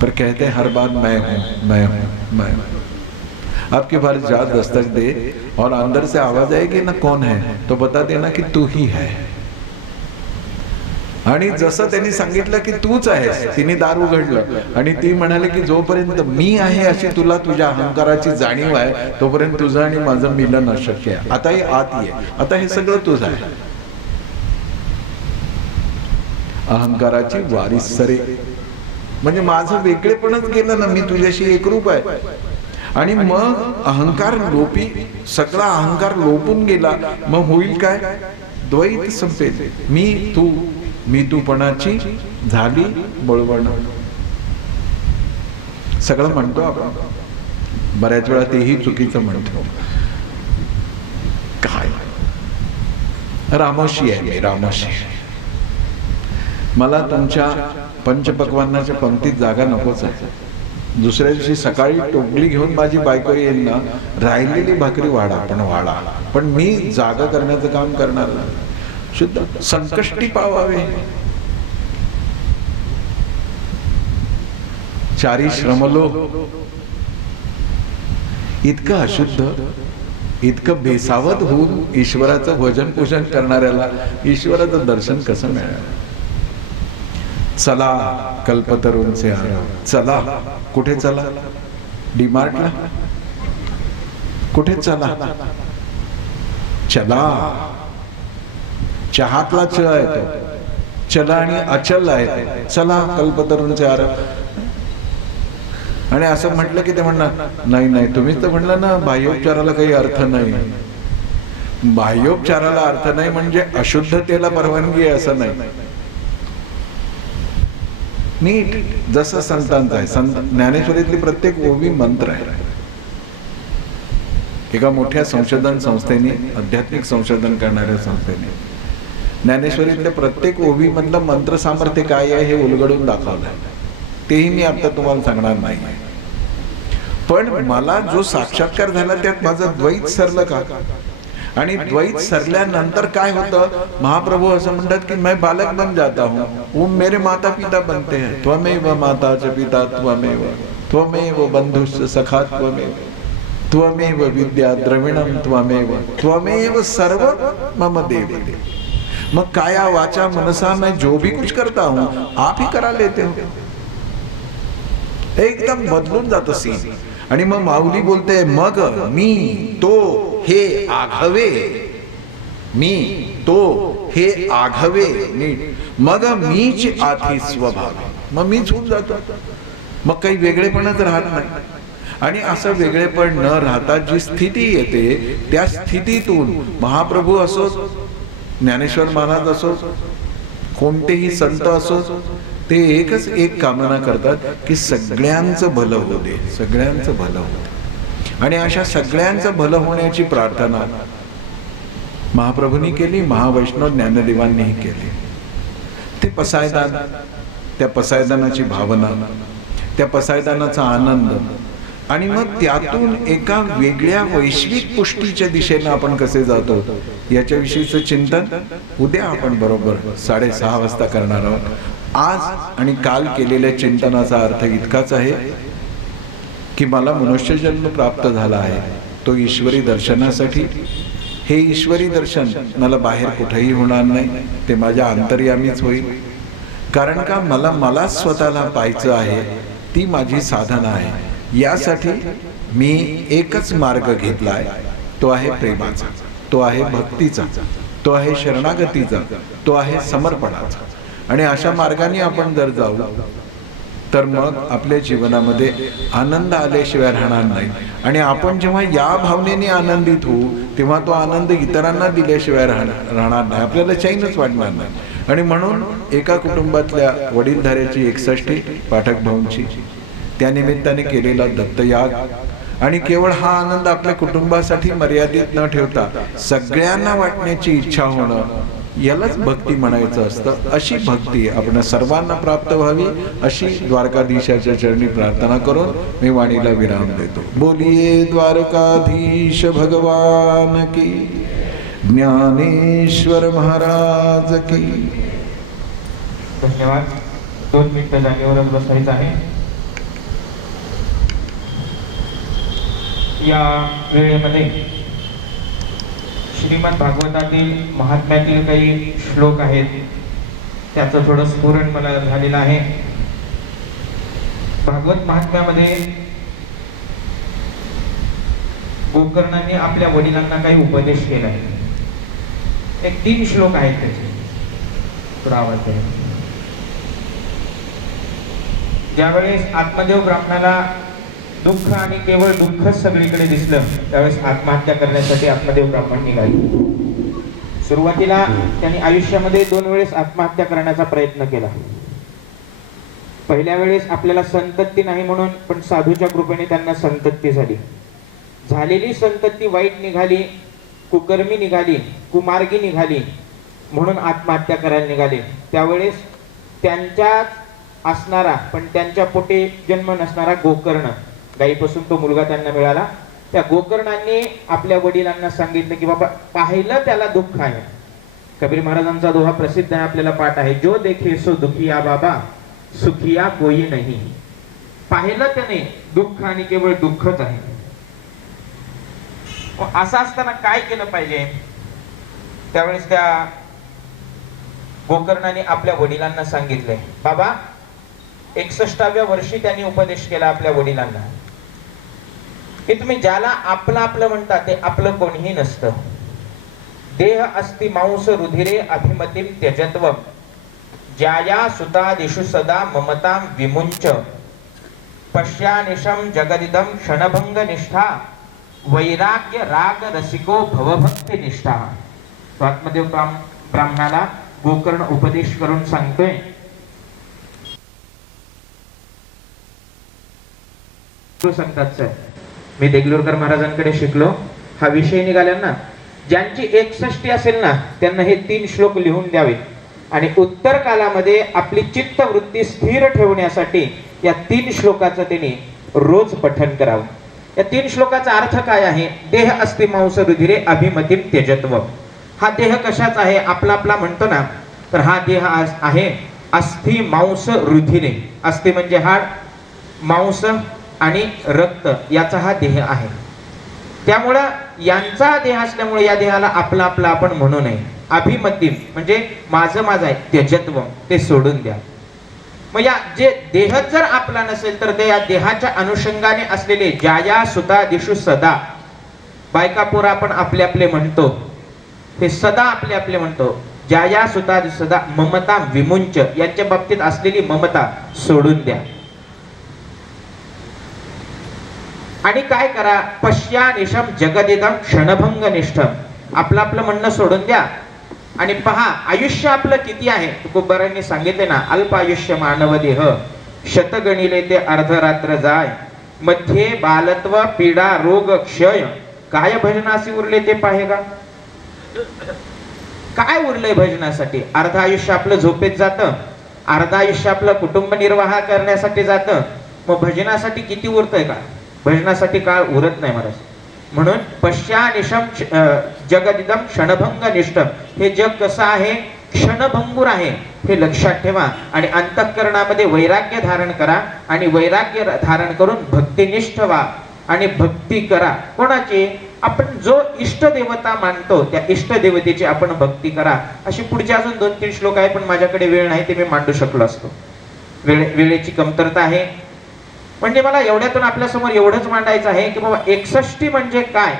पर कहते हैं हर बार मैं हूं मैं हूं मैं हूं. आपकी बार जा दस्तक दे और अंदर से आवाज आएगी ना कौन है, तो बता देना की तू ही है. आणि जसं त्यांनी सांगितलं की तूच आहेस, तिने दार उघडलं आणि ती म्हणाली की जोपर्यंत मी आहे अशी तुला तुझ्या अहंकाराची जाणीव आहे तोपर्यंत तुझं आणि माझं मिलन अशक्य आहे. आता हे आत ये, आता हे सगळं तुझं आहे. अहंकाराची वारीस सरे, म्हणजे माझं वेगळेपणच गेलं ना, मी तुझ्याशी एकरूप आहे. आणि मग अहंकार लोपी, सगळा अहंकार लोपून गेला, मग होईल काय, द्वैत संपेल. मी तूपणाची झाली बळवण. सगळं म्हणतो आपण, बऱ्याच वेळा तेही चुकीचं म्हणतो. काय रामोशी आहे मी, रामोशी. मला तुमच्या पंचपक्वान्नाच्या पंक्तीत जागा नकोच आहे. दुसऱ्या दिवशी सकाळी टोपली घेऊन माझी बायको येईल ना, राहिलेली भाकरी वाढा पण वाढा, पण मी जागा करण्याचं काम करणार नाही. शुद्ध संकष्टी पावावे, चारी श्रमलो. इतकं अशुद्ध, इतकं बेसावत होऊन ईश्वराचं भजन पूजन करणाऱ्याला ईश्वराचं दर्शन कसं मिळालं. चला कल्पतरूंचे आराम. चला कुठे, चला डीमार्टला, कुठे चला, चला. चहातला च आहे तो, चला आणि अचल आहे. चला कल्पतरूंचे आराम. आणि असं म्हटलं की ते म्हणणार नाही नाही तुम्हीच तर म्हणलं ना बाह्योपचाराला काही अर्थ नाही. बाह्योपचाराला अर्थ नाही म्हणजे अशुद्धतेला परवानगी आहे असं नाही. नीट जसं संतांचं आहे. संत ज्ञानेश्वरीतली प्रत्येक ओवी मंत्र आहे. एका मोठ्या संशोधन संस्थेने, आध्यात्मिक संशोधन करणाऱ्या संस्थेने ज्ञानेश्वरीतल्या प्रत्येक ओवी मधलं मंत्र सामर्थ्य काय आहे हे उलगडून दाखवलंय. तेही मी आता तुम्हाला सांगणार नाही. पण मला जो साक्षात्कार झाला त्यात माझं द्वैत सरलं का, आणि द्वैत सरल्यानंतर काय होतं, महाप्रभू असं म्हणतात की मैं बालक बन जाता हूँ, वो मेरे माता पिता बनते हैं. त्वमेव माता च पिता त्वमेव, त्वमेव बंधुश्च सखा त्वमेव, त्वमेव विद्या द्रविणम त्वमेव, त्वमेव सर्व मम देव. मग काया वाचा मनसा मैं जो भी कुछ करता हूँ आप ही करा लेते हो. एकदम बदलून जातं सीन. आणि मग माऊली बोलते मग मी तो हे आघवे, मी तो हे आघवे नीट, मग मीच आधी स्वभाव. मग मीच होऊन जातो, मग काही वेगळेपणच राहत नाही. आणि असं वेगळेपण न राहता जी स्थिती येते त्या स्थितीतून महाप्रभू असो, ज्ञानेश्वर महाराज असो, कोणतेही संत असो, ते एकच एक कामना करतात की सगळ्यांचं भलं होऊ दे, सगळ्यांचं भलं होऊ दे. आणि अशा सगळ्यांचं भलं होण्याची प्रार्थना महाप्रभूंनी केली, महावैष्णव ज्ञानदेवांनीही केली. ते पसायदान, त्या पसायदानाची भावना, त्या पसायदानाचा आनंद, आणि मग त्यातून एका वेगळ्या वैश्विक पुष्टीच्या दिशेने आपण कसे जातो याच्याविषयीचं चिंतन उद्या आपण बरोबर 6:30 वाजता करणार आहोत. आज आणि काल केलेल्या चिंतनाचा अर्थ इतकाच आहे की मला मनुष्यजन्म प्राप्त झाला आहे तो ईश्वरी दर्शनासाठी. हे ईश्वरी दर्शन मला बाहेर कुठेही होणार नाही, ते माझ्या अंतर्यामीच होईल. कारण का मला स्वतःला पाहायचं आहे, ती माझी साधना आहे. यासाठी मी एकच मार्ग घेतलाय, तो आहे प्रेमाचा, तो आहे भक्तीचा, तो आहे शरणागतीचा, तो आहे समर्पणाचा. आणि अशा मार्गाने आपण जर जाऊ तर मग आपल्या जीवनामध्ये आनंद आल्याशिवाय राहणार नाही. आणि आपण जेव्हा या भावनेने आनंदित होऊ तेव्हा तो आनंद इतरांना दिल्याशिवाय राहणार नाही, आपल्याला चैनच वाटणार नाही. आणि म्हणून एका कुटुंबातल्या वडीलधाऱ्याची 61 पाठक भाऊंची त्यानिमित्ताने केलेला दत्तयाग, आणि केवळ हा आनंद आपल्या कुटुंबासाठी मर्यादित न ठेवता सगळ्यांना वाटण्याची इच्छा होणं, यालाच भक्ती म्हणायचं असतं. अशी भक्ती आपण सर्वांना प्राप्त व्हावी अशी द्वारकाधीशाच्या चरणी प्रार्थना करून मी वाणीला विराम देतो. बोलिये द्वारकाधीश भगवान की, ज्ञानेश्वर महाराज की. धन्यवाद. 2 मिनिटं जागेवरच बसायचं आहे. या वेळेमध्ये श्रीमद भागवतातील महात्म्यातील काही श्लोक आहेत, त्याचं थोडं स्फुरण मला झालेलं आहे. भागवत महात्म्यामध्ये गोकर्णाने आपल्या वडिलांना काही उपदेश केला आहे. एक 3 श्लोक आहेत त्याचे. थोडा आवाज द्या. ज्यावेळेस आत्मदेव ब्राह्मणाला दुःख आणि केवळ दुःखच सगळीकडे दिसलं, त्यावेळेस आत्महत्या करण्यासाठी आत्मदेव ब्राह्मण निघाले. सुरुवातीला त्यांनी आयुष्यामध्ये 2 वेळेस आत्महत्या करण्याचा प्रयत्न केला. पहिल्या वेळेस आपल्याला संतती नाही म्हणून, पण साधूच्या कृपेने त्यांना संतती झाली. झालेली संतती वाईट निघाली, कुकर्मी निघाली, कुमार्गी निघाली म्हणून आत्महत्या करायला निघाले. त्यावेळेस त्यांच्यात असणारा पण त्यांच्या पोटी जन्म नसणारा गोकर्ण, गायीपासून तो मुलगा त्यांना मिळाला. त्या गोकर्णांनी आपल्या वडिलांना सांगितलं की बाबा पाहिलं त्याला दुःख आहे. कबीर महाराजांचा दोहा प्रसिद्ध आहे, आपल्याला पाठ आहे, जो देखे सो दुखिया बाबा सुखिया कोई नाही. पाहिलं त्याने दुःख आणि केवळ दुःखच आहे. असं असताना काय केलं पाहिजे? त्यावेळेस त्या गोकर्णाने आपल्या वडिलांना सांगितले. बाबा 61व्या वर्षी त्यांनी उपदेश केला आपल्या वडिलांना की तुम्ही ज्याला आपलं आपलं म्हणता ते आपलं कोणीही नसतं. देह अस्ति मांस रुधिरे अभिमतिम त्यजत्वम, ज्याया सुतादिषु सदा ममतां विमुंच, पश्यानिशम जगदिदम क्षणभंग निष्ठा, वैराग्य राग रसिको भवभक्ती निष्ठा. आत्मदेव ब्राह्मणाला गोकर्ण उपदेश करून सांगतोय, सांगतात सर मी देगलूरकर महाराजांकडे शिकलो, हा विषय निघाला ना, ज्यांची 61 असेल ना त्यांना हे 3 श्लोक लिहून द्यावे आणि उत्तर कालामध्ये आपली चित्तवृत्ती स्थिर ठेवण्यासाठी या 3 श्लोकाचं त्यांनी रोज पठण करावं. या 3 श्लोकाचा अर्थ काय आहे? देह अस्ति मांस रुधिरे अभिमतिम त्यजत्व. हा देह कशाचा आहे? आपला आपला म्हणतो ना, तर हा देह आहे अस्थि मांस रुधिरे. अस्थि म्हणजे हाड, मांस आणि रक्त याचा हा देह आहे. त्यामुळं यांचा देह असल्यामुळे या देहाला आपला आपला आपण म्हणू नये. अभिमतिम म्हणजे माझं माझं आहे, त्यजत्व ते सोडून द्या. मग या जे देह जर आपला नसेल तर ते या देहाच्या अनुषंगाने असलेले जाया सुता दिशु सदा, बायका पोरा आपण आपले आपले म्हणतो, हे सदा आपले आपले म्हणतो. जाया सुता सदा ममता विमुंच, यांच्या बाबतीत असलेली ममता सोडून द्या. आणि काय करा? पश्यानिशम जगदिदम क्षणभंग निष्ठम, आपलं आपलं म्हणणं सोडून द्या. आणि पहा आयुष्य आपलं किती आहे. तुकोबारांनी सांगितले ना, अल्प आयुष्य मानव देह, शतगणिले ते अर्धरात्र जाय, मध्ये बालत्व पीडा रोग क्षय, काय भजनासी उरले ते पाहेगा. काय उरलंय भजनासाठी? अर्ध आयुष्य आपलं झोपेत जातं, अर्ध आयुष्य आपलं कुटुंब निर्वाह करण्यासाठी जातं, मग भजनासाठी किती उरतंय का? भजनासाठी काळ उरत नाही महाराज. म्हणून पश्यानिशम जगदिदम क्षणभंग निष्ठम, हे जग कसं आहे? क्षणभंगूर आहे, हे लक्षात ठेवा. आणि अंतःकरणामध्ये वैराग्य धारण करा आणि वैराग्य धारण करून भक्तिनिष्ठ व्हा आणि भक्ती करा. कोणाची? आपण जो इष्ट देवता मानतो त्या इष्ट देवतेची आपण भक्ती करा. अशी पुढचे अजून 2-3 श्लोक आहे, पण माझ्याकडे वेळ नाही, ते मी मांडू शकलो असतो. वेळेची कमतरता आहे. म्हणजे मला एवढ्यातून आपल्या समोर एवढंच मांडायचं आहे की बाबा 61 म्हणजे काय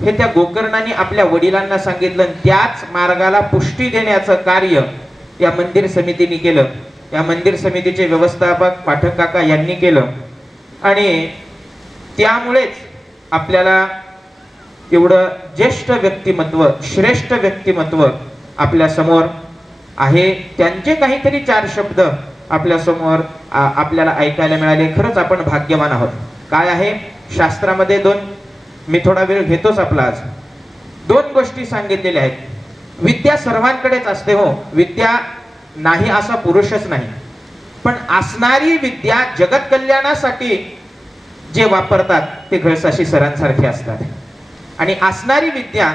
हे त्या गोकर्णाने आपल्या वडिलांना सांगितलं. त्याच मार्गाला पुष्टी देण्याचं कार्य या मंदिर समितीने केलं. या मंदिर समितीचे व्यवस्थापक पाठक काका यांनी केलं आणि त्यामुळेच आपल्याला एवढं ज्येष्ठ व्यक्तिमत्व, श्रेष्ठ व्यक्तिमत्व आपल्या समोर आहे. त्यांचे काहीतरी 4 शब्द आपल्या समोर आपल्याला ऐकायला मिळाले. खरंच आपण भाग्यवान आहोत. काय आहे? शास्त्रामध्ये 2, मी थोडा वेळ घेतोच आपला आज, 2 गोष्टी सांगितलेल्या आहेत. विद्या सर्वांकडेच असते हो, विद्या नाही असा पुरुषच नाही, पण असणारी विद्या जगत कल्याणासाठी जे वापरतात ते घळसाशी सरांसारखे असतात, आणि असणारी विद्या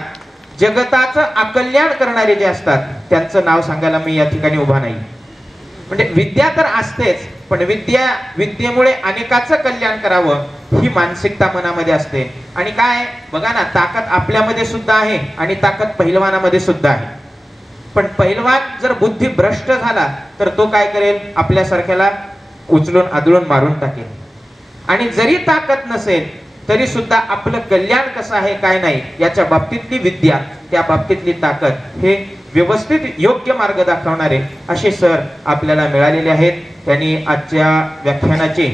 जगताचं अकल्याण करणारे जे असतात त्यांचं नाव सांगायला मी या ठिकाणी उभा नाही. म्हणजे विद्या तर असतेच, पण विद्येमुळे अनेकाचं कल्याण करावं ही मानसिकता मनामध्ये असते. आणि काय बघा ना, ताकद आपल्यामध्ये सुद्धा आहे आणि ताकद पहिलवानामध्ये सुद्धा आहे. पण पहिलवान जर बुद्धी भ्रष्ट झाला तर तो काय करेल, आपल्यासारख्याला उचलून आदळून मारून टाकेल. आणि जरी ताकद नसेल तरी सुद्धा आपलं कल्याण कसं आहे काय नाही याच्या बाबतीतली विद्या, त्या बाबतीतली ताकद हे व्यवस्थित योग्य मार्ग दाखवणारे असे सर आपल्याला मिळालेले आहेत. त्यांनी आजच्या व्याख्यानाचे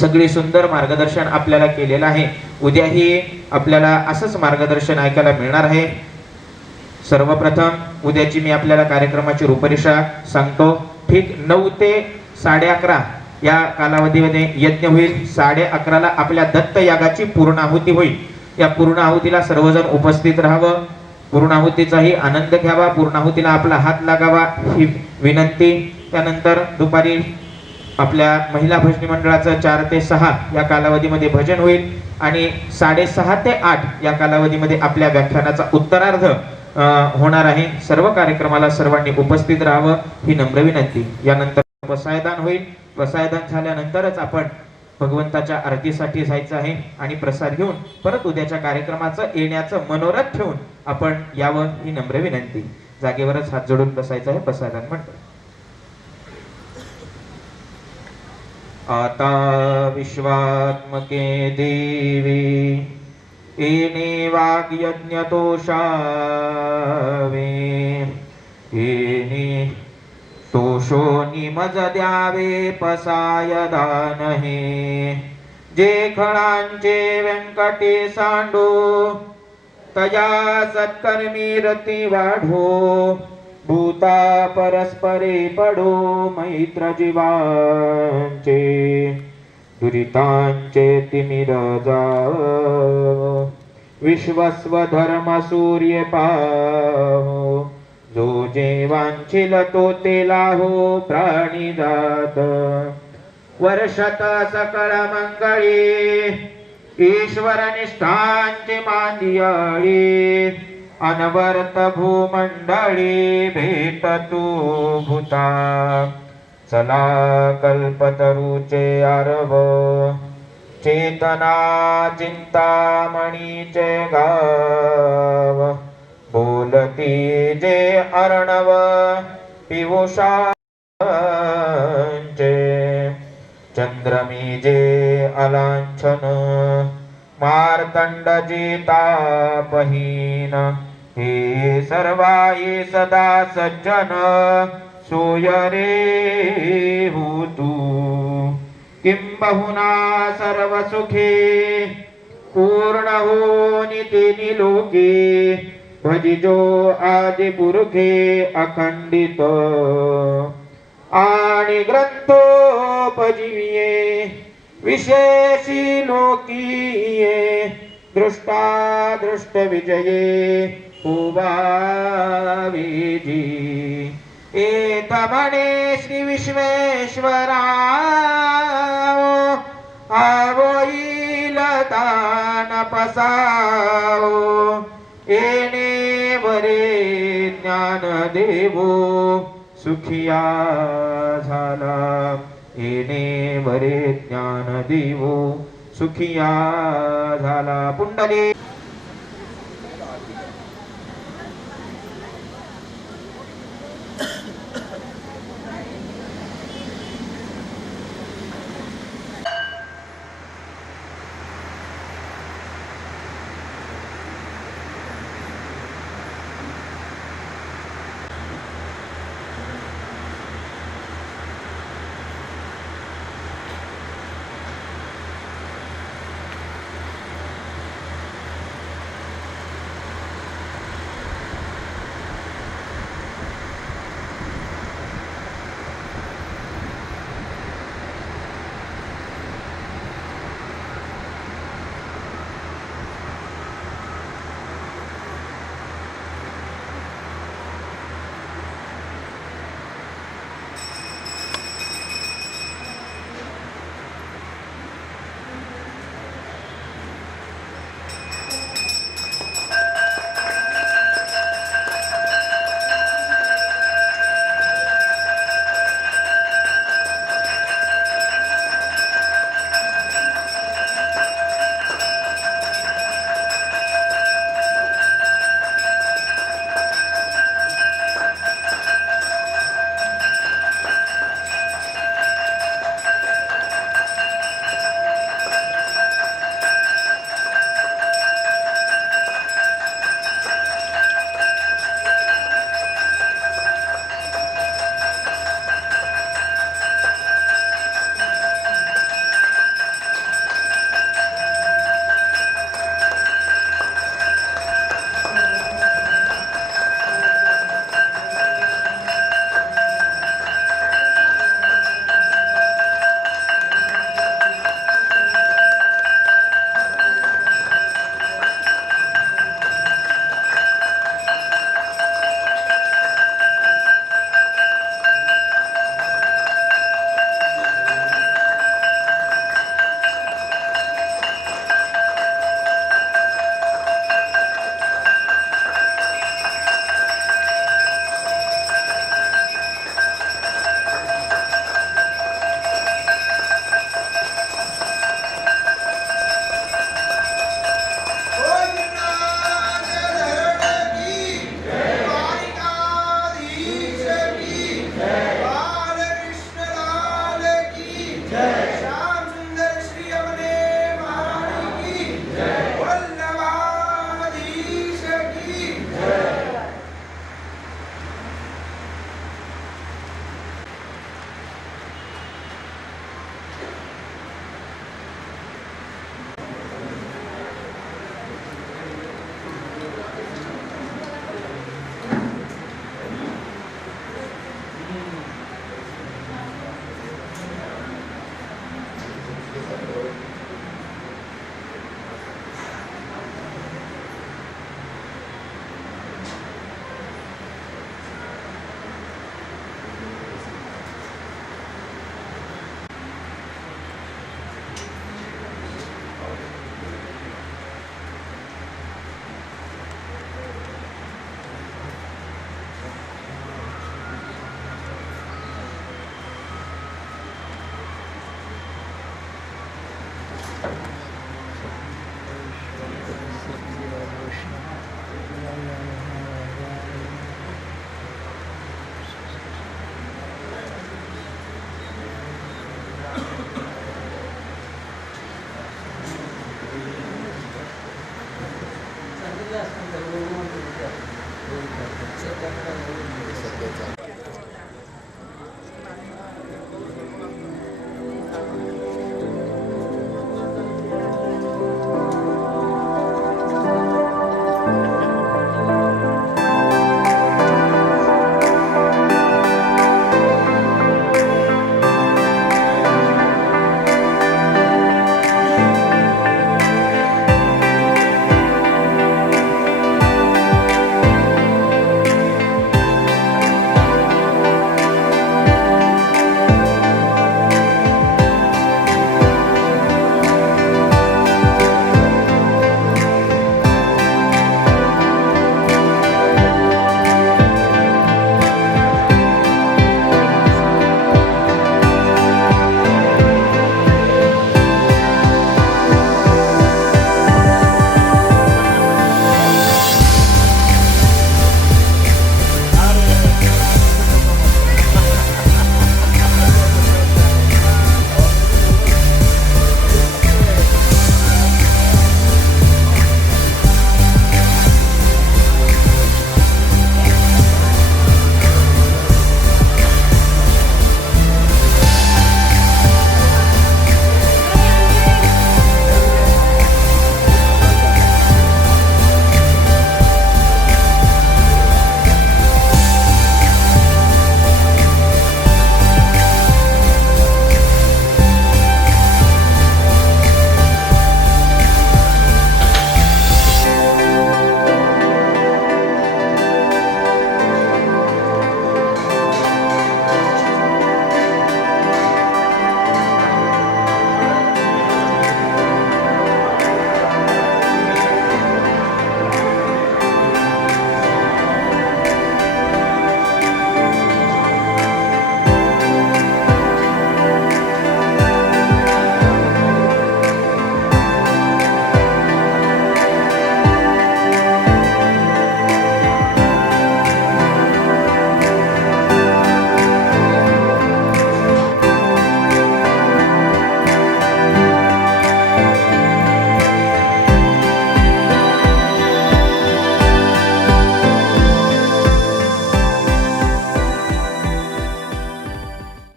सगळे सुंदर मार्गदर्शन आपल्याला केलेलं आहे. उद्याही आपल्याला असंच मार्गदर्शन ऐकायला मिळणार आहे. सर्वप्रथम उद्याची मी आपल्याला कार्यक्रमाची रूपरेषा सांगतो. ठीक 9 ते 11:30 या कालावधीमध्ये यज्ञ होईल. 11:30ला आपल्या दत्त यागाची पूर्णाहुती होईल. या पूर्णाहुतीला सर्वजण उपस्थित राहावं, पूर्णाहुतीचाही आनंद घ्यावा, पूर्णाहुतीला आपला हात लागावा ही विनंती. त्यानंतर दुपारी आपल्या महिला भजनी मंडळाचं 4 ते 6 या कालावधीमध्ये भजन होईल आणि 6:30 ते 8 या कालावधीमध्ये आपल्या व्याख्यानाचा उत्तरार्ध होणार आहे. सर्व कार्यक्रमाला सर्वांनी उपस्थित राहावं ही नम्र विनंती. यानंतर प्रसायदान होईल. प्रसायदान झाल्यानंतरच आपण भगवंताच्या आरतीसाठी जायचं आहे आणि प्रसाद घेऊन परत उद्याच्या कार्यक्रमाचं येण्याचं मनोरथ ठेवून आपण यावं ही नम्र विनंती. जागेवरच हात जोडून बसायचं आहे. प्रसायदान म्हणतो. आता विश्वात्मके देवी येणे वाग्यज्ञ तोषावे, येणे तोषो निमज द्यावे पसाय दान हे. जे खळांचे व्यंकटे सांडो तया सत्कर्मी रती वाढो. भूता परस्परे पडो मैत्र जीवांचे, दुरितांचे तिमिर जाओ. विश्वस्व धर्म सूर्य पाहो, जो जे वांछिल तो तेला हो प्राणी जात. वर्षत सकळ मंगळी ईश्वर निष्ठांचे मांदियाळी. अनवर्त भूमंडळी भेट तू भूता. चला कल्पतरूचे आरव, चेतना चिंतामणीचे गाव. बोलती जे अर्णव पियुषांचे, चंद्रमी जे अलांछन मार्तंड जे तापहीन. हे सर्वाई सदा सज्जन सोय रे हो तू. किंबहुना सर्व सुखे पूर्ण हो नितीनी लोके. भजिजो आदि पुरुखे अखंडित, आणि ग्रंथोपजीविये विशेषी लोकीये. दृष्टा दृष्ट विजये होवावे जी. एत म्हणे श्री विश्वेश्वरा आवोईल दान पसाओ. येणे वरे ज्ञान देवो सुखिया झाला. येणे वरे ज्ञान देवो सुखिया झाला. पुंडली